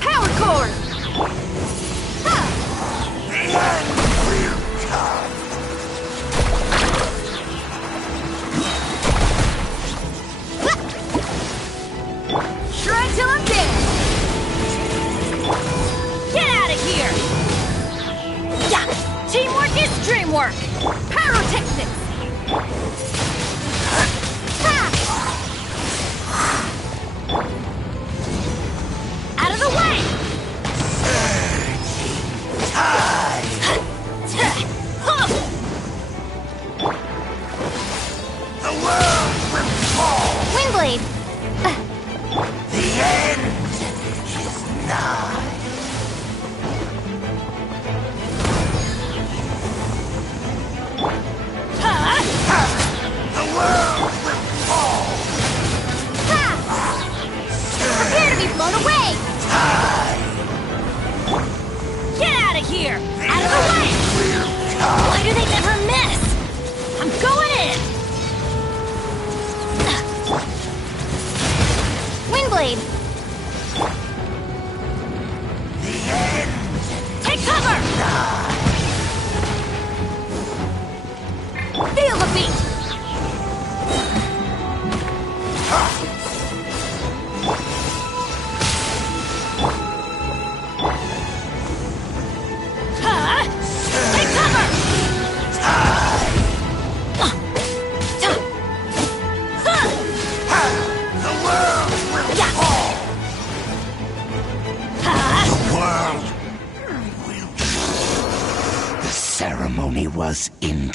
Power cord! The end will come. Shred till I'm dead! Get out of here! Yeah! Teamwork is dreamwork! Pyrotechnics! Ha! Out of the way! The world will fall. Windblade! The end is nigh. The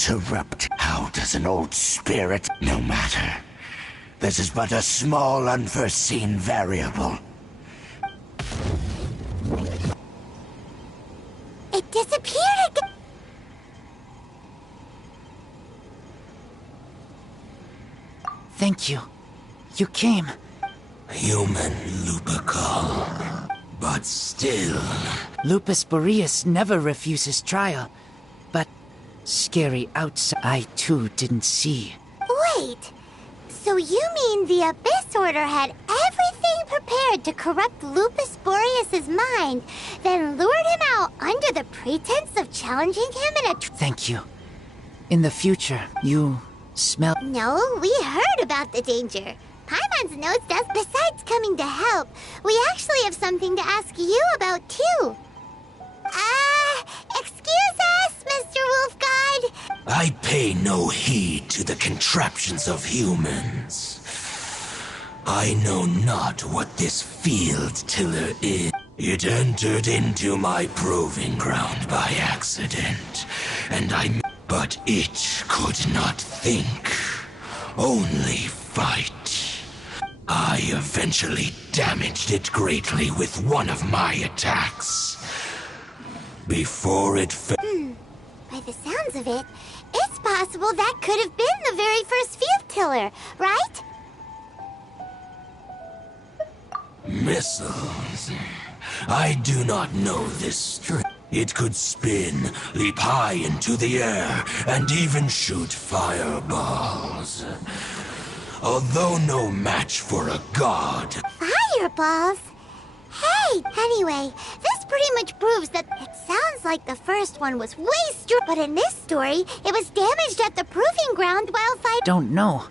interrupt. How does an old spirit? No matter. This is but a small, unforeseen variable. It disappeared again. Thank you. You came. Human Lupercal. But still... Lupus Boreas never refuses trial. But scary outside, I too didn't see. Wait, so you mean the Abyss Order had everything prepared to corrupt Lupus Boreas's mind, then lured him out under the pretense of challenging him in a Thank you. In the future, you smell... No, we heard about the danger. Paimon's notes does. Besides coming to help, we actually have something to ask you about, too. Excuse us, Mr. Wolf Guide. I pay no heed to the contraptions of humans. I know not what this field tiller is. It entered into my proving ground by accident, and but it could not think, only fight. I eventually damaged it greatly with one of my attacks. Before it By the sounds of it, it's possible that could have been the very first field tiller, right? Missiles. I do not know this string. It could spin, leap high into the air, and even shoot fireballs. Although no match for a god. Fireballs? Hey, anyway, this pretty much proves that it sounds like the first one was way strong. But in this story, it was damaged at the proving ground while fighting. Don't know.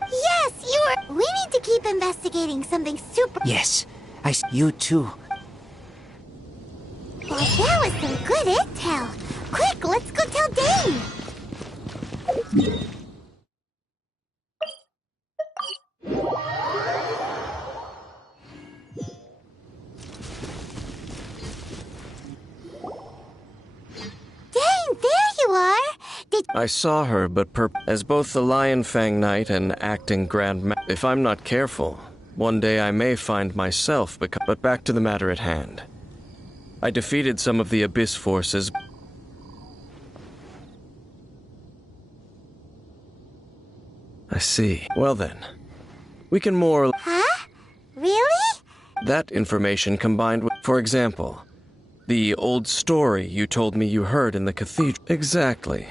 Yes, you were. We need to keep investigating something super. Yes, you too. Well, that was some good intel. Quick, let's go tell Dane. Dane, there you are. I saw her, but as both the Lion Fang Knight and acting Grand If I'm not careful, one day I may find myself But back to the matter at hand. I defeated some of the Abyss forces. I see. Well then, we can more... Huh? Really? That information combined with... For example, the old story you told me you heard in the cathedral. Exactly.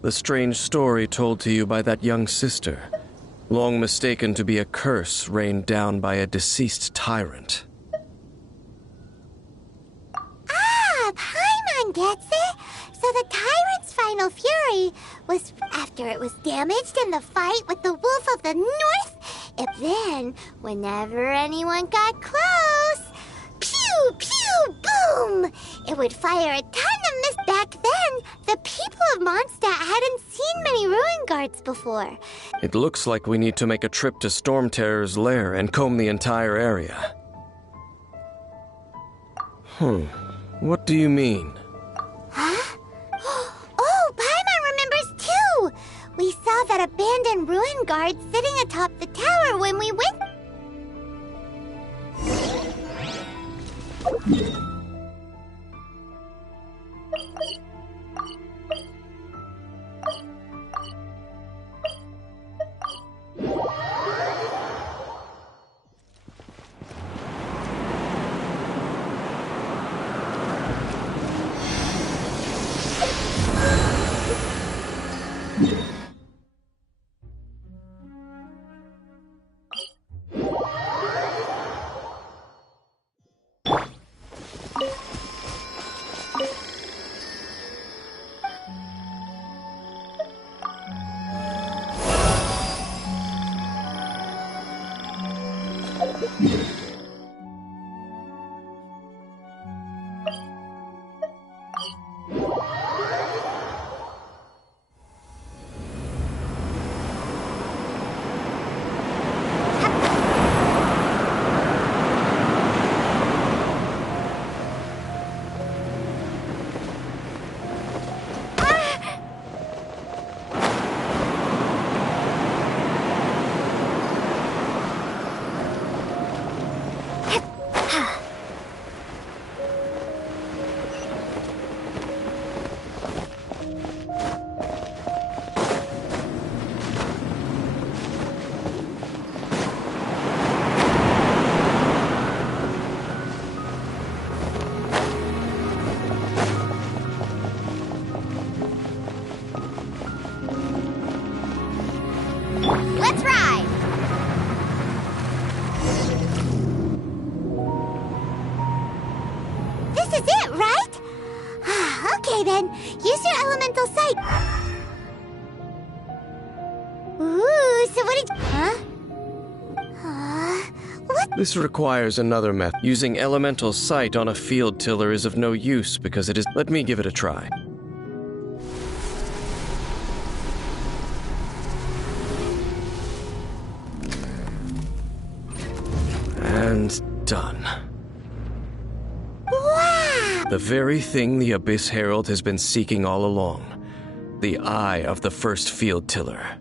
The strange story told to you by that young sister, long mistaken to be a curse rained down by a deceased tyrant. Paimon gets it. So the tyrant's final fury was after it was damaged in the fight with the Wolf of the North. Then, whenever anyone got close, pew, pew, boom! It would fire a ton of mist. Back then, the people of Mondstadt hadn't seen many ruin guards before. It looks like we need to make a trip to Storm Terror's lair and comb the entire area. What do you mean? Huh? Oh, Paimon remembers too! We saw that abandoned ruin guard sitting atop the tower when we went... So what did... Huh? What? This requires another method. Using elemental sight on a field tiller is of no use because it is... Let me give it a try. And done. Wow! The very thing the Abyss Herald has been seeking all along. The eye of the first field tiller.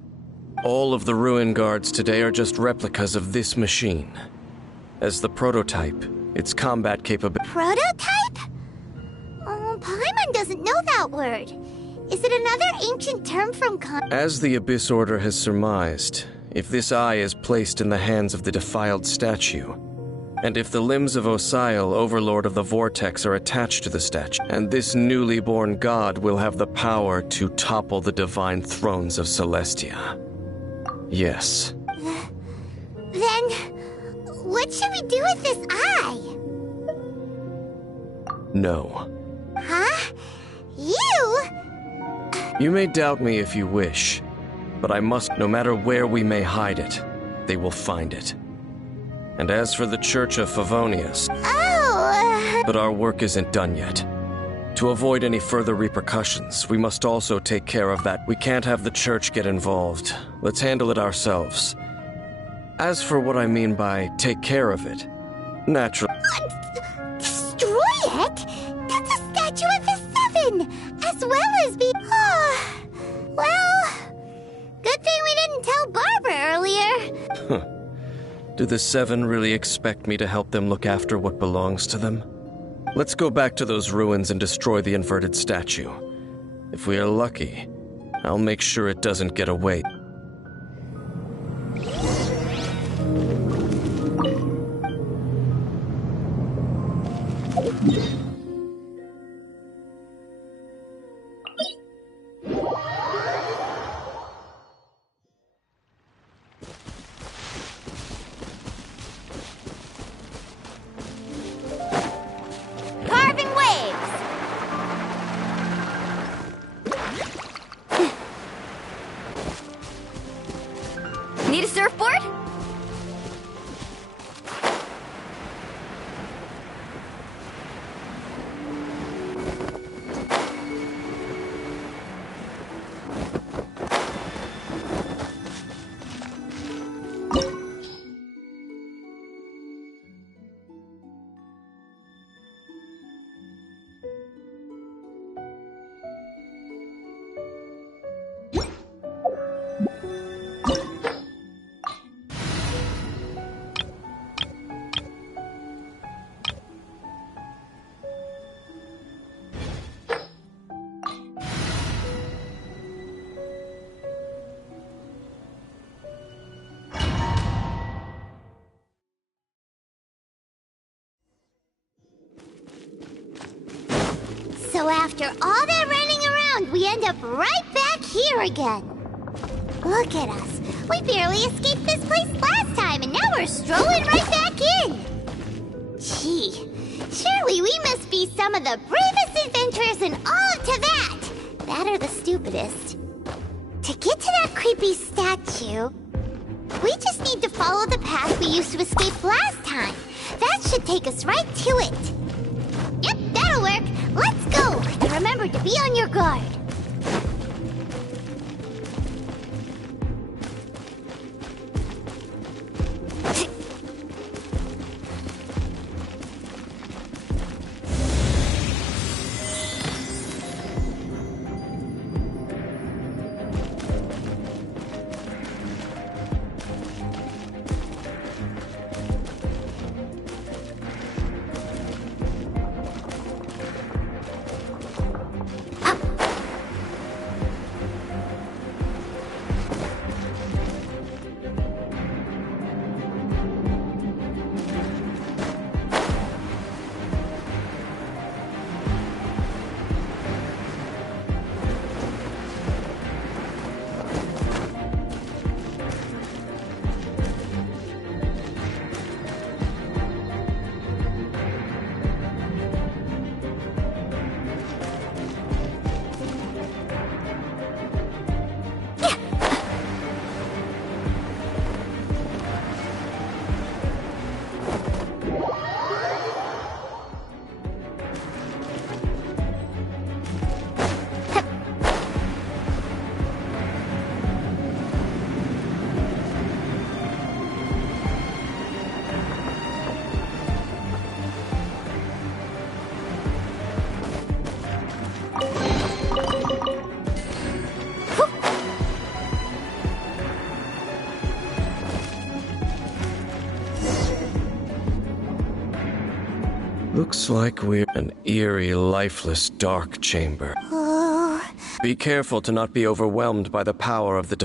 All of the ruin guards today are just replicas of this machine. As the prototype, its combat capability... Prototype? Oh, Paimon doesn't know that word. Is it another ancient term from As the Abyss Order has surmised, if this eye is placed in the hands of the defiled statue, and if the limbs of Osial, Overlord of the Vortex, are attached to the statue, and this newly born god will have the power to topple the divine thrones of Celestia. Yes. Then, what should we do with this eye? No. Huh? You? You may doubt me if you wish, but I must, no matter where we may hide it, they will find it. And as for the Church of Favonius... Oh! But our work isn't done yet. To avoid any further repercussions, we must also take care of that. We can't have the Church get involved. Let's handle it ourselves. As for what I mean by take care of it, naturally... Destroy it? That's a statue of the Seven, as well as be... Well, good thing we didn't tell Barbara earlier. Do the Seven really expect me to help them look after what belongs to them? Let's go back to those ruins and destroy the inverted statue. If we are lucky, I'll make sure it doesn't get away. Carving waves! Need a surfboard? So after all that running around, we end up right back here again. Look at us. We barely escaped this place last time, and now we're strolling right back in. Gee, surely we must be some of the bravest adventurers in all of Teyvat. That or the stupidest. To get to that creepy statue, we just need to follow the path we used to escape last time. That should take us right to it. Yep, that'll work. Let's go. And remember to be on your guard. Looks like we're an eerie, lifeless, dark chamber. Oh. Be careful to not be overwhelmed by the power of the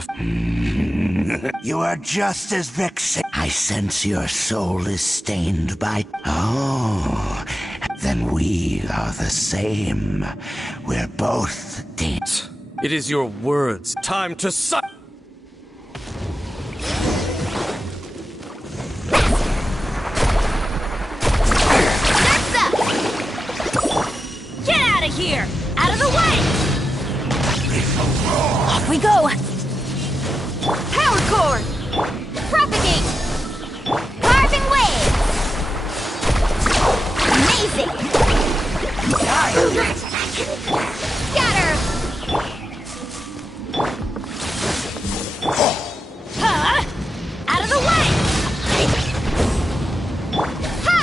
You are just as vexed. I sense your soul is stained by... Oh, then we are the same. We're both dead. It is your words. Time to suck. Get out of here! Out of the way! Off we go! Power core! Propagate! Carving wave! Amazing! Scatter! Huh? Out of the way! Ha!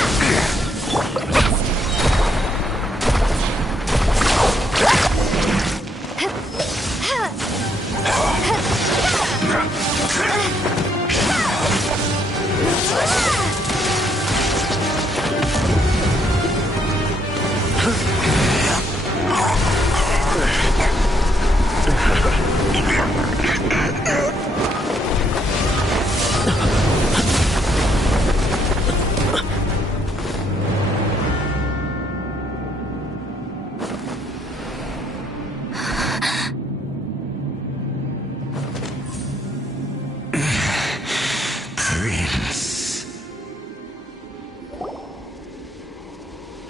Prince.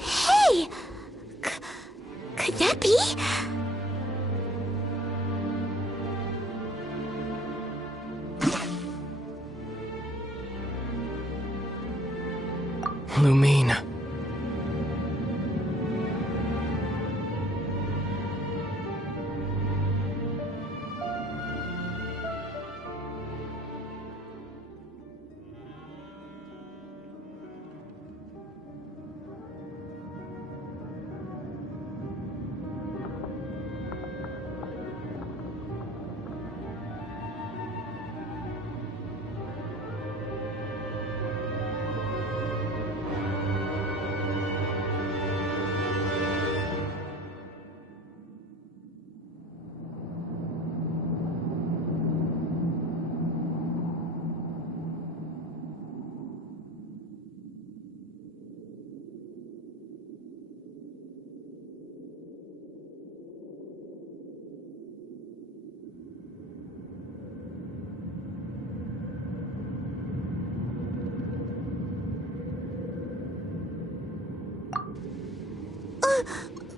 Hey! Could that be? Lumine.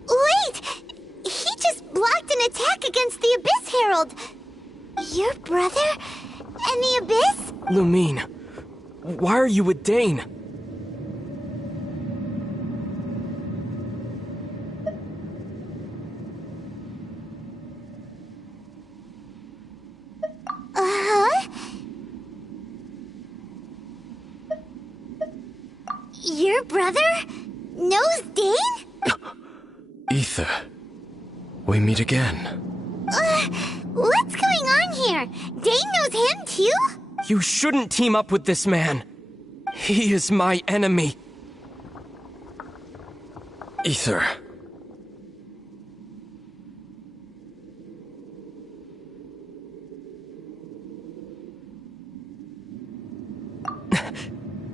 Wait! He just blocked an attack against the Abyss Herald! Your brother? And the Abyss? Lumine. Why are you with Dane? Uh-huh? Your brother knows Dane? Ether. We meet again. What's going on here? Dane knows him too? You shouldn't team up with this man. He is my enemy. Ether.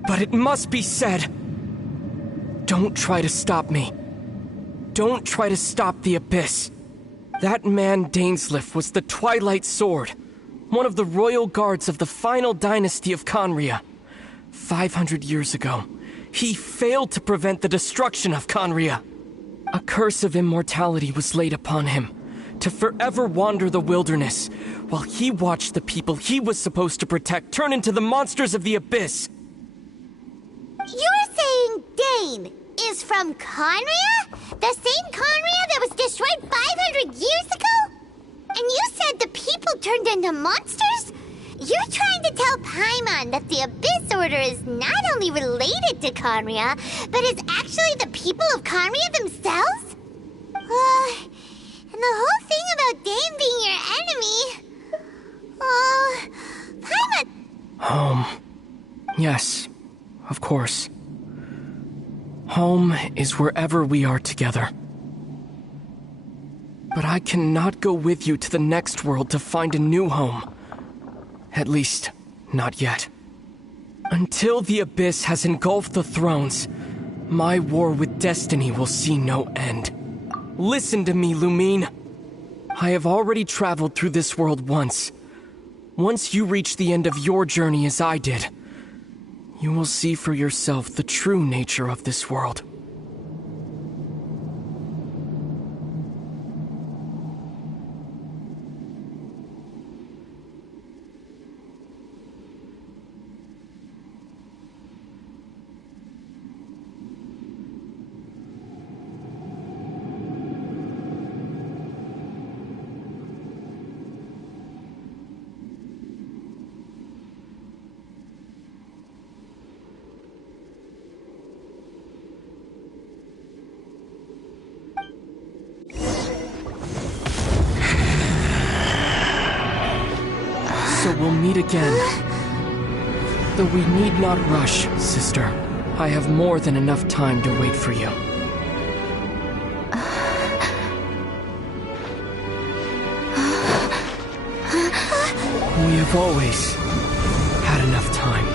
But it must be said. Don't try to stop me. Don't try to stop the Abyss. That man Dainsleif was the Twilight Sword, one of the royal guards of the final dynasty of Conria. 500 years ago, he failed to prevent the destruction of Conria. A curse of immortality was laid upon him, to forever wander the wilderness, while he watched the people he was supposed to protect turn into the monsters of the Abyss. You're saying Dane is from Conria? The same Conria that was destroyed 500 years ago? And you said the people turned into monsters? You're trying to tell Paimon that the Abyss Order is not only related to Conria, but is actually the people of Conria themselves? And the whole thing about Dane being your enemy... Paimon... Yes, of course. Home is wherever we are together. But I cannot go with you to the next world to find a new home. At least, not yet. Until the Abyss has engulfed the thrones, my war with destiny will see no end. Listen to me, Lumine. I have already traveled through this world once. Once you reach the end of your journey as I did, you will see for yourself the true nature of this world. So we'll meet again. Though we need not rush, sister. I have more than enough time to wait for you. We have always had enough time.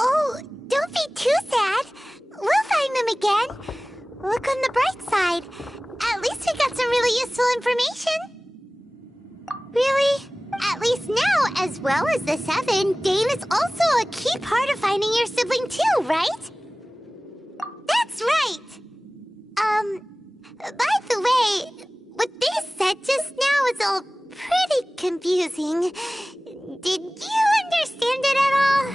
Oh, don't be too sad. We'll find them again. Look on the bright side. At least we got some really useful information. Really? At least now, as well as the Seven, Dane is also a key part of finding your sibling too, right? That's right! By the way, what they said just now is all pretty confusing. Did you understand it at all?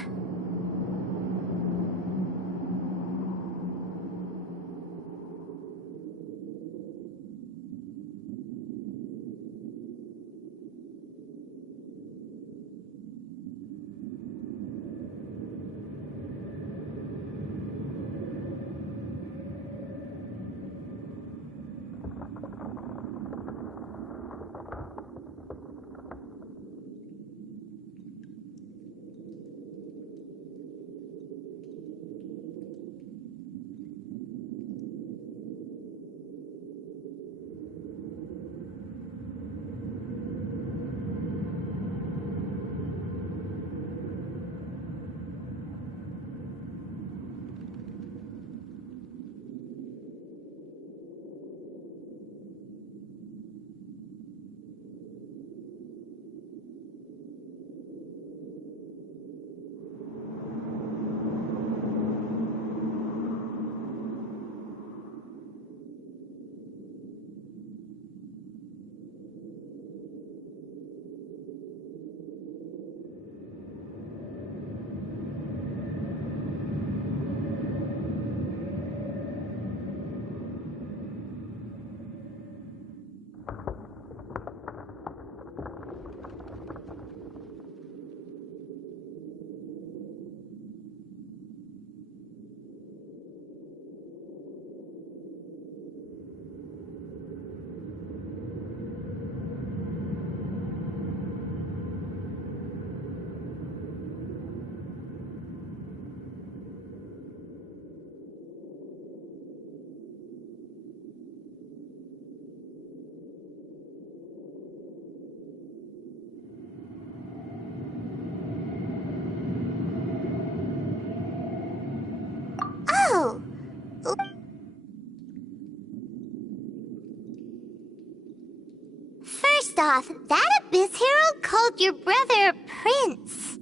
First off, that Abyss Herald called your brother a prince.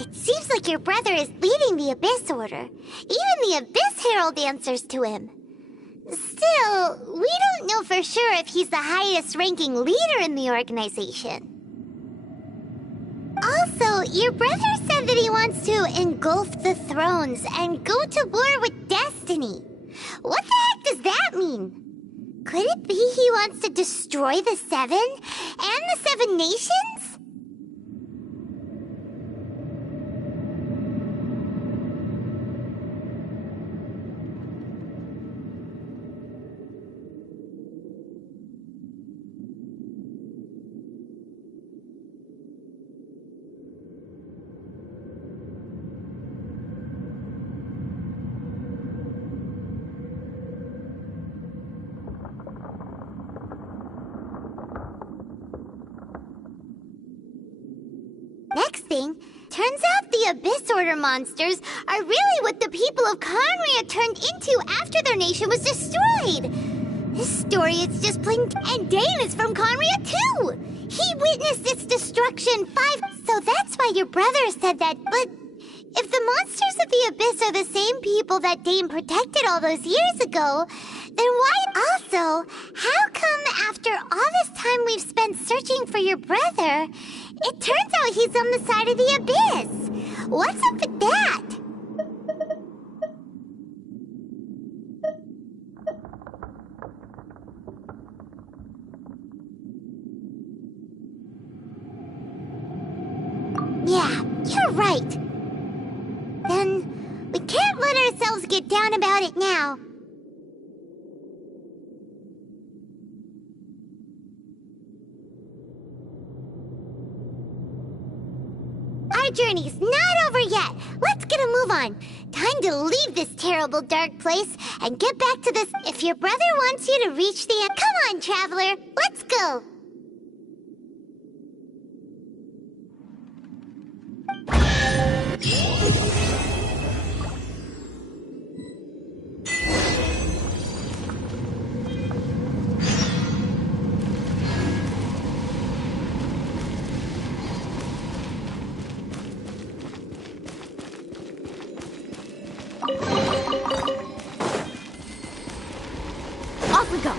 It seems like your brother is leading the Abyss Order. Even the Abyss Herald answers to him. Still, we don't know for sure if he's the highest ranking leader in the organization. Also, your brother said that he wants to engulf the thrones and go to war with destiny. What the heck does that mean? Could it be he wants to destroy the Seven and the Seven Nations? Next thing, turns out the Abyss Order monsters are really what the people of Conria turned into after their nation was destroyed. This story is just plain... And Dane is from Conria too! He witnessed its destruction so that's why your brother said that, but... If the monsters of the Abyss are the same people that Dane protected all those years ago, then why... Also, how come after all this time we've spent searching for your brother, it turns out he's on the side of the Abyss? What's up with that? Yeah, you're right. Then we can't let ourselves get down about it now. Our journey's not over yet. Let's get a move on. Time to leave this terrible dark place and get back to this. If your brother wants you to reach the end, come on, traveler. Let's go. Off we go.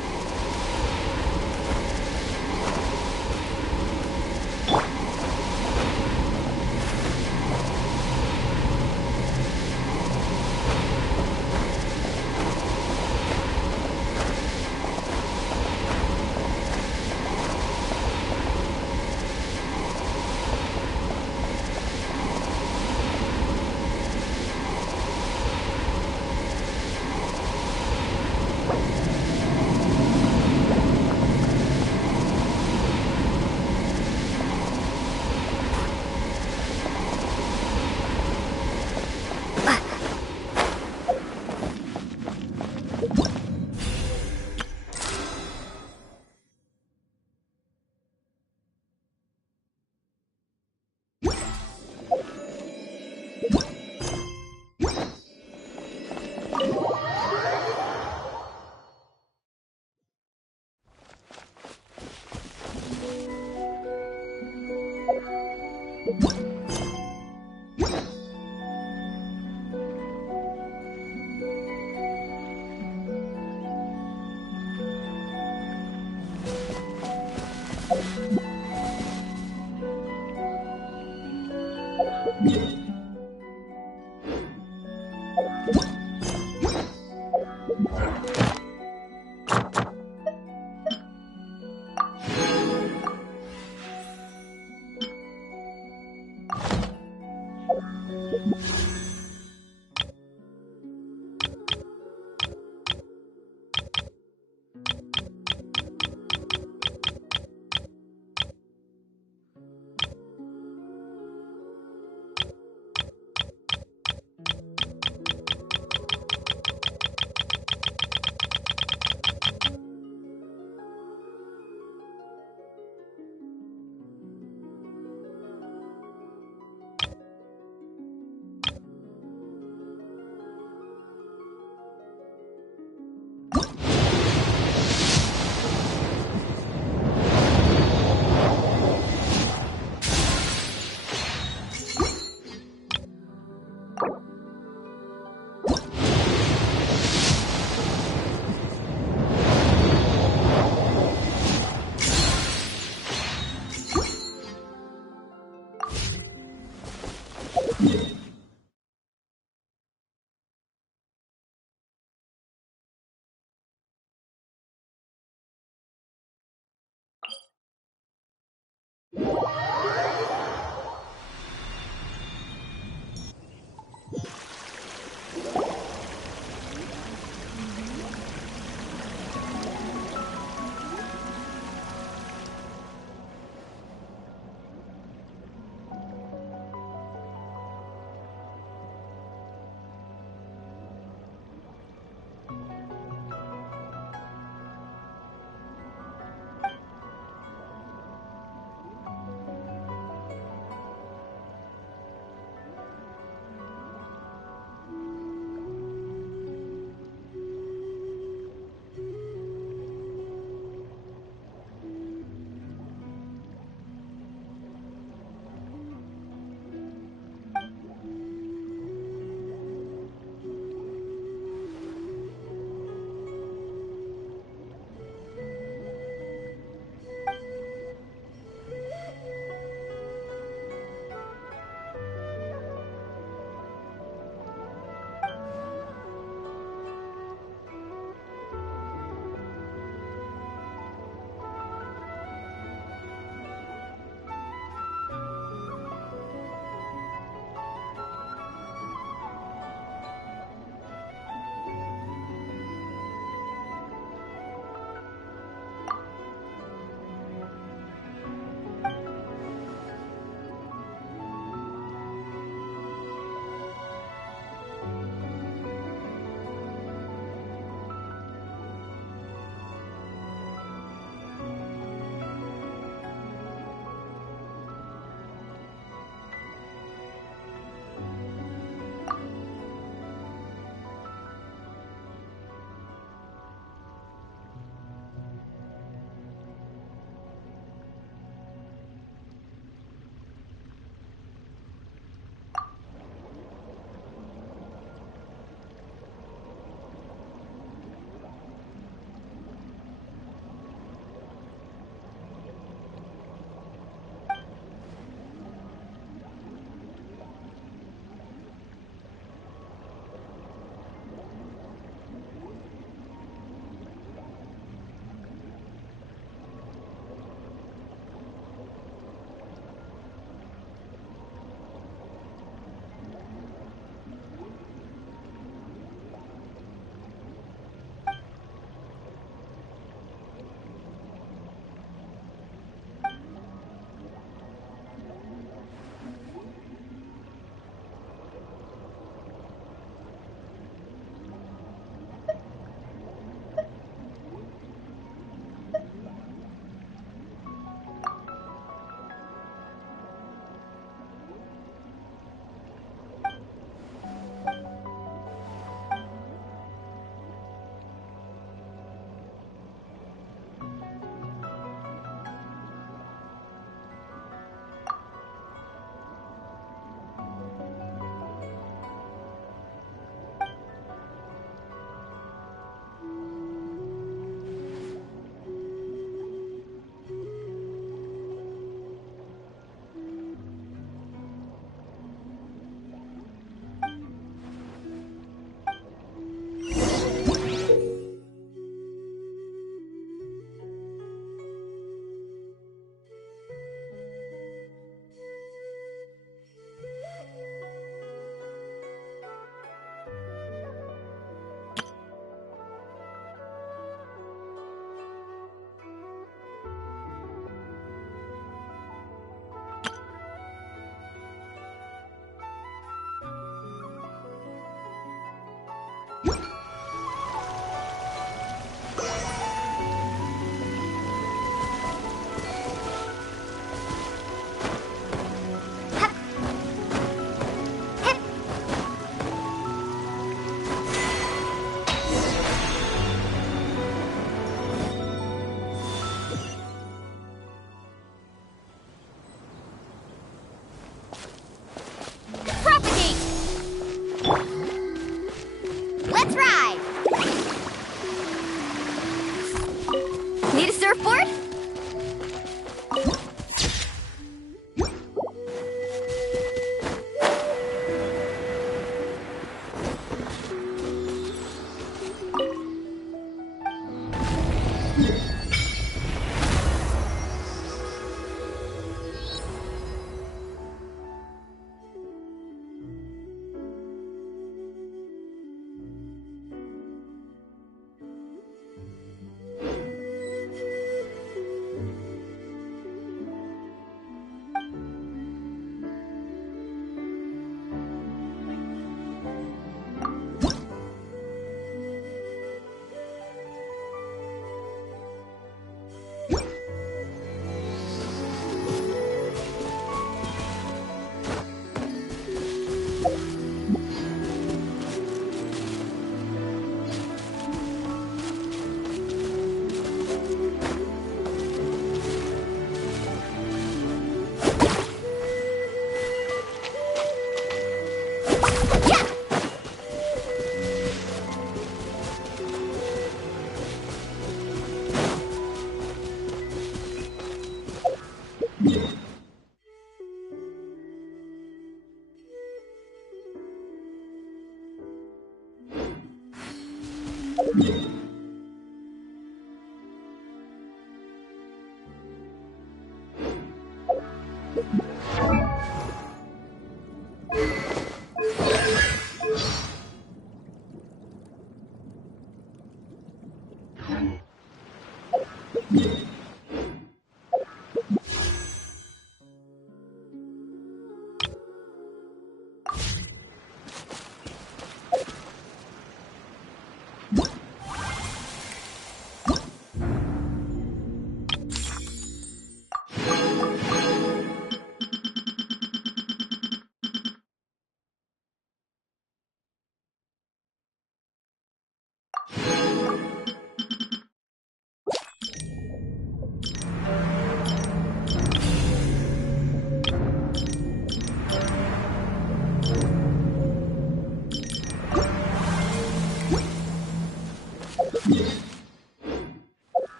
Woo!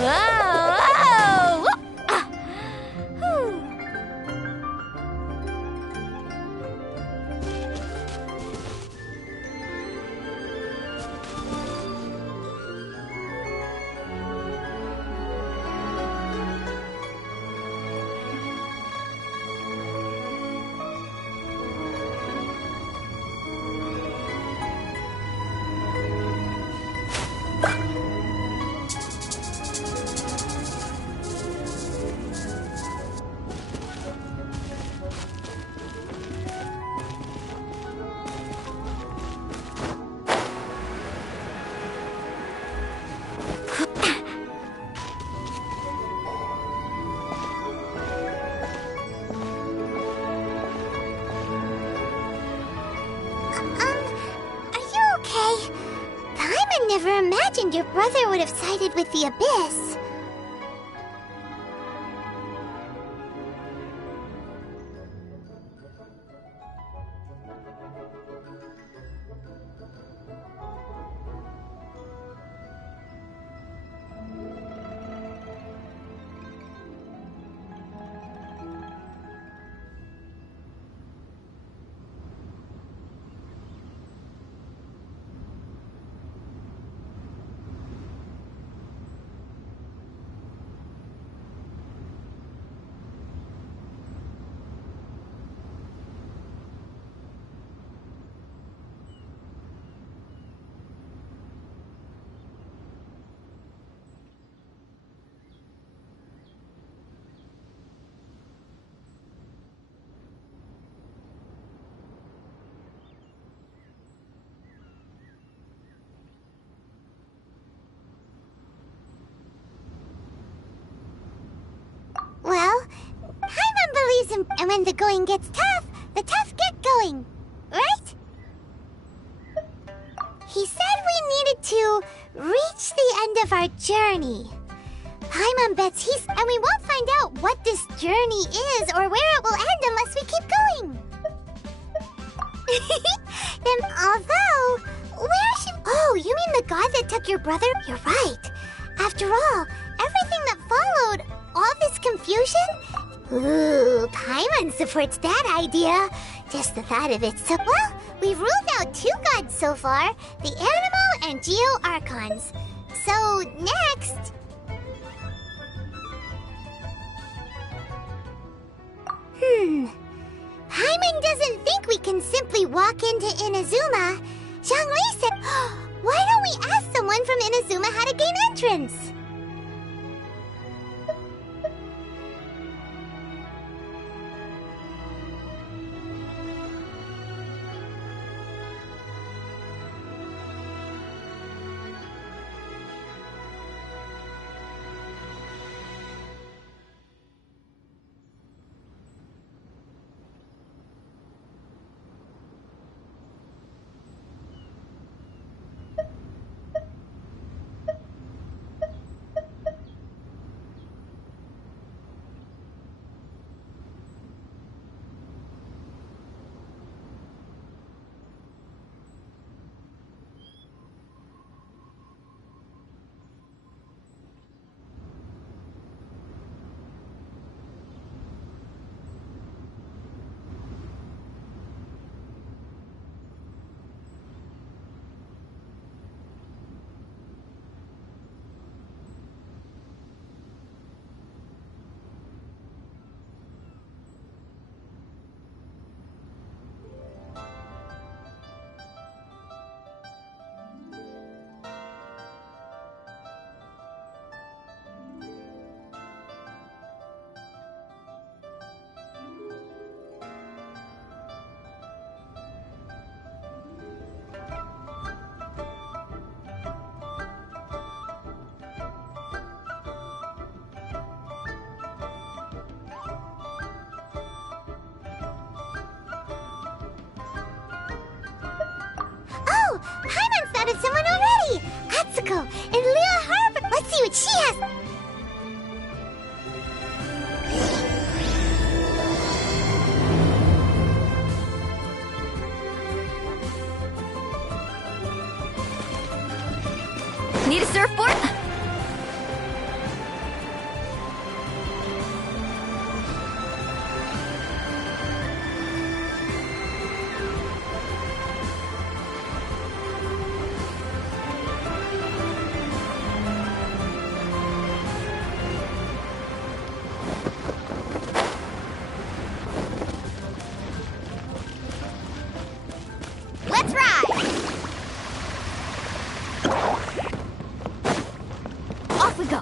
Whoa! Whoa! Ah! Whew. Are you okay? Paimon never imagined your brother would have sided with the Abyss. and when the going gets tough, the tough get going. Right? He said we needed to reach the end of our journey. Paimon bets and we won't find out what this journey is or where it will end unless we keep going. Then although, where should... Oh, you mean the god that took your brother? You're right. After all, everything that followed, all this confusion? Ooh, Paimon supports that idea. Just the thought of it. So, well, we've ruled out 2 gods so far, the Animal and Geo Archons. So, next... Paimon doesn't think we can simply walk into Inazuma. Zhongli said, why don't we ask someone from Inazuma how to gain entrance? Paimon spotted someone already! Atsuko and Leah Harper! Let's see what she has! Need a surfboard? Let's ride! Off we go!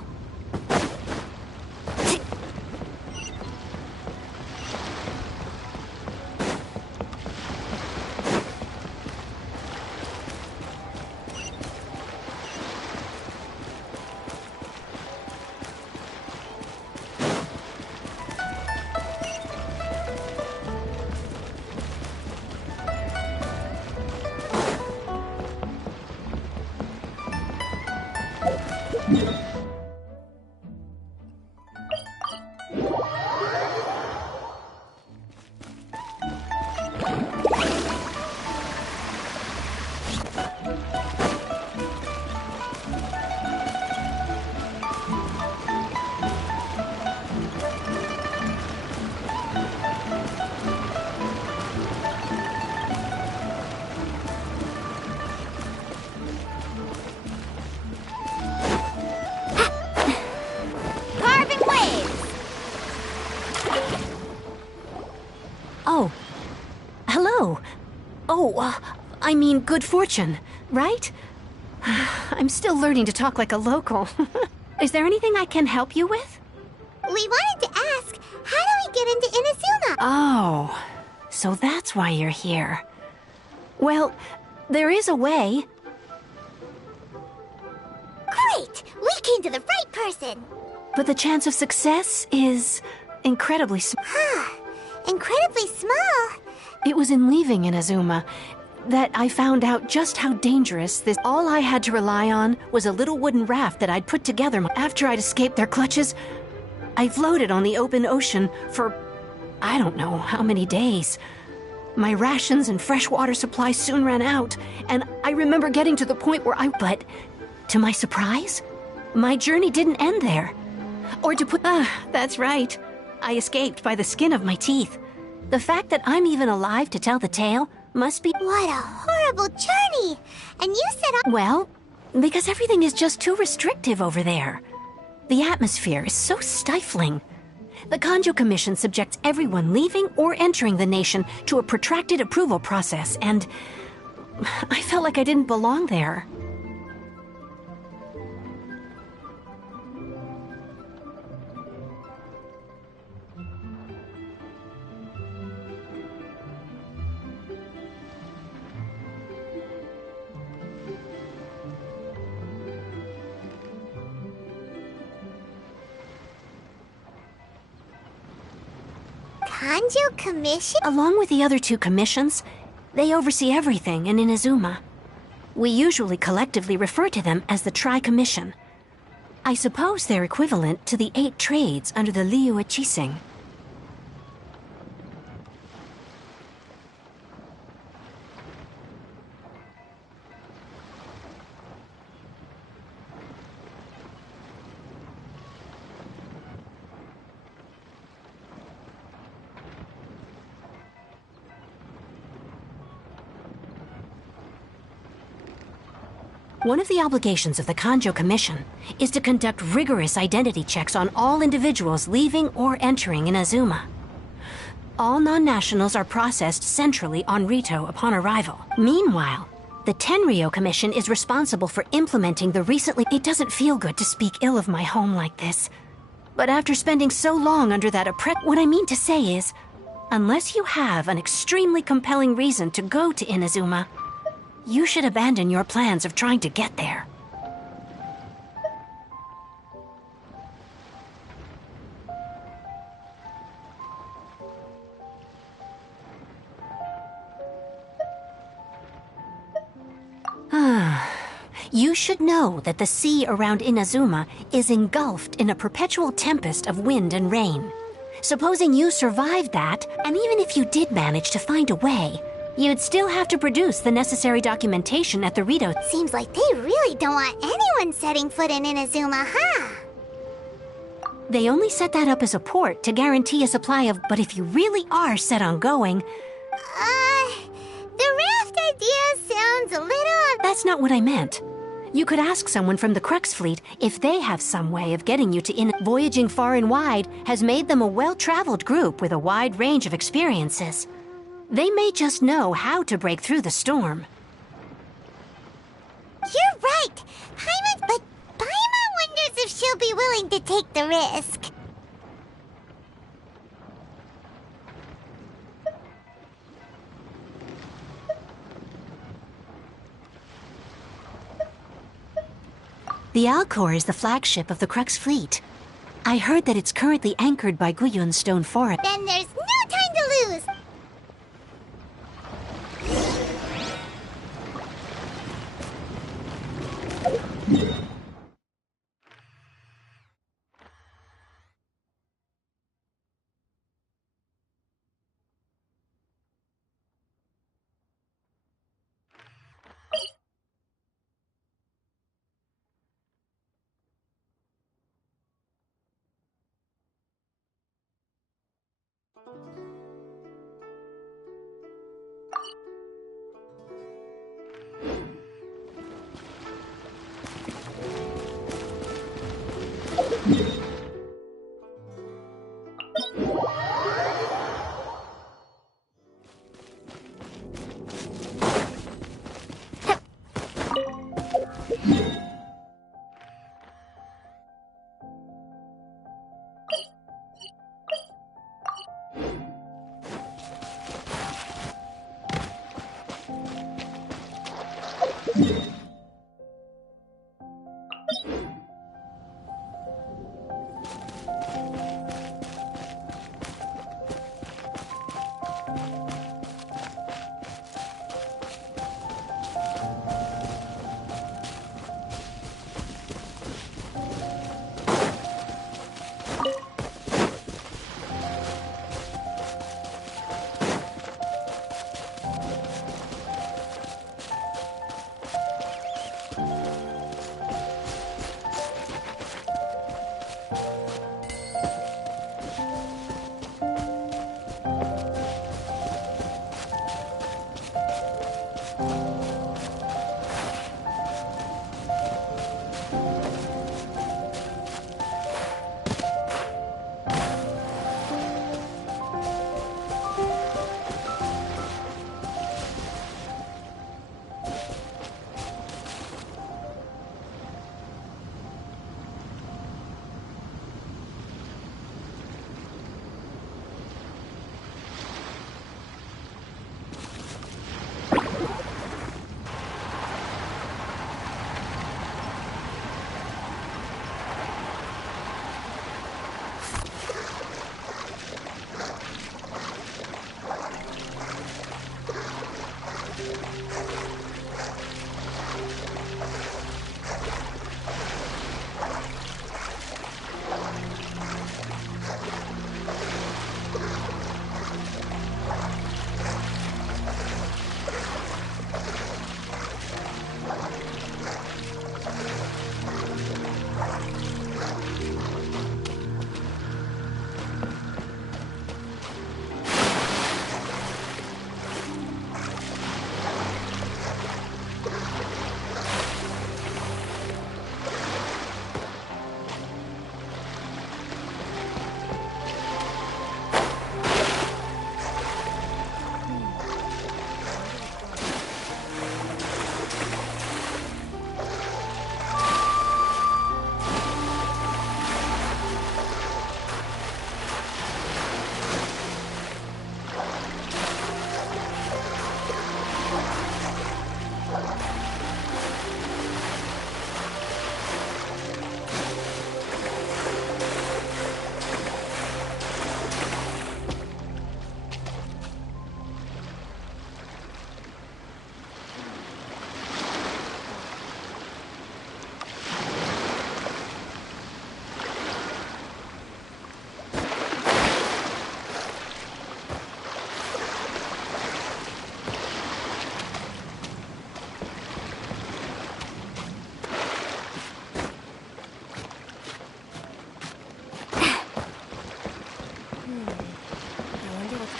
Oh. Hello. Oh, I mean good fortune, right? I'm still learning to talk like a local. Is there anything I can help you with? We wanted to ask, how do we get into Inazuma? Oh, so that's why you're here. Well, there is a way. Great! We came to the right person! But the chance of success is incredibly small. incredibly small. It was in leaving Inazuma that I found out just how dangerous this. All I had to rely on was a little wooden raft that I'd put together. After I'd escaped their clutches, I floated on the open ocean for I don't know how many days. My rations and fresh water supply soon ran out, and I remember getting to the point where but to my surprise, my journey didn't end there. Or to put, that's right. I escaped by the skin of my teeth. The fact that I'm even alive to tell the tale must be— What a horrible journey! And you said— Well, because everything is just too restrictive over there. The atmosphere is so stifling. The Kanjo Commission subjects everyone leaving or entering the nation to a protracted approval process, and I felt like I didn't belong there. Kanjo Commission? Along with the other two commissions, they oversee everything in Inazuma. We usually collectively refer to them as the Tri-Commission. I suppose they're equivalent to the 8 trades under the Liu Chising. One of the obligations of the Kanjo Commission is to conduct rigorous identity checks on all individuals leaving or entering Inazuma. All non-nationals are processed centrally on Rito upon arrival. Meanwhile, the Tenryo Commission is responsible for implementing the recently— It doesn't feel good to speak ill of my home like this. But after spending so long under that what I mean to say is, unless you have an extremely compelling reason to go to Inazuma, you should abandon your plans of trying to get there. You should know that the sea around Inazuma is engulfed in a perpetual tempest of wind and rain. Supposing you survived that, and even if you did manage to find a way, you'd still have to produce the necessary documentation at the Rito. Seems like they really don't want anyone setting foot in Inazuma, huh? They only set that up as a port to guarantee a supply of— But if you really are set on going— the raft idea sounds a little— That's not what I meant. You could ask someone from the Crux fleet if they have some way of getting you to Voyaging far and wide has made them a well-traveled group with a wide range of experiences. They may just know how to break through the storm. You're right! But Paimon wonders if she'll be willing to take the risk. The Alcor is the flagship of the Crux fleet. I heard that it's currently anchored by Guyun Stone Forest. Then there's no time to lose!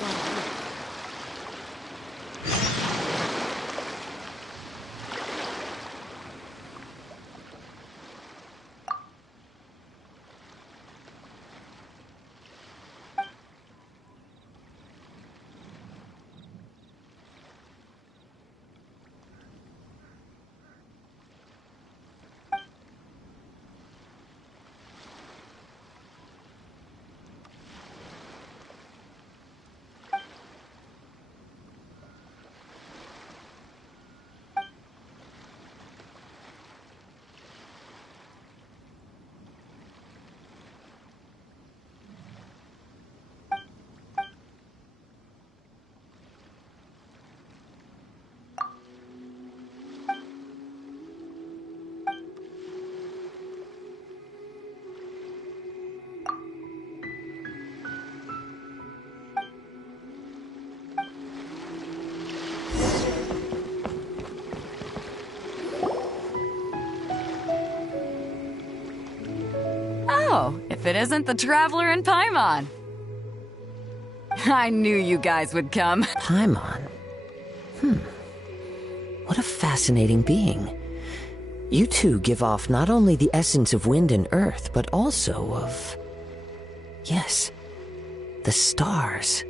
gotta be. Oh, if it isn't the Traveler in Paimon. I knew you guys would come. Paimon? What a fascinating being. You two give off not only the essence of wind and earth, but also of... yes, the stars.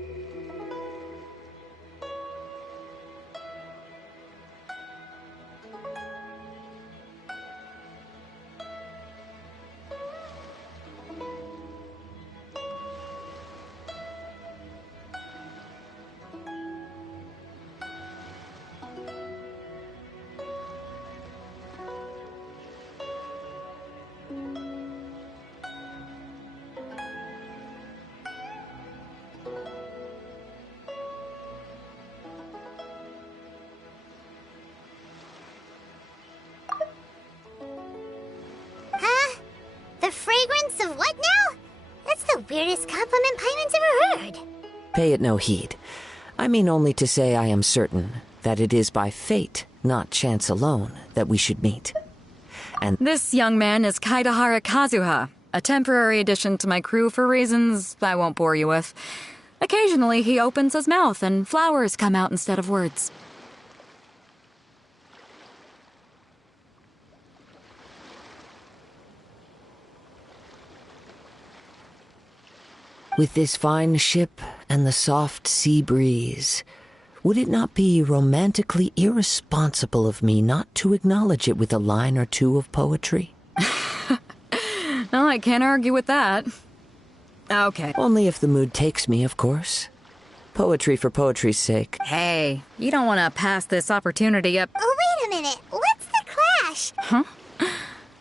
The fragrance of what now? That's the weirdest compliment Paimon's ever heard. Pay it no heed. I mean only to say I am certain that it is by fate, not chance alone, that we should meet. And This young man is Kaidahara Kazuha, a temporary addition to my crew for reasons I won't bore you with. Occasionally he opens his mouth and flowers come out instead of words. with this fine ship and the soft sea breeze, would it not be romantically irresponsible of me not to acknowledge it with a line or two of poetry? No, I can't argue with that. Okay. Only if the mood takes me, of course. Poetry for poetry's sake. Hey, you don't want to pass this opportunity up. Oh, wait a minute. What's the clash? Huh?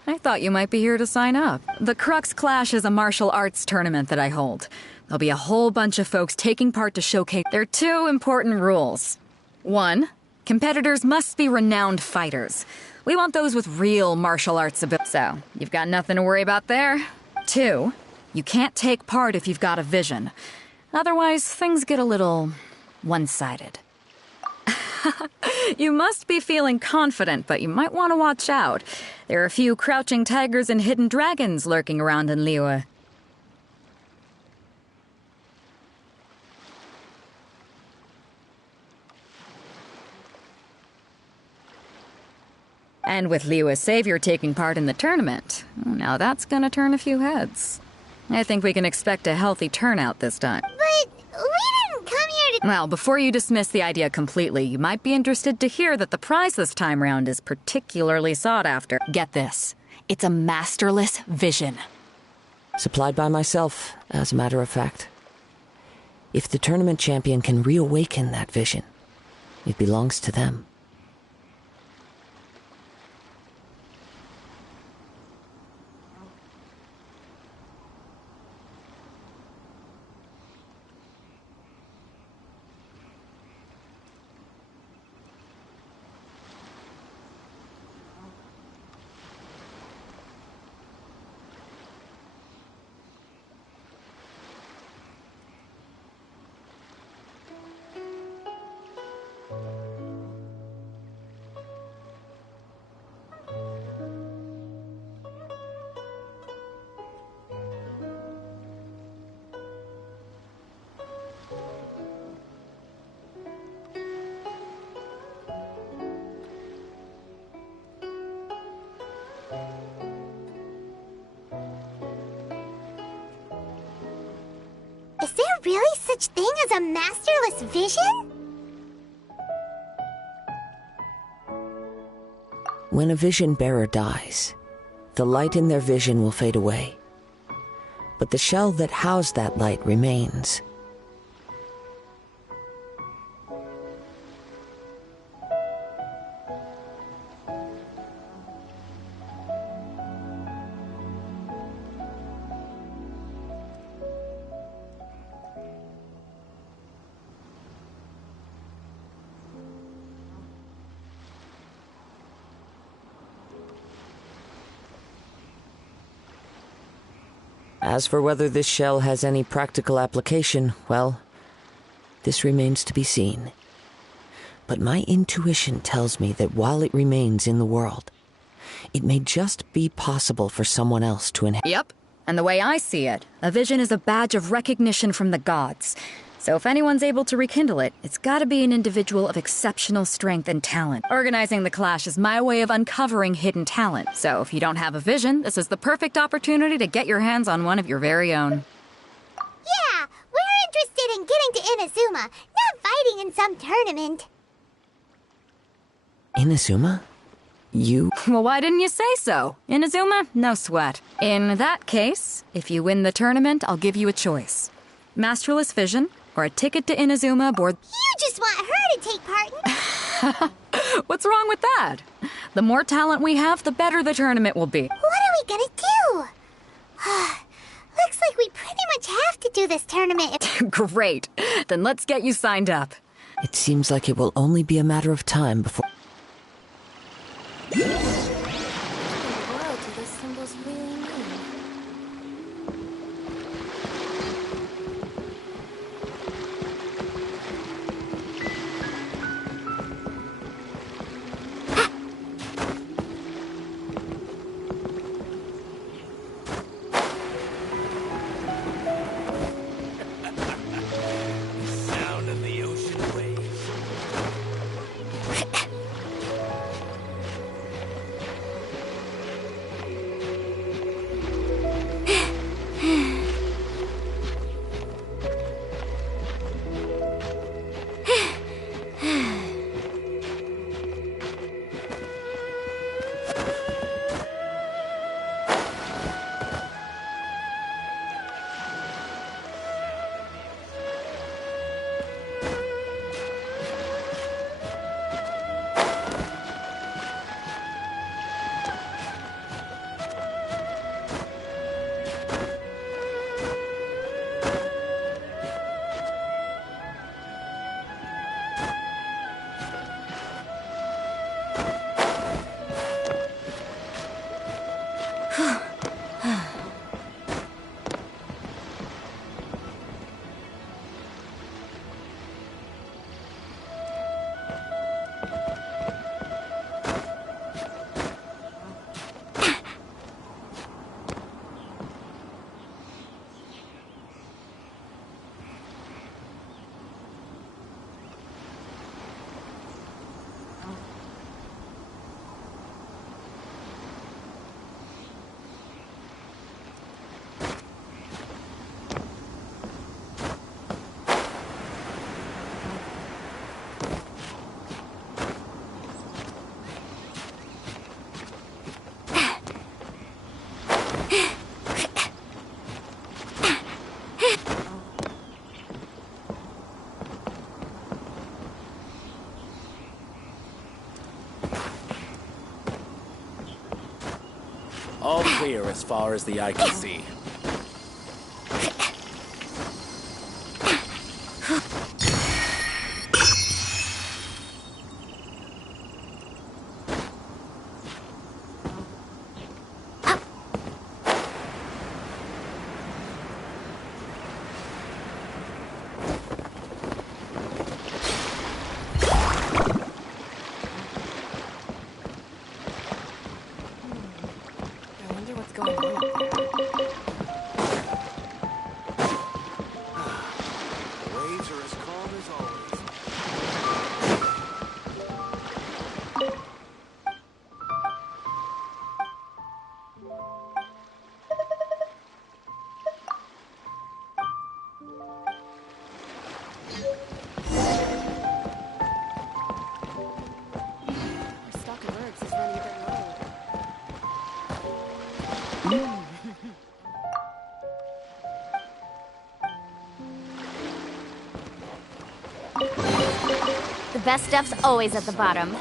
I thought you might be here to sign up. The Crux Clash is a martial arts tournament that I hold. There'll be a whole bunch of folks taking part to showcase. There are two important rules. 1, competitors must be renowned fighters. We want those with real martial arts ability. So, you've got nothing to worry about there. 2, you can't take part if you've got a vision. Otherwise, things get a little one-sided. You must be feeling confident, but you might want to watch out. There are a few crouching tigers and hidden dragons lurking around in Liyue. And with Liyue's savior taking part in the tournament, now that's gonna turn a few heads. I think we can expect a healthy turnout this time. But we didn't come here to... Well, before you dismiss the idea completely, you might be interested to hear that the prize this time round is particularly sought after. Get this. It's a masterless vision. Supplied by myself, as a matter of fact. If the tournament champion can reawaken that vision, it belongs to them. there really such thing as a masterless vision? When a vision bearer dies, the light in their vision will fade away. But the shell that housed that light remains. As for whether this shell has any practical application, well, this remains to be seen. But my intuition tells me that while it remains in the world, it may just be possible for someone else to inherit. Yep, and the way I see it, a vision is a badge of recognition from the gods. So if anyone's able to rekindle it, it's gotta be an individual of exceptional strength and talent. Organizing the clash is my way of uncovering hidden talent. So if you don't have a vision, this is the perfect opportunity to get your hands on one of your very own. Yeah, we're interested in getting to Inazuma, not fighting in some tournament. Inazuma? You? Well, why didn't you say so? Inazuma? No sweat. In that case, if you win the tournament, I'll give you a choice. Masterless Vision, or a ticket to Inazuma aboard... You just want her to take part in... What's wrong with that? The more talent we have, the better the tournament will be. What are we gonna do? Looks like we pretty much have to do this tournament. Great. Then let's get you signed up. It seems like it will only be a matter of time before... What in the world do those symbols really mean? Sound of the ocean waves. All clear as far as the eye can see. I wonder what's going on up there. The best stuff's always at the bottom.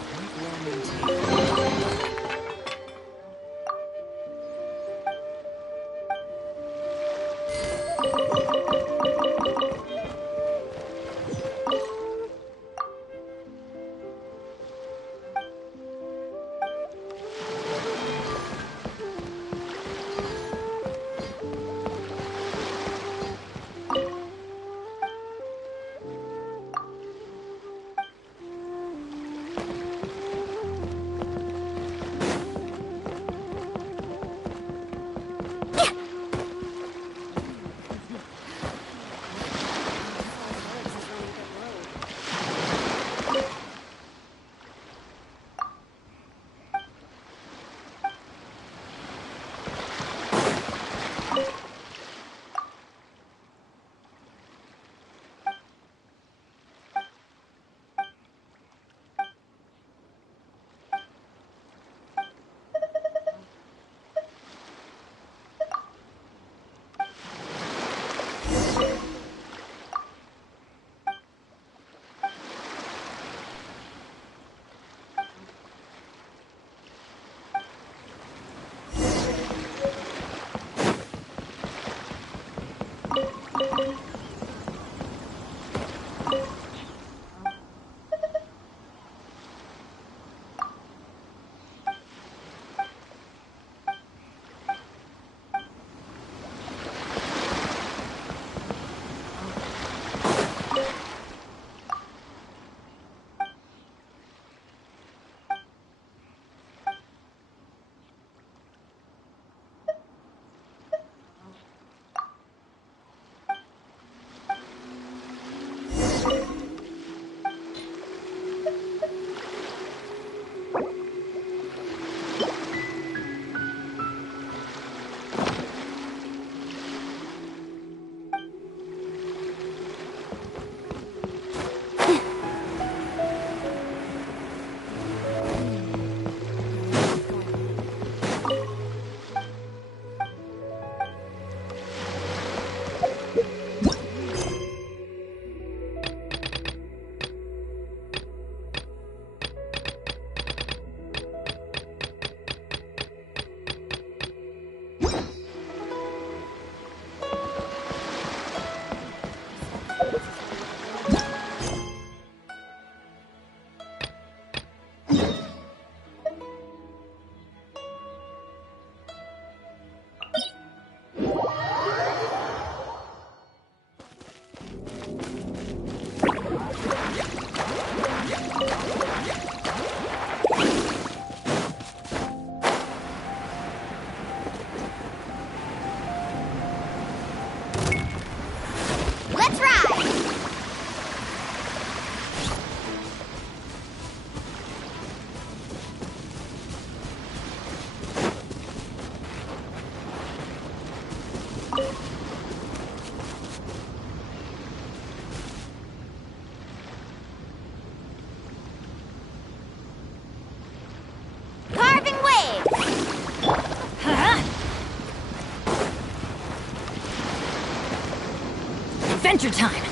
Adventure time!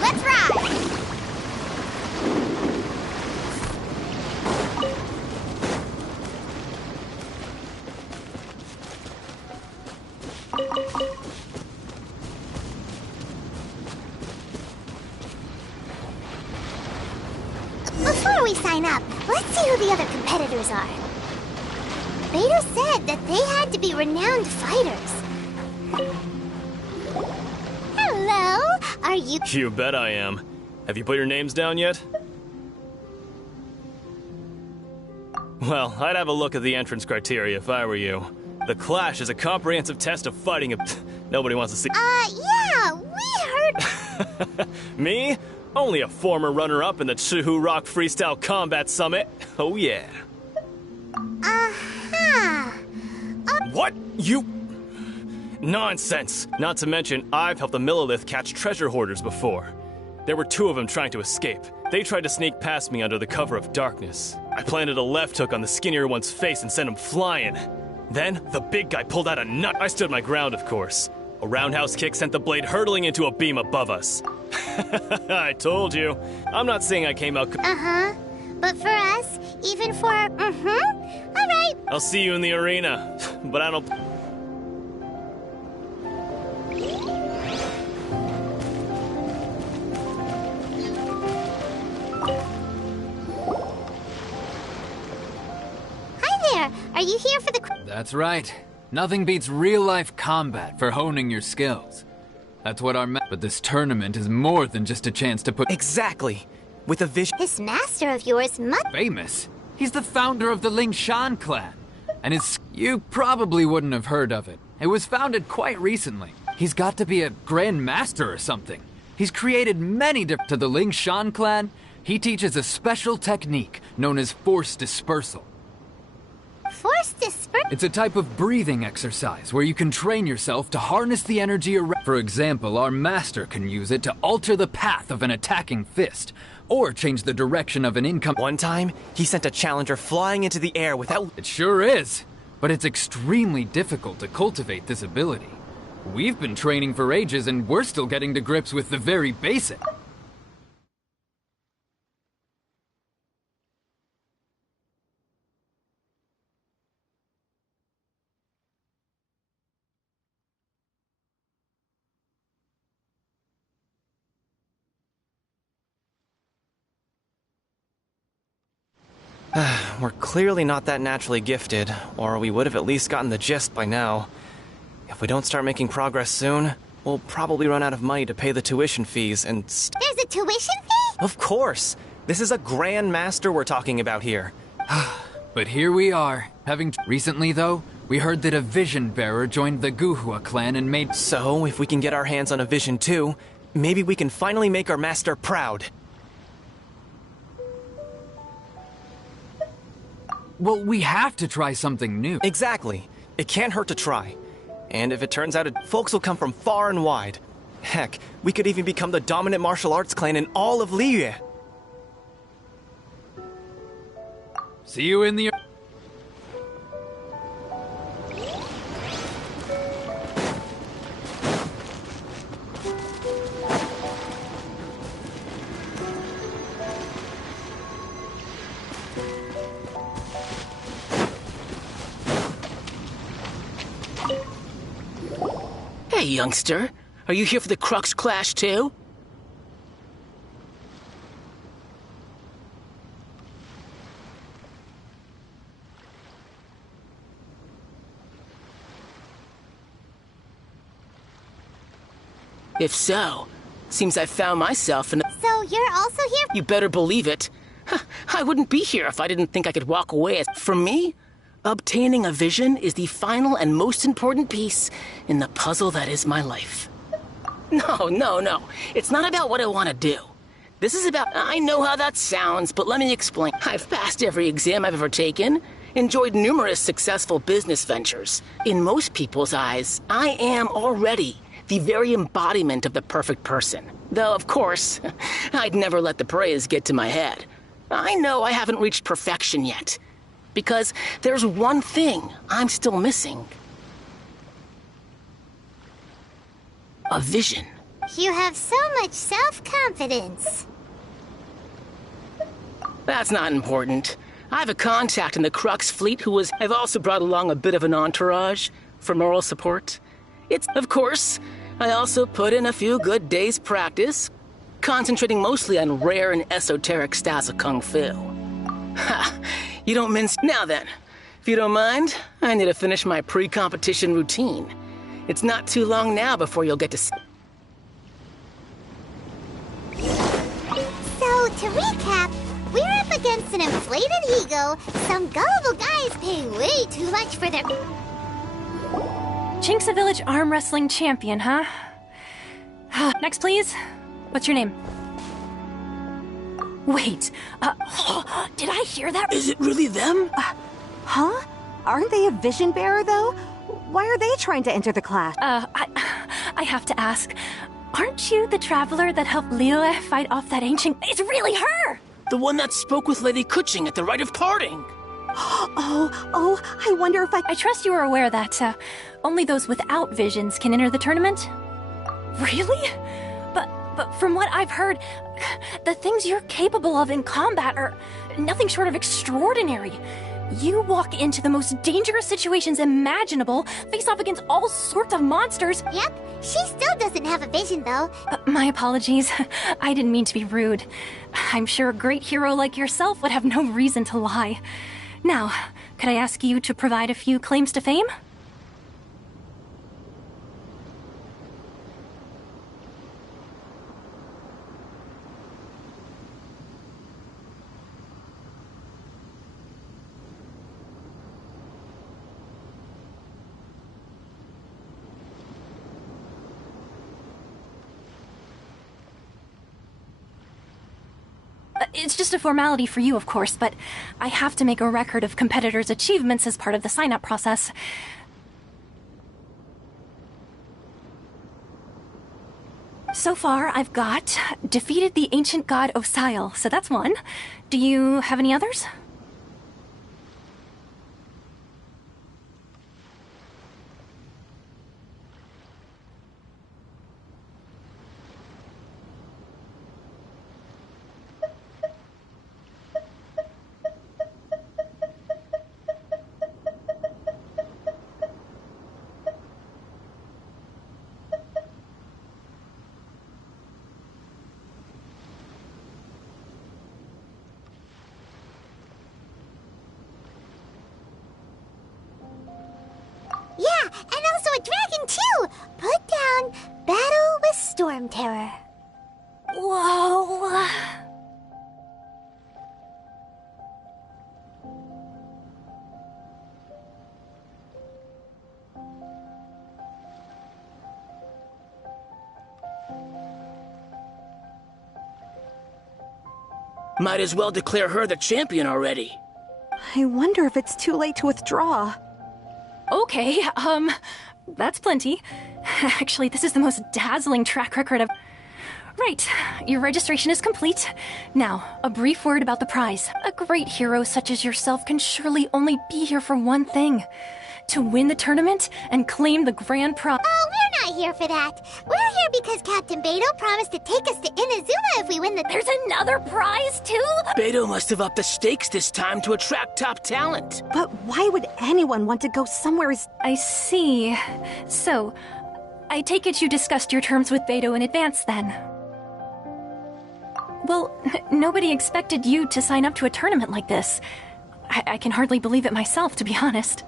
Let's ride! Before we sign up, let's see who the other competitors are. Beta said that they had to be renowned fighters. Hello, are you— You bet I am. Have you put your names down yet? Well, I'd have a look at the entrance criteria if I were you. The Clash is a comprehensive test of fighting. Nobody wants to see— yeah, we heard— Me? Only a former runner-up in the Chihu Rock Freestyle Combat Summit. Oh yeah. Uh-huh. What? You— Nonsense! Not to mention, I've helped the Millilith catch treasure hoarders before. There were 2 of them trying to escape. They tried to sneak past me under the cover of darkness. I planted a left hook on the skinnier one's face and sent him flying. Then, the big guy pulled out a nut. I stood my ground, of course. A roundhouse kick sent the blade hurtling into a beam above us. I told you. I'm not saying I came out. Uh-huh. But for us, even for... All right. I'll see you in the arena. But I don't... Hi there. Are you here for the... That's right. Nothing beats real-life combat for honing your skills. That's what but this tournament is more than just a chance to put... Exactly. With a vision... This master of yours must... Famous? He's the founder of the Lingshan clan. And you probably wouldn't have heard of it. It was founded quite recently. He's got to be a grand master or something. He's created many to the Lingshan clan. He teaches a special technique known as force dispersal. Force dispersal? It's a type of breathing exercise where you can train yourself to harness the energy around. For example, our master can use it to alter the path of an attacking fist, or change the direction of an income. One time, he sent a challenger flying into the air without... It sure is, but it's extremely difficult to cultivate this ability. We've been training for ages and we're still getting to grips with the very basic. We're clearly not that naturally gifted, or we would have at least gotten the gist by now. If we don't start making progress soon, we'll probably run out of money to pay the tuition fees and... There's a tuition fee? Of course! This is a Grand Master we're talking about here. But here we are, having... Recently, though, we heard that a Vision Bearer joined the Guhua clan and made... So, if we can get our hands on a Vision too, maybe we can finally make our master proud. Well, we have to try something new. Exactly. It can't hurt to try. And if it turns out folks will come from far and wide. Heck, we could even become the dominant martial arts clan in all of Liyue. See you in the... Hey, youngster. Are you here for the Crux Clash, too? If so, seems I found myself in... So you're also here? You better believe it. I wouldn't be here if I didn't think I could walk away. For me, obtaining a vision is the final and most important piece in the puzzle that is my life. No. It's not about what I want to do. This is about... I know how that sounds, but let me explain. I've passed every exam I've ever taken, enjoyed numerous successful business ventures. In most people's eyes, I am already the very embodiment of the perfect person. Though, of course, I'd never let the praise get to my head. I know I haven't reached perfection yet, because there's one thing I'm still missing. A vision. You have so much self-confidence. That's not important. I have a contact in the Crux fleet who I've also brought along a bit of an entourage for moral support. Of course, I also put in a few good days' practice, concentrating mostly on rare and esoteric styles of Kung Fu. Ha! You don't mince... Now then, if you don't mind, I need to finish my pre-competition routine. It's not too long now before you'll get to see... So, to recap, we're up against an inflated ego, some gullible guys paying way too much for their... Chinksa Village arm wrestling champion, huh? Next, please. What's your name? Wait, did I hear that? Is it really them? Huh? Aren't they a vision bearer, though? Why are they trying to enter the class? I have to ask. Aren't you the traveler that helped Liyue fight off that ancient... It's really her! The one that spoke with Lady Kuching at the rite of parting. Oh, I wonder if I trust you are aware that, only those without visions can enter the tournament? Really? but from what I've heard, the things you're capable of in combat are nothing short of extraordinary. You walk into the most dangerous situations imaginable, face off against all sorts of monsters. Yep, she still doesn't have a vision, though. My apologies. I didn't mean to be rude. I'm sure a great hero like yourself would have no reason to lie. Now, could I ask you to provide a few claims to fame? It's just a formality for you, of course, but I have to make a record of competitors' achievements as part of the sign-up process. So far, I've got defeated the ancient god Osile, so that's one. Do you have any others? Yeah, and also a dragon, too! Put down Battle with Storm Terror. Whoa! Might as well declare her the champion already. I wonder if it's too late to withdraw. Okay, that's plenty. Actually, this is the most dazzling track record of... Right, your registration is complete. Now, a brief word about the prize. A great hero such as yourself can surely only be here for one thing. To win the tournament and claim the grand prize. Oh, we're not here for that. We're here because Captain Beto promised to take us to Inazuma if we win the... There's another prize, too? Beto must have upped the stakes this time to attract top talent. But why would anyone want to go somewhere as... I see. So, I take it you discussed your terms with Beto in advance, then? Well, nobody expected you to sign up to a tournament like this. I can hardly believe it myself, to be honest.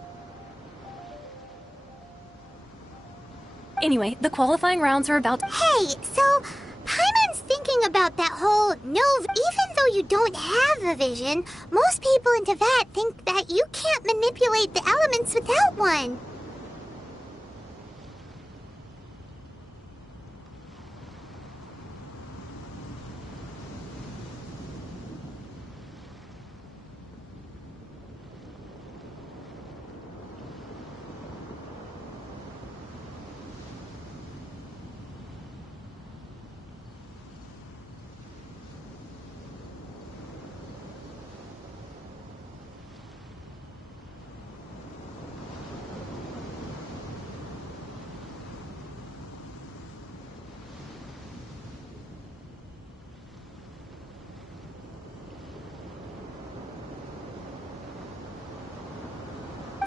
Anyway, the qualifying rounds are about... Hey, so Paimon's thinking about that whole even though you don't have a vision, most people in Teyvat think that you can't manipulate the elements without one.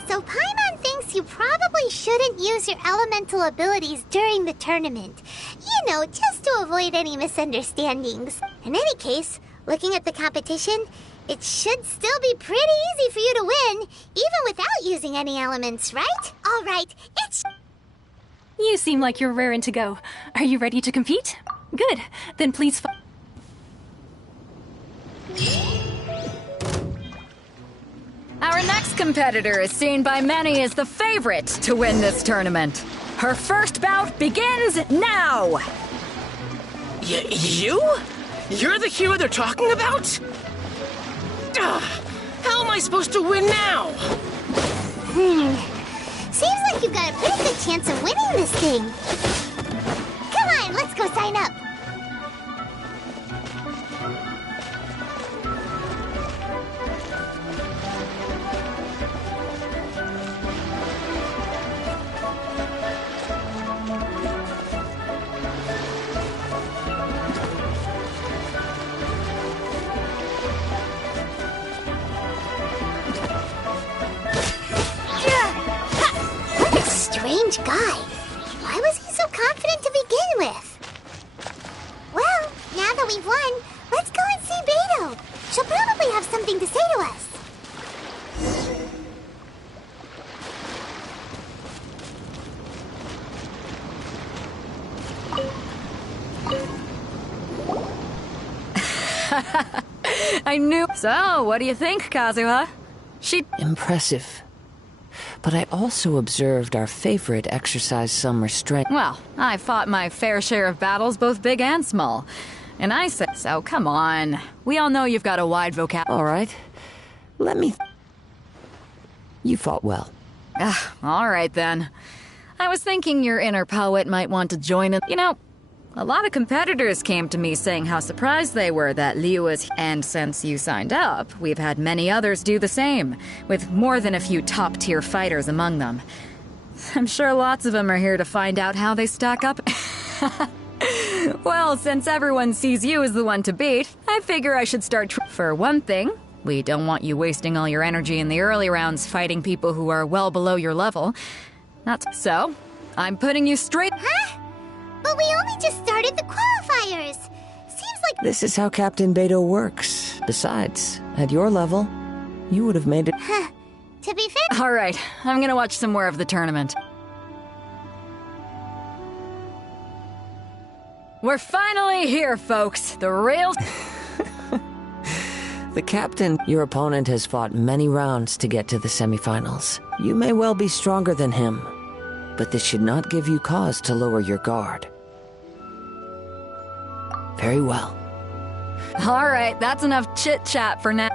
So Paimon thinks you probably shouldn't use your elemental abilities during the tournament. You know, just to avoid any misunderstandings. In any case, looking at the competition, it should still be pretty easy for you to win, even without using any elements, right? All right, You seem like you're raring to go. Are you ready to compete? Good. Then please... Our next competitor is seen by many as the favorite to win this tournament. Her first bout begins now! You? You're the hero they're talking about? How am I supposed to win now? Seems like you've got a pretty good chance of winning this thing. Come on, let's go sign up. that we've won, let's go and see Beto. She'll probably have something to say to us. I knew. So, what do you think, Kazuha? Impressive. But I also observed our favorite exercise some restraint. Well, I fought my fair share of battles, both big and small. And I said, so come on. We all know you've got a wide vocabulary. All right. Let me... You fought well. All right, then. I was thinking your inner poet might want to join in. You know, a lot of competitors came to me saying how surprised they were that Liu was... And since you signed up, we've had many others do the same, with more than a few top-tier fighters among them. I'm sure lots of them are here to find out how they stack up. Well, since everyone sees you as the one to beat, I figure I should start... For one thing, we don't want you wasting all your energy in the early rounds fighting people who are well below your level. That's... So, I'm putting you straight... Huh? But we only just started the qualifiers. Seems like... This is how Captain Beto works. Besides, at your level, you would have made it... To be fair... All right, I'm gonna watch some more of the tournament. We're finally here, folks. The real... The captain, your opponent has fought many rounds to get to the semifinals. You may well be stronger than him, but this should not give you cause to lower your guard. Very well. All right, that's enough chit-chat for now.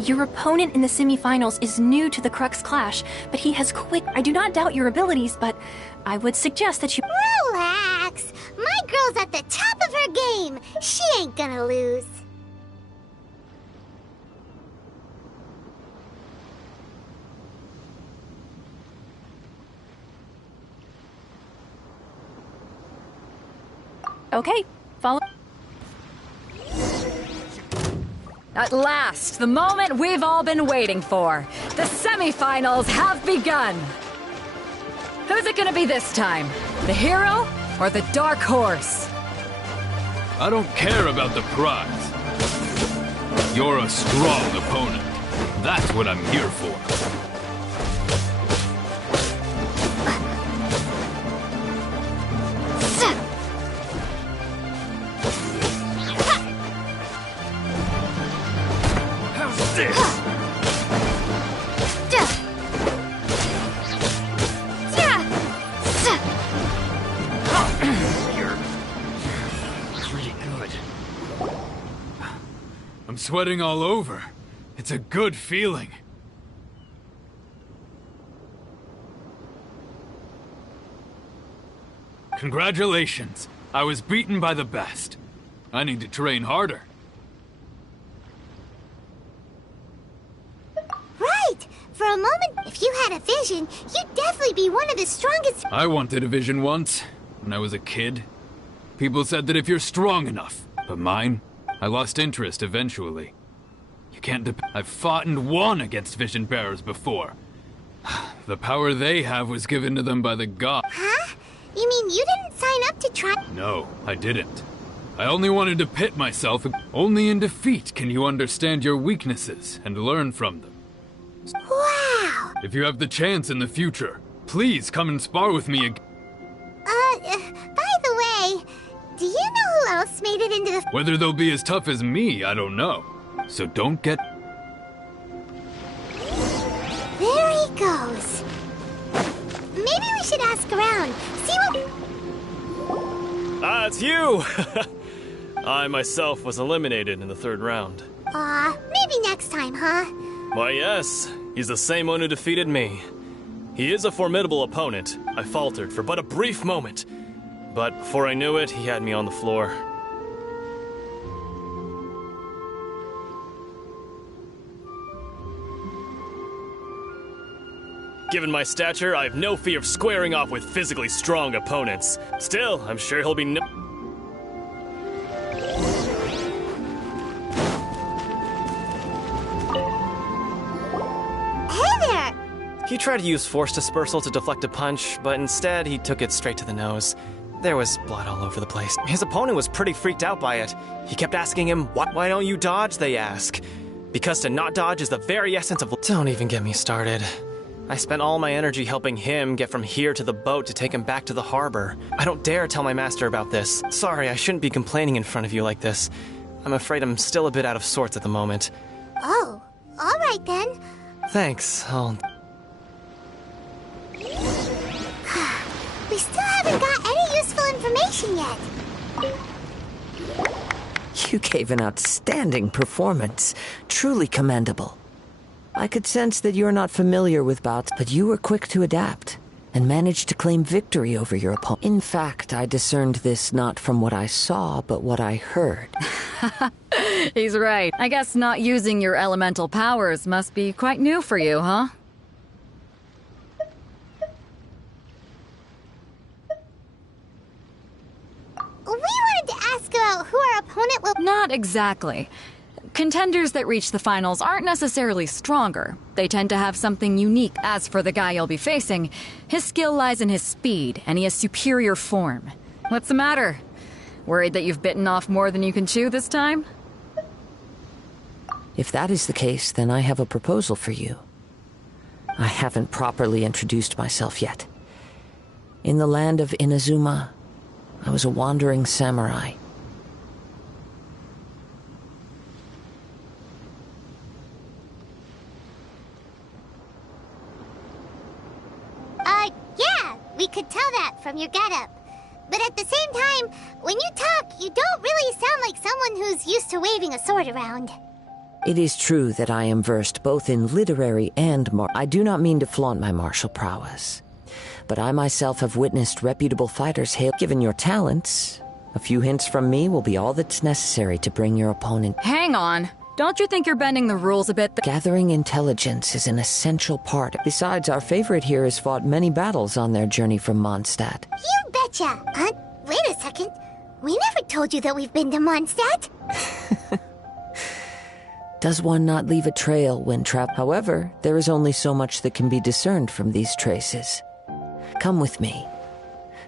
Your opponent in the semifinals is new to the Crux Clash, but he has quick... I do not doubt your abilities, but I would suggest that you... Relax! My girl's at the top of her game. She ain't gonna lose. Okay, follow... At last, the moment we've all been waiting for. The semifinals have begun. Who's it gonna be this time? The hero or the dark horse? I don't care about the prize. You're a strong opponent. That's what I'm here for. I'm sweating all over. It's a good feeling. Congratulations. I was beaten by the best. I need to train harder. Right! For a moment, if you had a vision, you'd definitely be one of the strongest... I wanted a vision once, when I was a kid. People said that if you're strong enough. But mine, I lost interest eventually. You can't I've fought and won against vision bearers before. The power they have was given to them by the god. Huh? You mean you didn't sign up to try... No, I didn't. I only wanted to pit myself. Only in defeat can you understand your weaknesses and learn from them. Wow! If you have the chance in the future, please come and spar with me again. By the way, do you know who else made it into the... Whether they'll be as tough as me, I don't know. So don't get... There he goes. Maybe we should ask around, see what... Ah, it's you! I myself was eliminated in the third round. Maybe next time, huh? Why, yes. He's the same one who defeated me. He is a formidable opponent. I faltered for but a brief moment. But before I knew it, he had me on the floor. Given my stature, I have no fear of squaring off with physically strong opponents. Still, I'm sure he'll be He tried to use force dispersal to deflect a punch, but instead he took it straight to the nose. There was blood all over the place. His opponent was pretty freaked out by it. He kept asking him, why don't you dodge, they ask. Because to not dodge is the very essence of... Don't even get me started. I spent all my energy helping him get from here to the boat to take him back to the harbor. I don't dare tell my master about this. Sorry, I shouldn't be complaining in front of you like this. I'm afraid I'm still a bit out of sorts at the moment. Oh, all right then. Thanks, We still haven't got any useful information yet. You gave an outstanding performance. Truly commendable. I could sense that you're not familiar with bouts, but you were quick to adapt and managed to claim victory over your opponent. In fact, I discerned this not from what I saw, but what I heard. He's right. I guess not using your elemental powers must be quite new for you, huh? We wanted to ask about who our opponent will... Not exactly. Contenders that reach the finals aren't necessarily stronger. They tend to have something unique. As for the guy you'll be facing, his skill lies in his speed, and he has superior form. What's the matter? Worried that you've bitten off more than you can chew this time? If that is the case, then I have a proposal for you. I haven't properly introduced myself yet. In the land of Inazuma, I was a wandering samurai. Yeah, we could tell that from your getup. But at the same time, when you talk, you don't really sound like someone who's used to waving a sword around. It is true that I am versed both in literary and I do not mean to flaunt my martial prowess. But I myself have witnessed reputable fighters hail. Given your talents, a few hints from me will be all that's necessary to bring your opponent. Hang on. Don't you think you're bending the rules a bit? Gathering intelligence is an essential part. Besides, our favorite here has fought many battles on their journey from Mondstadt. You betcha! Wait a second. We never told you that we've been to Mondstadt. Does one not leave a trail when trapped? However, there is only so much that can be discerned from these traces. Come with me.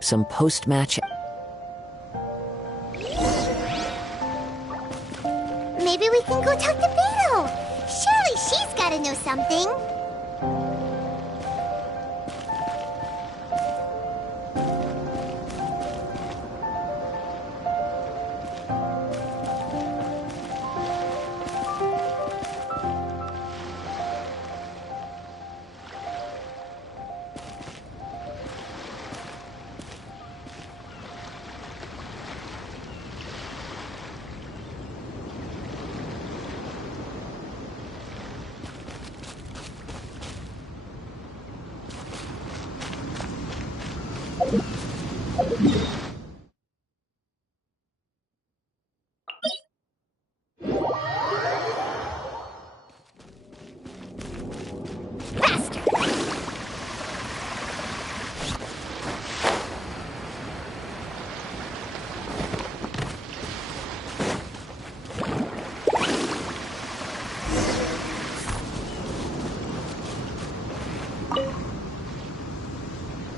Some post-match... Maybe we can go talk to Beto. Surely she's gotta know something.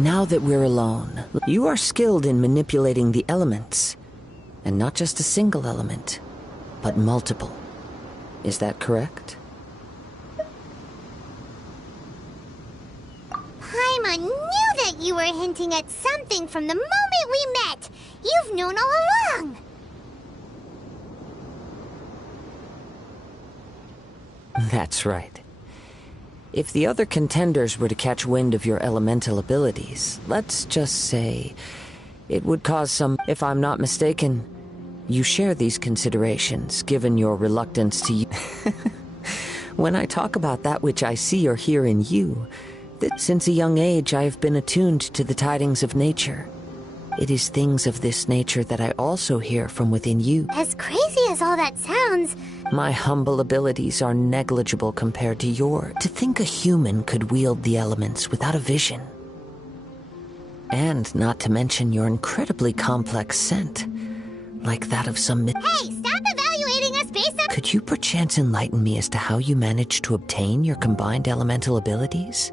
Now that we're alone, you are skilled in manipulating the elements. And not just a single element, but multiple. Is that correct? Paimon knew that you were hinting at something from the moment we met. You've known all along. That's right. If the other contenders were to catch wind of your elemental abilities, let's just say, it would cause some... If I'm not mistaken, you share these considerations, given your reluctance to... When I talk about that which I see or hear in you, that since a young age I have been attuned to the tidings of nature. It is things of this nature that I also hear from within you. As crazy as all that sounds... My humble abilities are negligible compared to yours. To think a human could wield the elements without a vision. And not to mention your incredibly complex scent. Like that of some Hey, stop evaluating us based on... Could you perchance enlighten me as to how you managed to obtain your combined elemental abilities?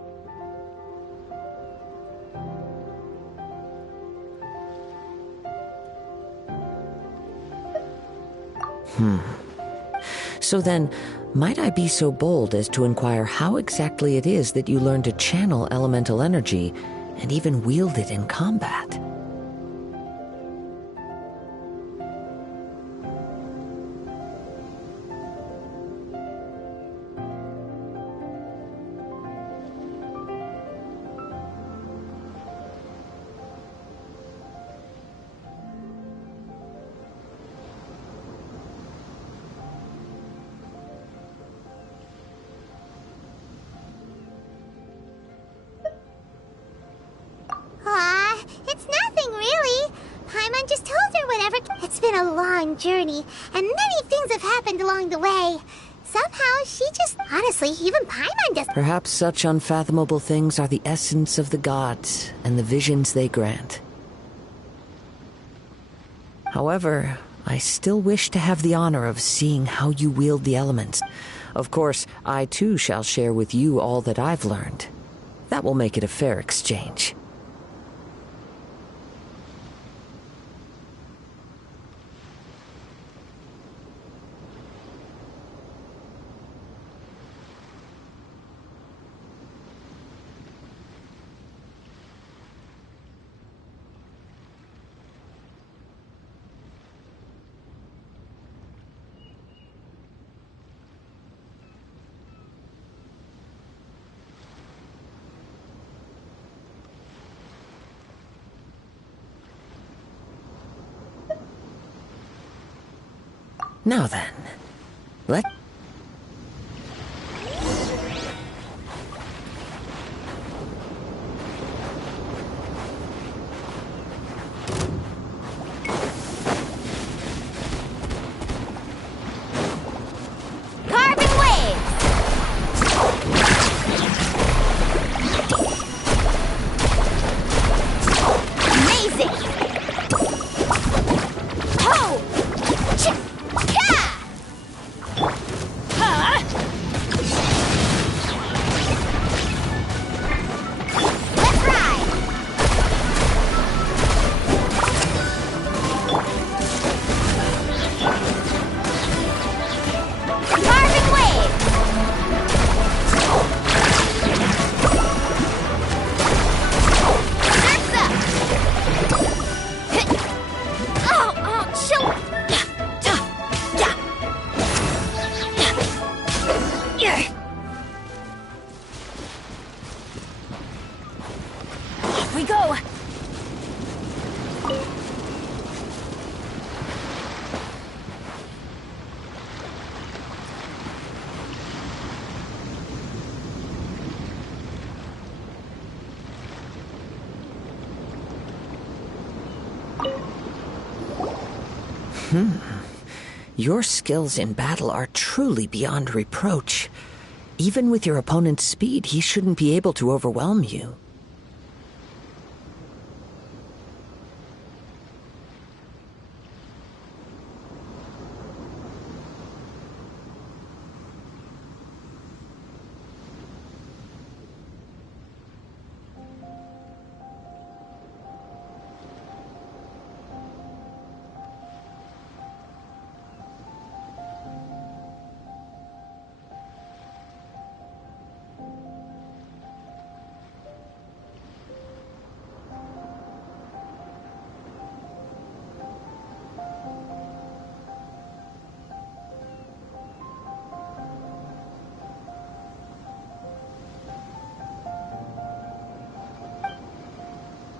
So then, might I be so bold as to inquire how exactly it is that you learn to channel elemental energy and even wield it in combat? It's nothing really. Paimon just told her whatever. It's been a long journey, and many things have happened along the way. Somehow, she just... Honestly, even Paimon does... Perhaps such unfathomable things are the essence of the gods and the visions they grant. However, I still wish to have the honor of seeing how you wield the elements. Of course, I too shall share with you all that I've learned. That will make it a fair exchange. Now then, let... Your skills in battle are truly beyond reproach. Even with your opponent's speed, he shouldn't be able to overwhelm you.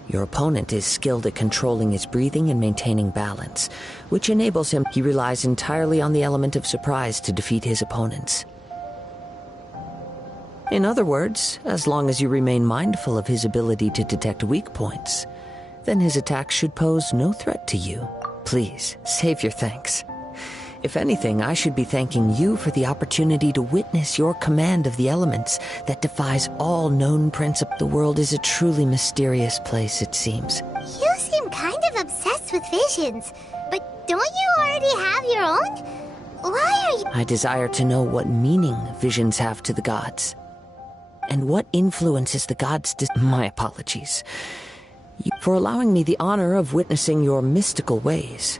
Your opponent is skilled at controlling his breathing and maintaining balance, which enables him. He relies entirely on the element of surprise to defeat his opponents. In other words, as long as you remain mindful of his ability to detect weak points, then his attacks should pose no threat to you. Please, save your thanks. If anything, I should be thanking you for the opportunity to witness your command of the elements that defies all known principles. The world is a truly mysterious place, it seems. You seem kind of obsessed with visions, but don't you already have your own? Why are you... I desire to know what meaning visions have to the gods, and what influences the gods to... My apologies. For allowing me the honor of witnessing your mystical ways.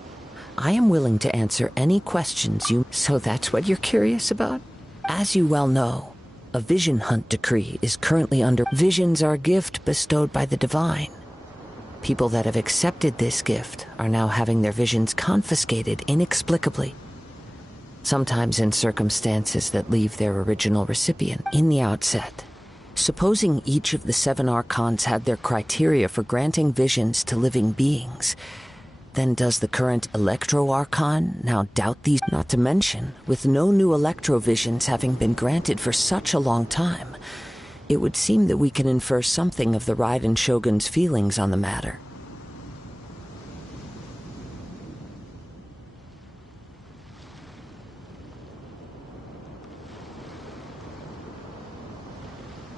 I am willing to answer any questions you... So that's what you're curious about? As you well know, a vision hunt decree is currently under... Visions are a gift bestowed by the divine. People that have accepted this gift are now having their visions confiscated inexplicably. Sometimes in circumstances that leave their original recipient in the outset. Supposing each of the 7 archons had their criteria for granting visions to living beings, then does the current Electro-Archon now doubt these? Not to mention, with no new Electro-Visions having been granted for such a long time, it would seem that we can infer something of the Raiden Shogun's feelings on the matter.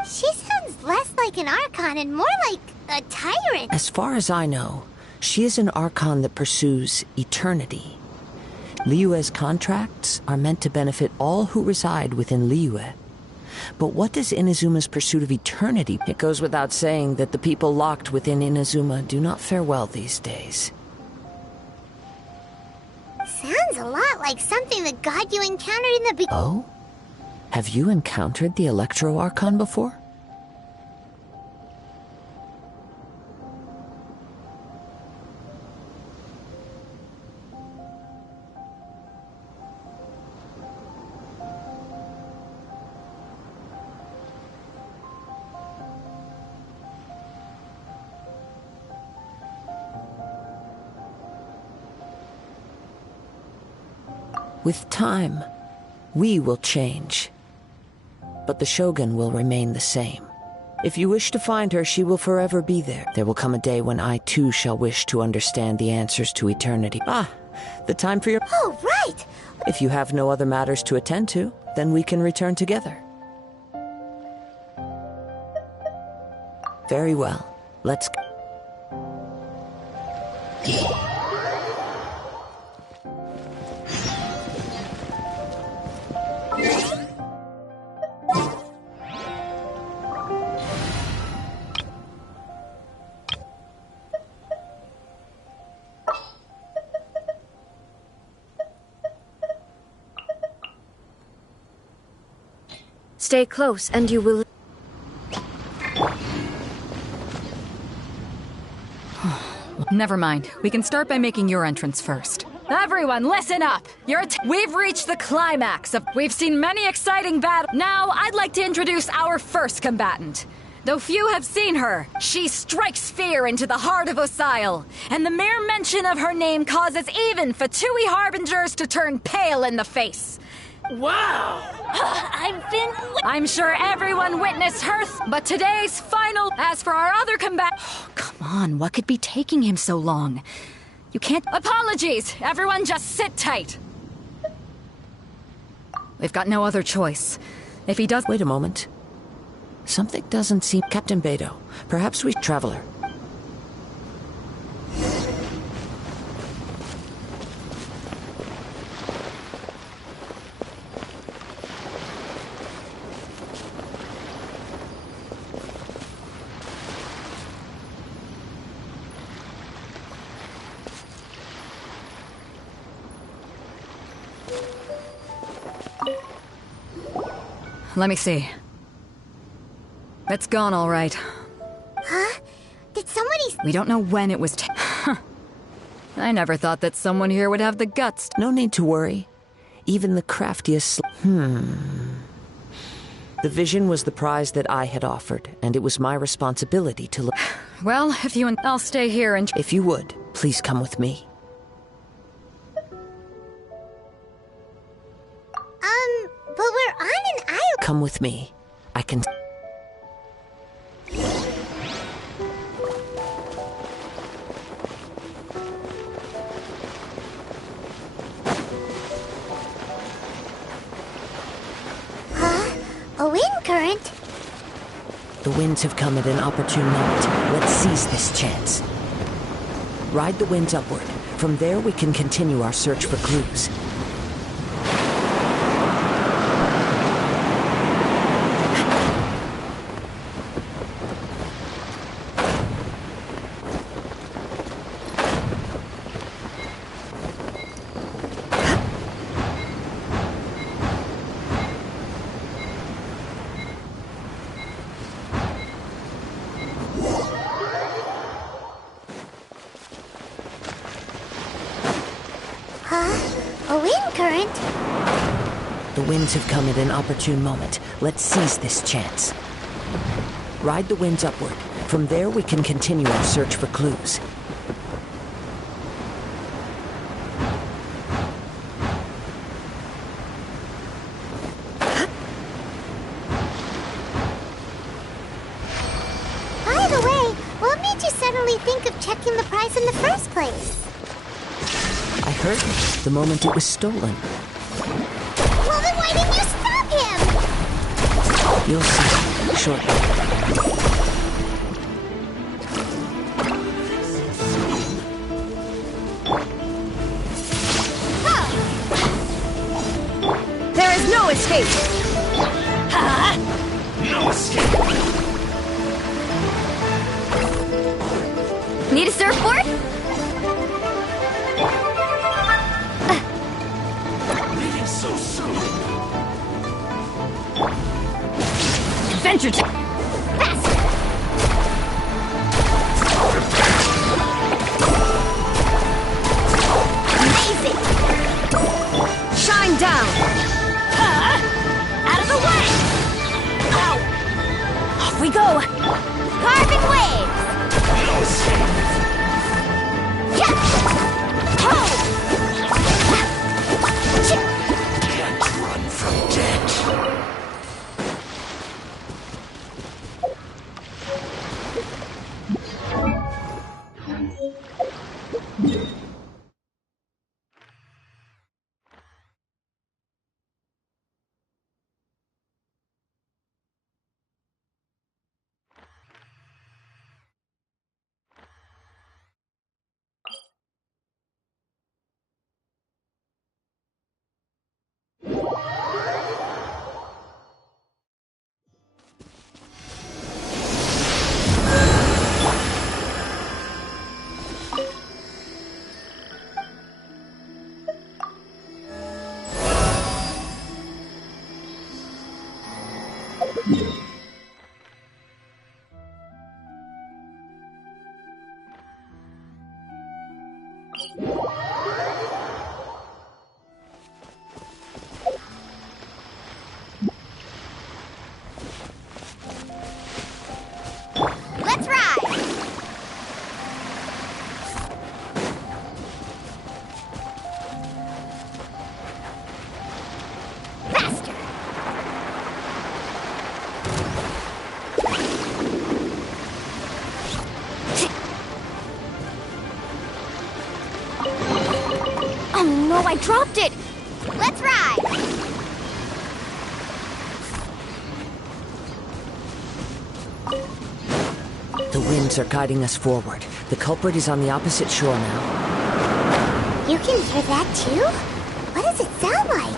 She sounds less like an Archon and more like a tyrant. As far as I know, she is an Archon that pursues eternity. Liyue's contracts are meant to benefit all who reside within Liyue. But what does Inazuma's pursuit of eternity? It goes without saying that the people locked within Inazuma do not fare well these days. Sounds a lot like something the god you encountered in the Oh? Have you encountered the Electro-Archon before? With time, we will change. But the Shogun will remain the same. If you wish to find her, she will forever be there. There will come a day when I too shall wish to understand the answers to eternity. Ah, the time for your... Oh, right! If you have no other matters to attend to, then we can return together. Very well. Let's... Stay close, and you will... Never mind. We can start by making your entrance first. Everyone, listen up! We've reached the climax of... We've seen many exciting battles. Now, I'd like to introduce our first combatant. Though few have seen her, she strikes fear into the heart of Osile, and the mere mention of her name causes even Fatui harbingers to turn pale in the face. Wow! I'm sure everyone witnessed her, but today's final... As for our other combat... Come on, what could be taking him so long? You can't... Apologies! Everyone just sit tight! We've got no other choice. If he does... Wait a moment. Something doesn't seem... Captain Beidou, perhaps we... Traveler. Let me see. It's gone all right. Huh? Did somebody... We don't know when it was I never thought that someone here would have the guts. No need to worry. Even the craftiest... The vision was the prize that I had offered, and it was my responsibility to look... Well, if you and... I'll stay here and... If you would, please come with me. But we're on an island. Come with me. I can... A wind current? The winds have come at an opportune moment. Let's seize this chance. Ride the winds upward. From there we can continue our search for clues. current. The winds have come at an opportune moment. Let's seize this chance. Ride the winds upward. From there, we can continue our search for clues. By the way, what made you suddenly think of checking the price in the first place? I heard it the moment it was stolen. Well, then why didn't you stop him? You'll see shortly. There is no escape! No escape! Need a surfboard? Leaving so soon. Adventure time! Amazing! Shine down! Out of the way! Ow! Off we go! Carving waves! No escape! Yeah! Ho! Can't run from death. Let's ride! Faster! Oh no, I dropped it! Let's ride! The winds are guiding us forward. The culprit is on the opposite shore now. You can hear that too? What does it sound like?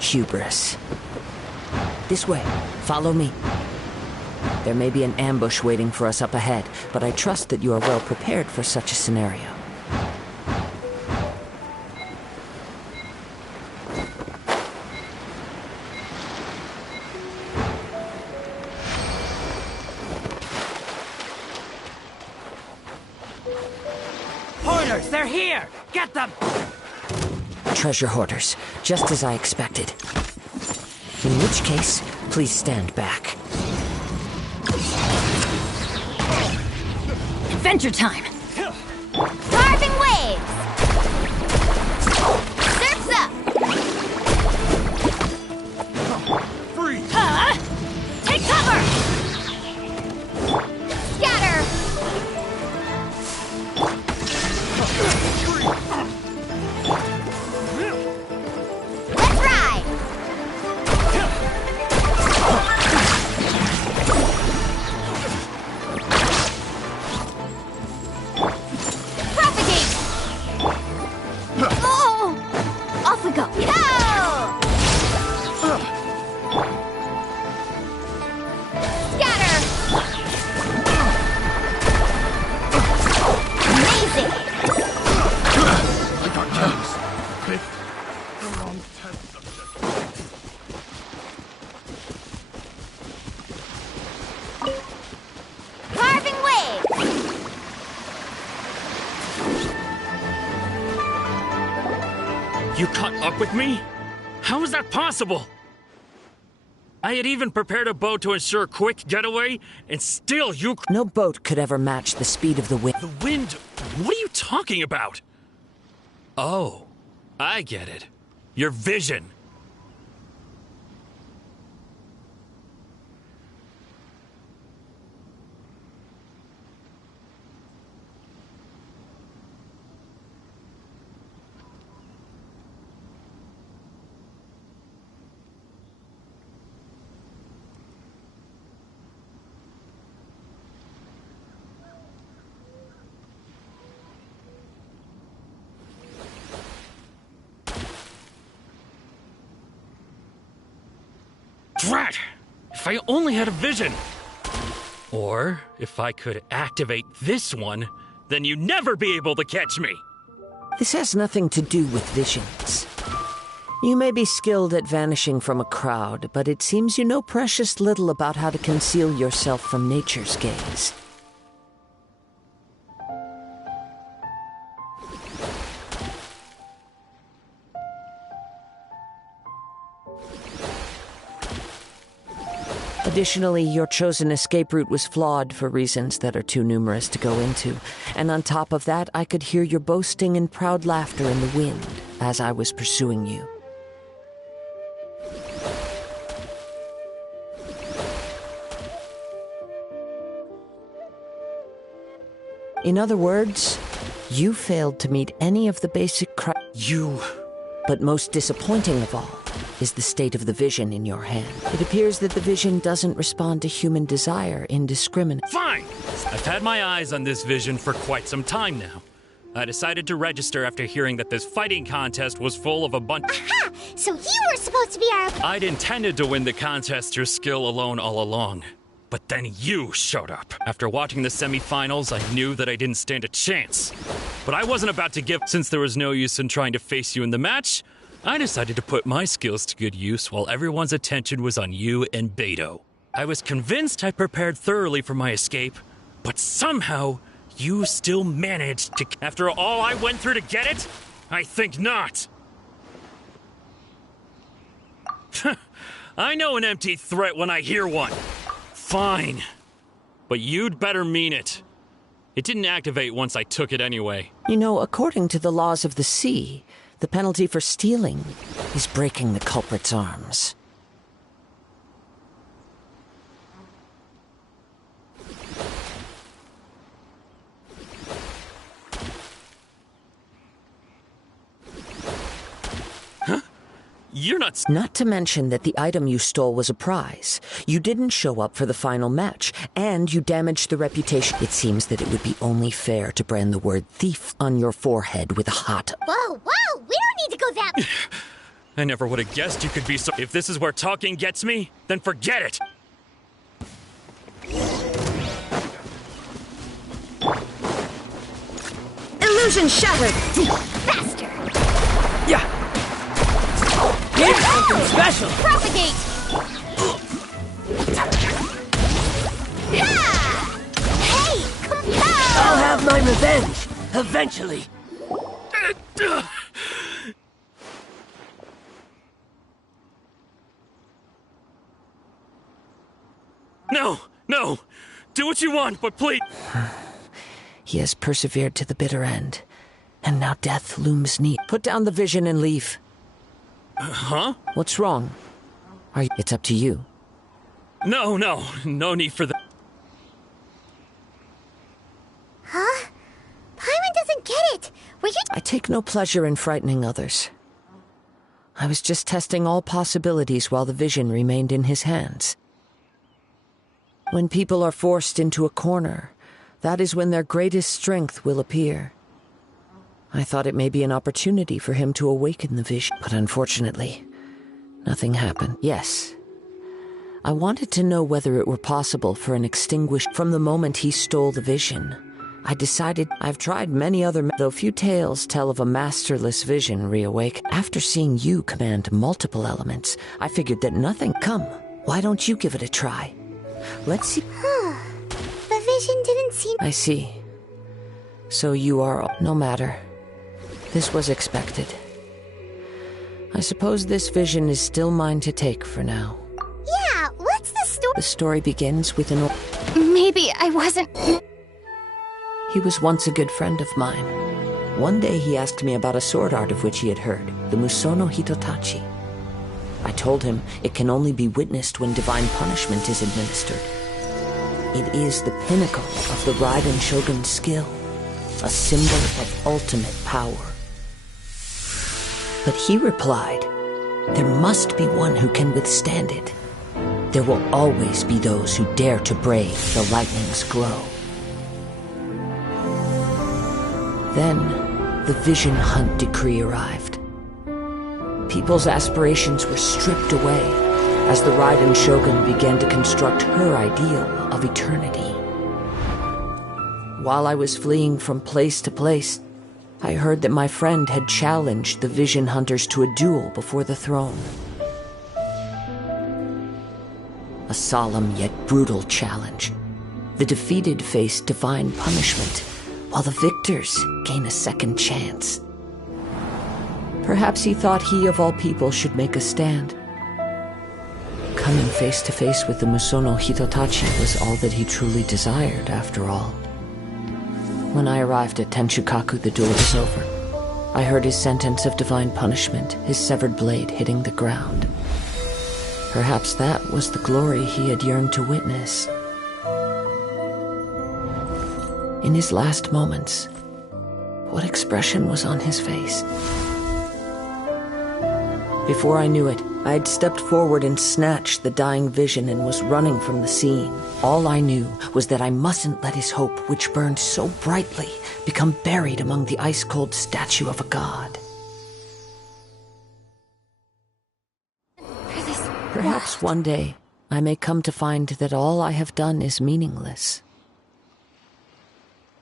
Hubris. This way. Follow me. There may be an ambush waiting for us up ahead, but I trust that you are well prepared for such a scenario. Hoarders, they're here! Get them! Treasure hoarders, just as I expected. In which case, please stand back. Adventure time! Carving waves! Surf's up! Freeze! Take cover! Scatter! Let's ride! You caught up with me? How is that possible? I had even prepared a boat to ensure a quick getaway, and still you... No boat could ever match the speed of the wind. The wind? What are you talking about? Oh, I get it. Your vision. Drat! If I only had a vision! Or, if I could activate this one, then you'd never be able to catch me! This has nothing to do with visions. You may be skilled at vanishing from a crowd, but it seems you know precious little about how to conceal yourself from nature's gaze. Additionally, your chosen escape route was flawed for reasons that are too numerous to go into. And on top of that, I could hear your boasting and proud laughter in the wind as I was pursuing you. In other words, you failed to meet any of the basic But most disappointing of all is the state of the vision in your hand. It appears that the vision doesn't respond to human desire indiscriminately. Fine! I've had my eyes on this vision for quite some time now. I decided to register after hearing that this fighting contest was full of a bunch... Aha! So you were supposed to be our... I'd intended to win the contest through skill alone all along. But then you showed up. After watching the semifinals, I knew that I didn't stand a chance. But I wasn't about to give... Since there was no use in trying to face you in the match, I decided to put my skills to good use while everyone's attention was on you and Beto. I was convinced I prepared thoroughly for my escape, but somehow you still managed to... After all I went through to get it? I think not. I know an empty threat when I hear one. Fine. But you'd better mean it. It didn't activate once I took it anyway. You know, according to the laws of the sea, the penalty for stealing is breaking the culprit's arms. Huh? You're not... Not to mention that the item you stole was a prize. You didn't show up for the final match, and you damaged the reputation. It seems that it would be only fair to brand the word thief on your forehead with a hot... Whoa, whoa! We don't need to go that... I never would have guessed you could be so... If this is where talking gets me, then forget it! Illusion shattered! Faster! Yeah! Here's something special! Propagate! Ha! Hey, compel! I'll have my revenge, eventually. No, no! Do what you want, but please... He has persevered to the bitter end, and now death looms near. Put down the vision and leave. Huh? What's wrong? It's up to you. No need for that. Huh? Paimon doesn't get it! Were you... I take no pleasure in frightening others. I was just testing all possibilities while the vision remained in his hands. When people are forced into a corner, that is when their greatest strength will appear. I thought it may be an opportunity for him to awaken the vision, but unfortunately, nothing happened. Yes, I wanted to know whether it were possible for an extinguished... From the moment he stole the vision, I decided I've tried many other... Though few tales tell of a masterless vision reawake. After seeing you command multiple elements, I figured that nothing... Come, why don't you give it a try? Let's see... The vision didn't seem... I see. So you are... No matter. This was expected. I suppose this vision is still mine to take for now. Yeah, what's the story? The story begins with an... Maybe I wasn't... He was once a good friend of mine. One day he asked me about a sword art of which he had heard, the Musono Hitotachi. I told him it can only be witnessed when divine punishment is administered. It is the pinnacle of the Raiden Shogun's skill, a symbol of ultimate power. But he replied, there must be one who can withstand it. There will always be those who dare to brave the lightning's glow. Then, the Vision Hunt decree arrived. People's aspirations were stripped away as the Raiden Shogun began to construct her ideal of eternity. While I was fleeing from place to place, I heard that my friend had challenged the Vision Hunters to a duel before the throne. A solemn yet brutal challenge. The defeated face divine punishment, while the victors gain a second chance. Perhaps he thought he of all people should make a stand. Coming face to face with the Musono Hitotachi was all that he truly desired, after all. When I arrived at Tenshukaku, the duel was over. I heard his sentence of divine punishment, his severed blade hitting the ground. Perhaps that was the glory he had yearned to witness. In his last moments, what expression was on his face? Before I knew it, I had stepped forward and snatched the dying vision and was running from the scene. All I knew was that I mustn't let his hope, which burned so brightly, become buried among the ice-cold statue of a god. Perhaps one day, I may come to find that all I have done is meaningless.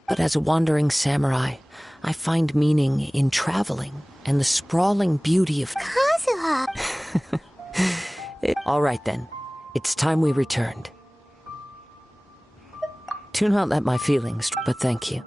But as a wandering samurai, I find meaning in traveling and the sprawling beauty of... Kazuha! All right then, it's time we returned. Do not let my feelings, but thank you.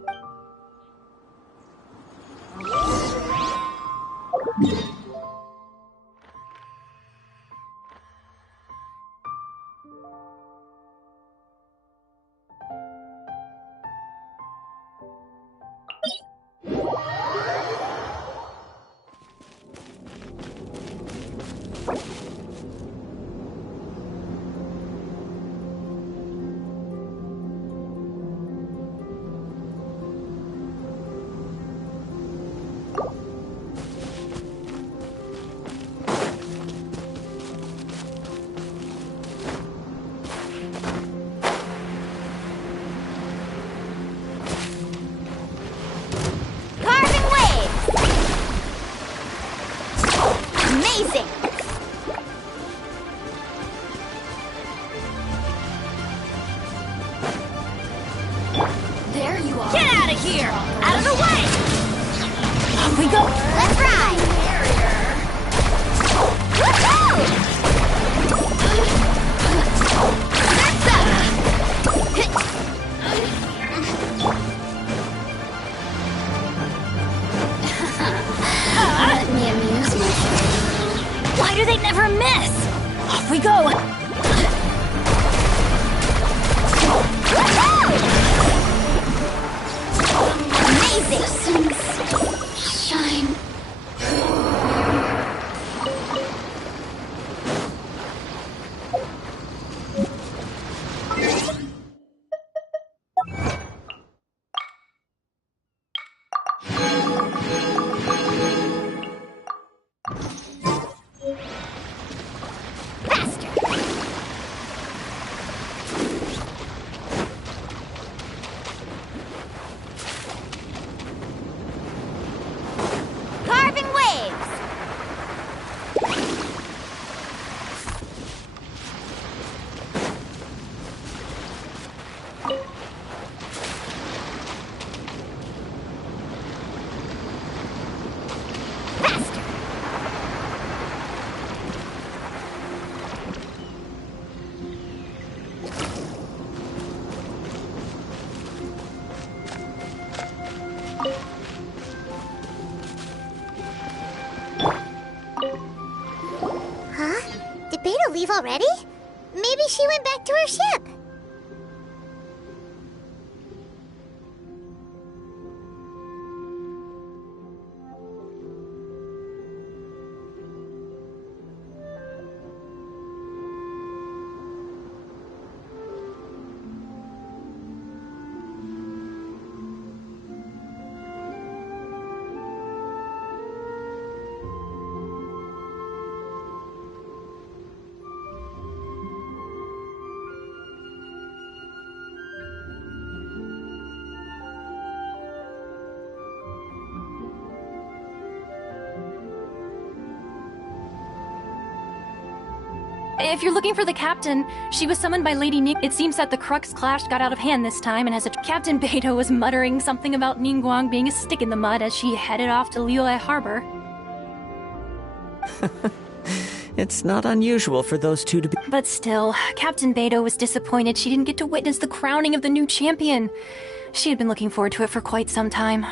already? Maybe she went back to her ship. If you're looking for the captain, she was summoned by Lady Ning. It seems that the Crux clash got out of hand this time, and as Captain Beidou was muttering something about Ningguang being a stick in the mud as she headed off to Liyue Harbor. It's not unusual for those two to be. But still, Captain Beidou was disappointed she didn't get to witness the crowning of the new champion. She had been looking forward to it for quite some time.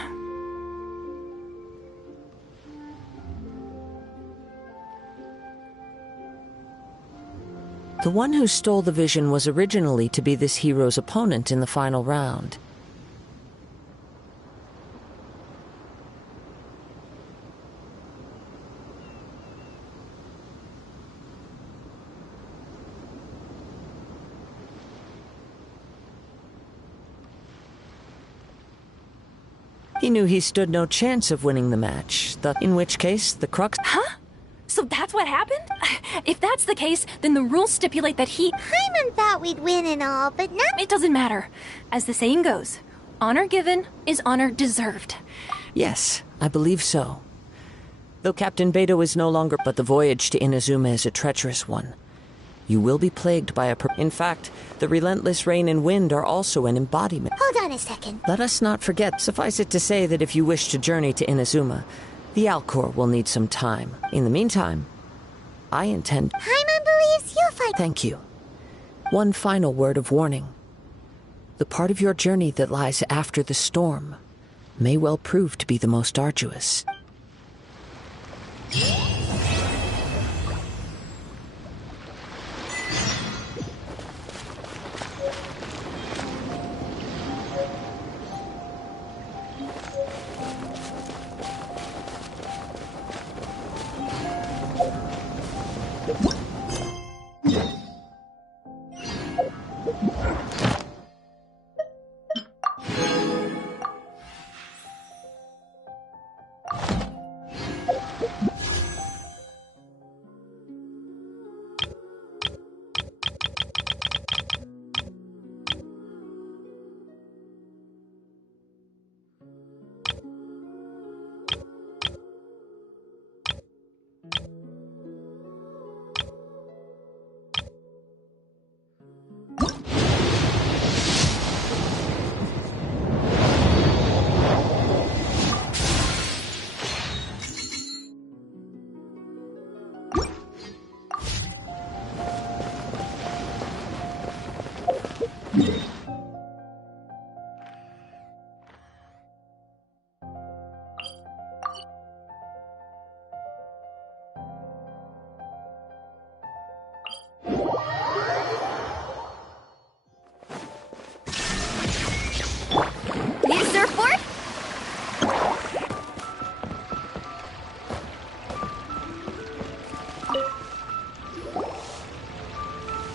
The one who stole the vision was originally to be this hero's opponent in the final round. He knew he stood no chance of winning the match, in which case the Crux— Huh? So that's what happened? If that's the case, then the rules stipulate that he— Paimon thought we'd win and all, but not— It doesn't matter. As the saying goes, honor given is honor deserved. Yes, I believe so. Though Captain Beidou is no longer, but the voyage to Inazuma is a treacherous one. You will be plagued by in fact, the relentless rain and wind are also an embodiment. Hold on a second. Let us not forget, suffice it to say that if you wish to journey to Inazuma, the Alcor will need some time. In the meantime, I intend— Paimon believes you'll fight— Thank you. One final word of warning. The part of your journey that lies after the storm may well prove to be the most arduous.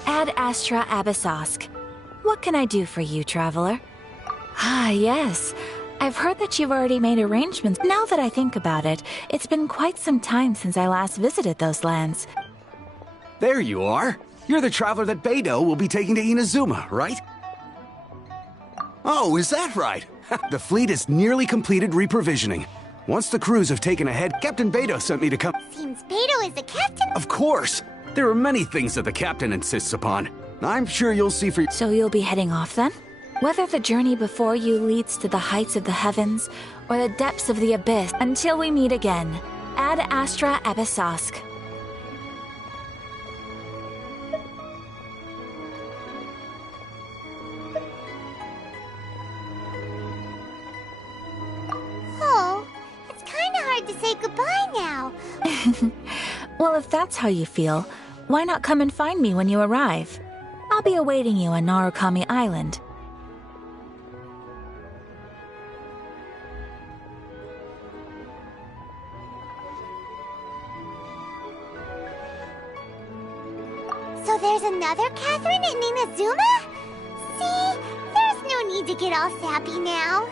Ad Astra Abyssosk. What can I do for you, traveler? Ah, yes. I've heard that you've already made arrangements. Now that I think about it, it's been quite some time since I last visited those lands. There you are. You're the traveler that Beidou will be taking to Inazuma, right? Oh, is that right? The fleet is nearly completed reprovisioning. Once the crews have taken ahead, Captain Beidou sent me to come— Seems Beidou is the captain— Of course! There are many things that the captain insists upon. I'm sure you'll see for— So you'll be heading off then? Whether the journey before you leads to the heights of the heavens or the depths of the abyss, until we meet again. Ad Astra Abyssosk. Oh, it's kinda hard to say goodbye now. Well, if that's how you feel, Why not come and find me when you arrive? I'll be awaiting you on Narukami Island. So there's another Catherine in Inazuma? See, there's no need to get all sappy now.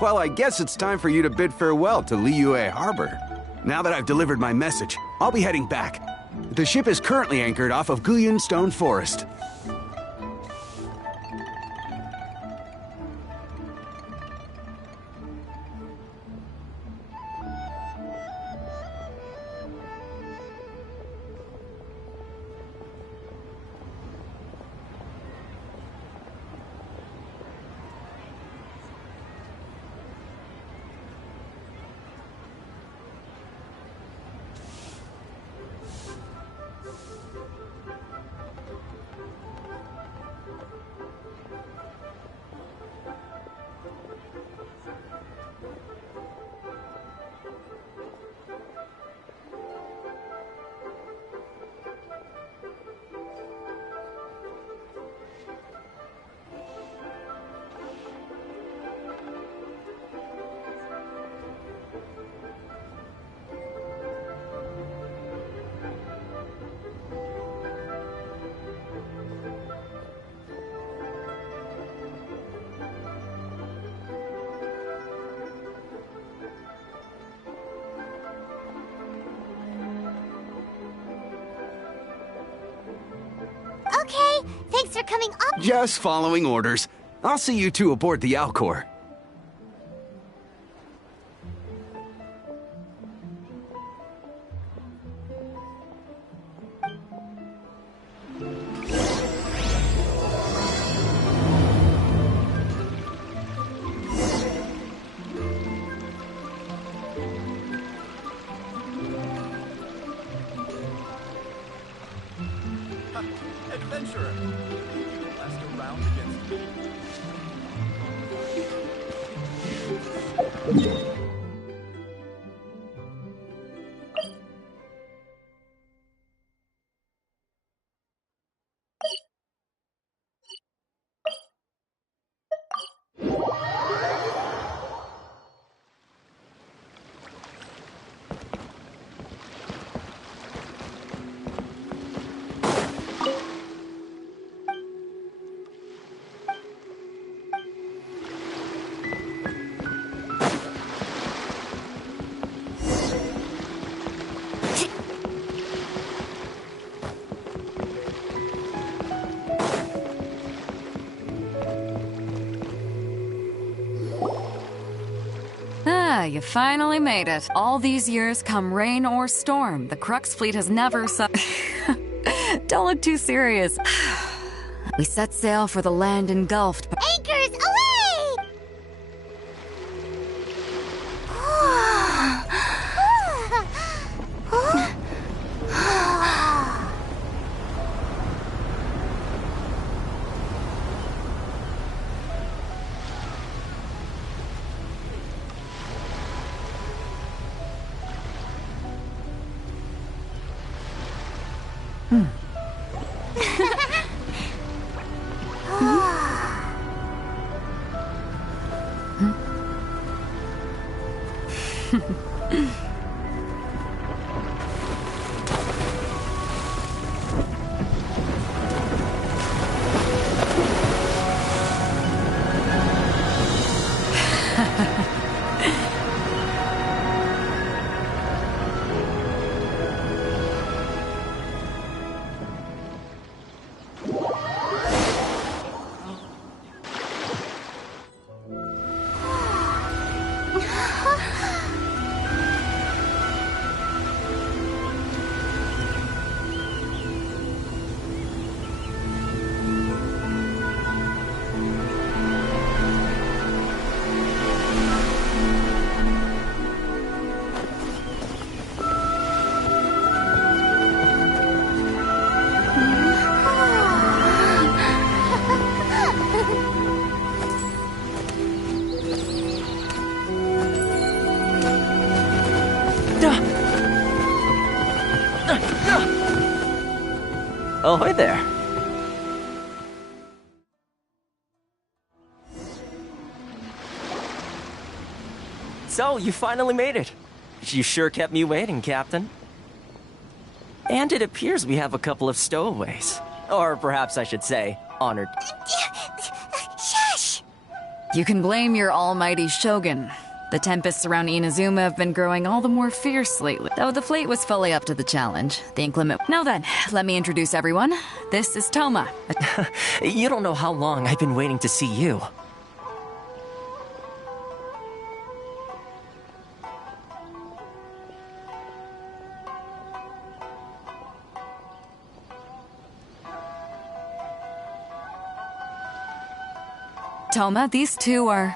Well, I guess it's time for you to bid farewell to Liyue Harbor. Now that I've delivered my message, I'll be heading back. The ship is currently anchored off of Guyun Stone Forest. Okay, thanks for coming up. Just following orders. I'll see you two aboard the Alcor. Adventurer, last around against me. Ah, you finally made it. All these years, come rain or storm, the Crux fleet has never Don't look too serious. We set sail for the land engulfed by... Anchors away! Ahoy there. So, you finally made it. You sure kept me waiting, Captain. And it appears we have a couple of stowaways. Or perhaps I should say, honored. Shush! You can blame your almighty Shogun. The tempests around Inazuma have been growing all the more fierce lately. Though the fleet was fully up to the challenge, the inclement... Now then, let me introduce everyone. This is Toma. You don't know how long I've been waiting to see you. Toma, these two are...